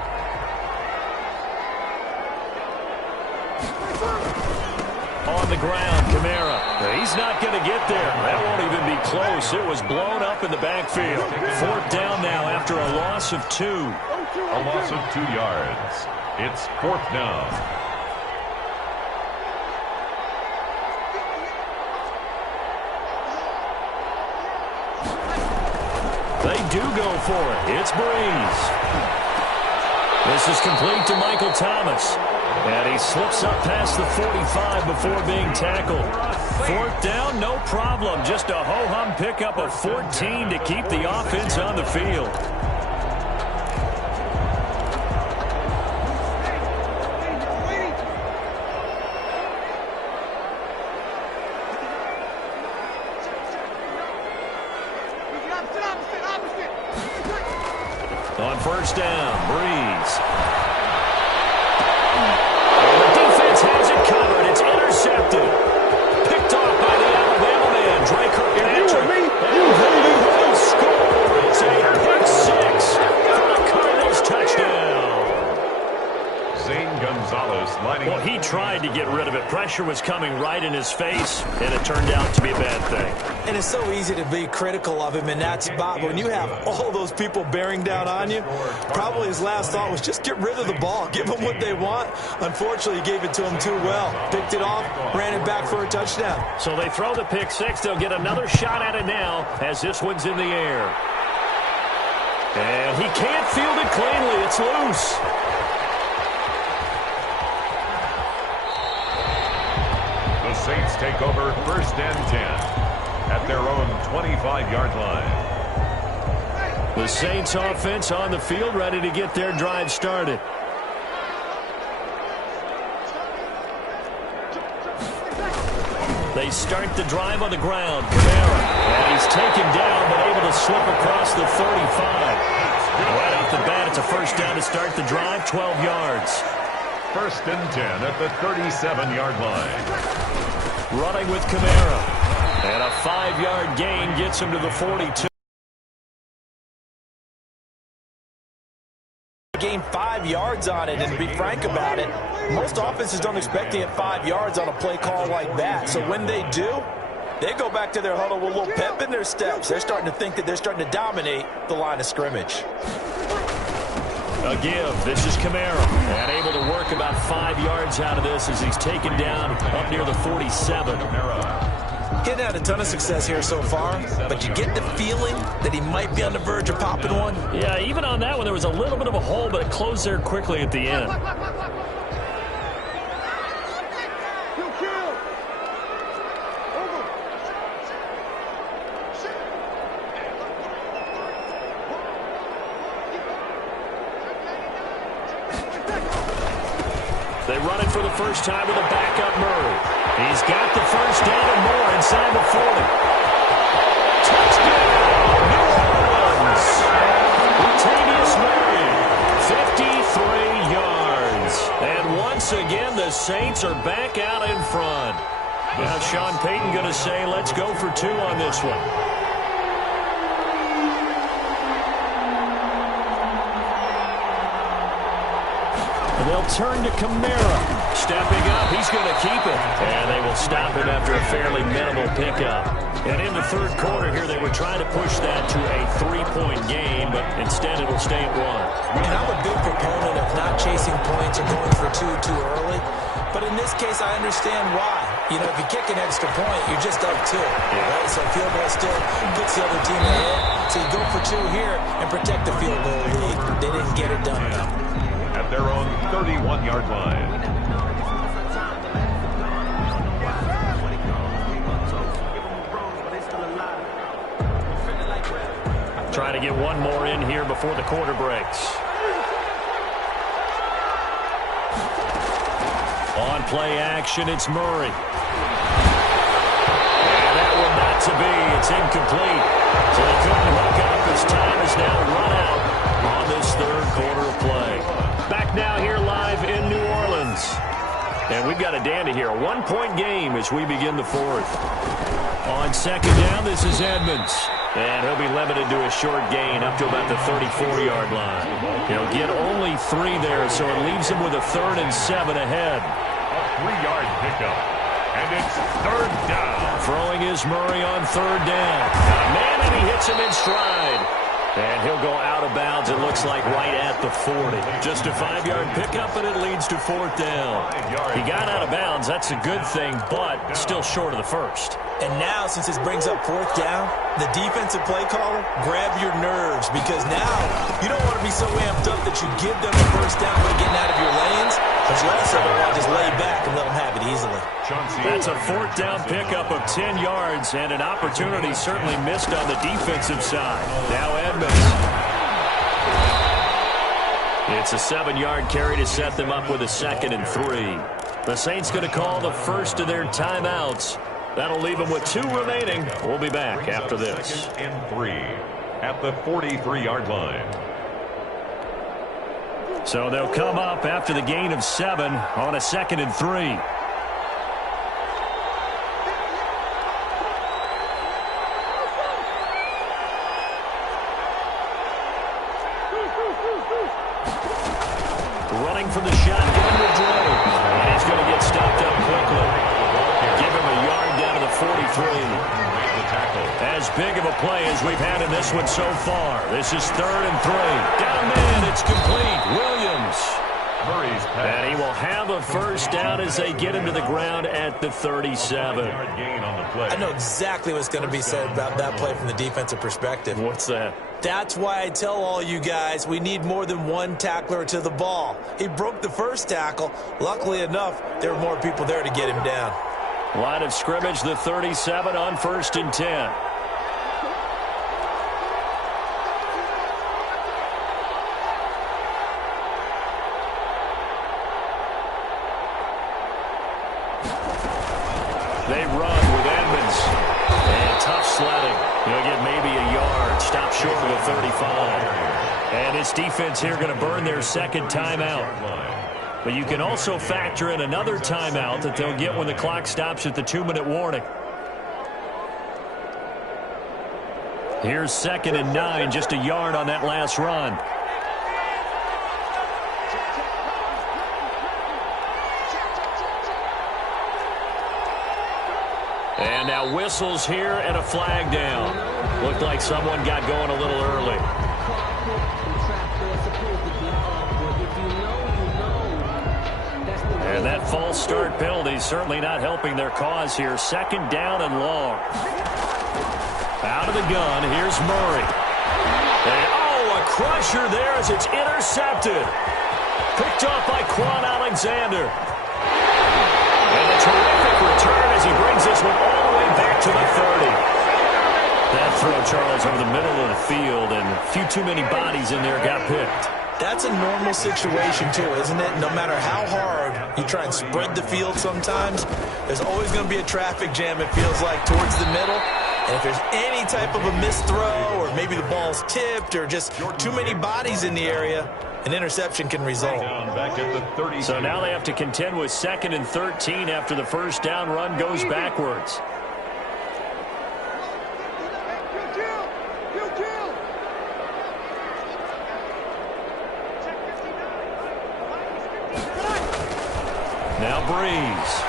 On the ground, Kamara. He's not going to get there. That won't even be close. It was blown up in the backfield. 4th down now after a loss of 2. A loss of 2 yards. It's 4th down. They do go for it. It's Breeze. This is complete to Michael Thomas. And he slips up past the 45 before being tackled. 4th down, no problem. Just a ho-hum pickup of 14 to keep the offense on the field. On 1st down, Breeze. And the defense has it covered. It's intercepted. Picked off by the Alabama man, Drake Kirkpatrick. And they will score. It's a pick 6 for the Cardinals touchdown. Zane Gonzalez lining Well, he tried to get rid of it. Pressure was coming right in his face, and it turned out to be a bad thing. And it's so easy to be critical of him in that spot. When you have all those people bearing down on you, probably his last thought was just get rid of the ball. Give them what they want. Unfortunately, he gave it to them too well. Picked it off, ran it back for a touchdown. So they throw the pick 6. They'll get another shot at it now as this one's in the air. And he can't field it cleanly. It's loose. The Saints take over 1st and 10 at their own 25-yard line. The Saints offense on the field, ready to get their drive started. They start the drive on the ground. Kamara. And he's taken down, but able to slip across the 35. Right off the bat, it's a 1st down to start the drive, 12 yards. 1st and 10 at the 37-yard line. Running with Kamara. And a 5-yard gain gets him to the 42. Gained 5 yards on it, and to be frank about it, most offenses don't expect to get 5 yards on a play call like that. So when they do, they go back to their huddle with a little pep in their steps. They're starting to think that they're starting to dominate the line of scrimmage. A give. This is Kamara. And able to work about 5 yards out of this as he's taken down up near the 47. Getting had a ton of success here so far, but you get the feeling that he might be on the verge of popping one. Yeah, even on that one, there was a little bit of a hole, but it closed there quickly at the end. They run it for the first time with a backup Murray. He's got the 1st down and more inside the 40. Touchdown, New Orleans. Latavius Murray, 53 yards. And once again, the Saints are back out in front. Now Sean Payton going to say, let's go for 2 on this one. They'll turn to Kamara. Stepping up, he's going to keep it. And they will stop him after a fairly minimal pickup. And in the 3rd quarter here, they were trying to push that to a 3-point game, but instead it will stay at 1. And I'm a big proponent of not chasing points or going for 2 too early. But in this case, I understand why. You know, if you kick an extra point, you're just up 2. Right? So field goal still puts the other team ahead. So you go for 2 here and protect the field goal lead. They didn't get it done now. At their own 31-yard line. Trying to get one more in here before the quarter breaks. On play action, it's Murray. And that one not to be. It's incomplete. So they couldn't hook up as time is now run out on this third quarter of play. Back now here live in New Orleans. And we've got a dandy here. A 1-point game as we begin the fourth. On second down, this is Edmonds. And he'll be limited to a short gain up to about the 34-yard line. He'll get only 3 there, so it leaves him with a 3rd and 7 ahead. A 3-yard pickup. And it's 3rd down. Throwing is Murray on 3rd down. Got a man, and he hits him in stride. And he'll go out of bounds, it looks like, right at the 40. Just a 5-yard pickup, and it leads to 4th down. He got out of bounds. That's a good thing, but still short of the first. And now, since this brings up 4th down, the defensive play caller, grab your nerves, because now you don't want to be so amped up that you give them the first down by getting out of your lanes, but you also don't want to just lay back and let them have it easily. That's a 4th down pickup of 10 yards, and an opportunity certainly missed on the defensive side. Now Edmonds. It's a 7-yard carry to set them up with a 2nd and 3. The Saints going to call the first of their timeouts. That'll leave them with 2 remaining. We'll be back after this. 2nd and 3 at the 43-yard line. So they'll come up after the gain of 7 on a 2nd and 3. Running for the shotgun with Drew. And he's going to get stopped up quickly. Give him a yard down to the 43. As big of a play as we've had in this one so far. This is 3rd and 3. Down man, it's complete. Williams. And he will have a first down as they get him to the ground at the 37. I know exactly what's going to be said about that play from the defensive perspective. What's that? That's why I tell all you guys we need more than one tackler to the ball. He broke the first tackle. Luckily enough, there were more people there to get him down. Line of scrimmage, the 37 on 1st and 10. They run with Edmonds. And tough sledding. He'll get maybe a yard. Stop short of the 35. And this defense here going to burn their 2nd timeout. But you can also factor in another timeout that they'll get when the clock stops at the 2-minute warning. Here's 2nd and 9, just a yard on that last run. And now whistles here and a flag down. Looked like someone got going a little early. And that false start penalty certainly not helping their cause here. 2nd down and long. Out of the gun, here's Murray. And, a crusher there as it's intercepted. Picked off by Quan Alexander. And a terrific return as he brings this one all the way back to the 30. That throw, Charles, over the middle of the field, and a few too many bodies in there got picked. That's a normal situation, too, isn't it? No matter how hard you try and spread the field sometimes, there's always going to be a traffic jam, it feels like, towards the middle. And if there's any type of a missed throw, or maybe the ball's tipped, or just too many bodies in the area, an interception can result. So now they have to contend with 2nd and 13 after the first down run goes backwards. Now Breeze.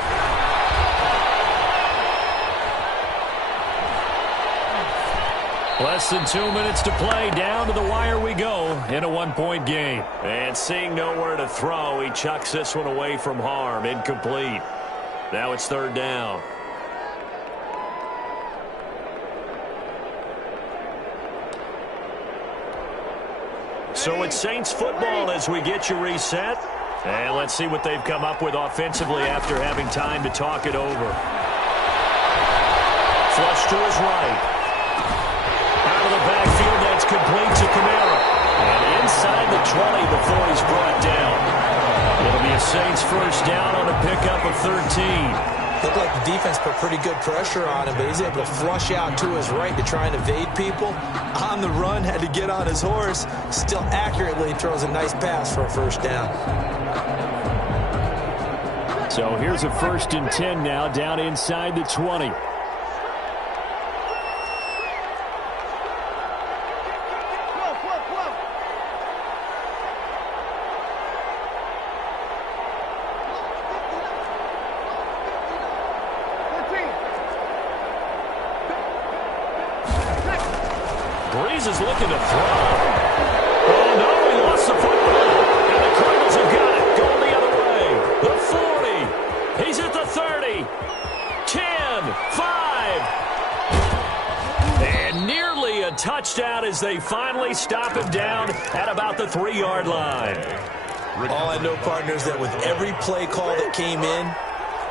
Less than 2 minutes to play. Down to the wire we go in a 1-point game. And seeing nowhere to throw, he chucks this one away from harm. Incomplete. Now it's 3rd down. So it's Saints football as we get you reset. And let's see what they've come up with offensively after having time to talk it over. Flush to his right. Out of the backfield, that's complete to Kamara. And inside the 20 before he's brought down. It'll be a Saints first down on a pickup of 13. Looked like the defense put pretty good pressure on him, but he's able to flush out to his right to try and evade people. On the run, had to get on his horse. Still accurately throws a nice pass for a first down. So here's a 1st and 10 now, down inside the 20. Breeze is looking to throw. Oh, no, he lost the football. And the Cardinals have got it. Going the other way. The 40. He's at the 30. 10, 5. And nearly a touchdown as they finally stop him down at about the 3-yard line. All I know, partners, that with every play call that came in,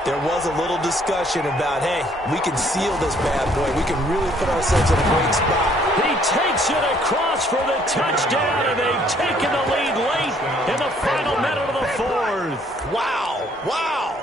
there was a little discussion about, hey, we can seal this bad boy. We can really put ourselves in a great spot. He takes it across for the touchdown, and they've taken the lead late in the final minute of the 4th. Wow, wow,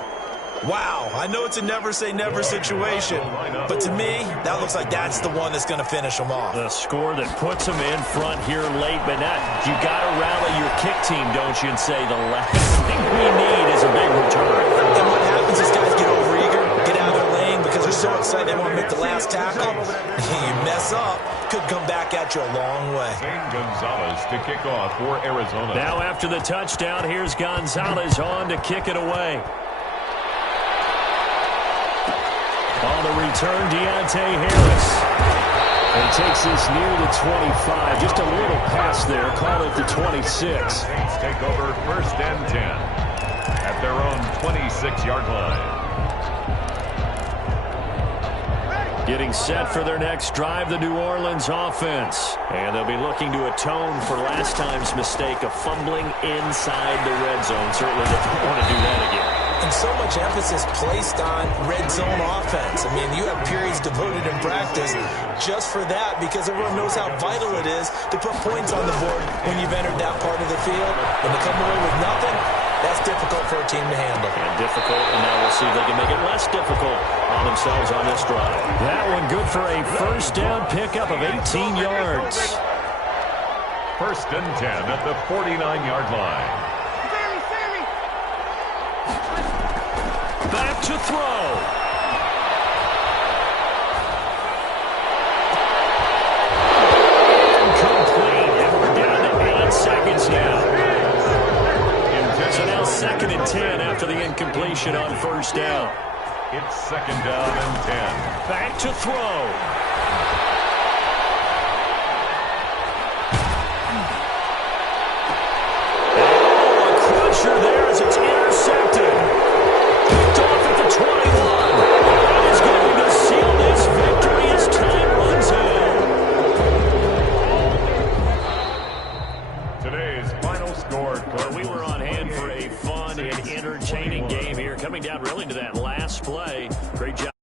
wow. I know it's a never-say-never situation, but to me, that looks like that's the one that's going to finish them off. The score that puts them in front here late, but not, you got to rally your kick team, don't you, and say the last thing we need is a big return. And what happens is guys get overeager, get out of their lane because they're so excited they want to make the last tackle. You mess up, could come back at you a long way. Gonzalez to kick off for Arizona. Now after the touchdown, here's Gonzalez on to kick it away. On the return, Deontay Harris. He takes this near the 25. Just a little pass there. Call it the 26. Saints take over 1st and 10 at their own 26-yard line. Getting set for their next drive, the New Orleans offense. And they'll be looking to atone for last time's mistake of fumbling inside the red zone. Certainly they don't want to do that again. And so much emphasis placed on red zone offense. I mean, you have periods devoted in practice just for that because everyone knows how vital it is to put points on the board when you've entered that part of the field. And to come away with nothing, that's difficult for a team to handle. And difficult, and now we'll see if they can make it less difficult on themselves on this drive. That one good for a first down pickup of 18 yards. 1st and 10 at the 49-yard line. Back to throw. Incomplete. And we're down to 8 seconds now. So now 2nd and 10 after the incompletion on first down. It's 2nd down and 10. Back to throw. Oh, a crusher there as it's intercepted. Picked off at the 21. That is going to seal this victory as time runs out. Today's final score. Well, we were on hand for a fun and entertaining game here. Coming down really to that last play. Great job.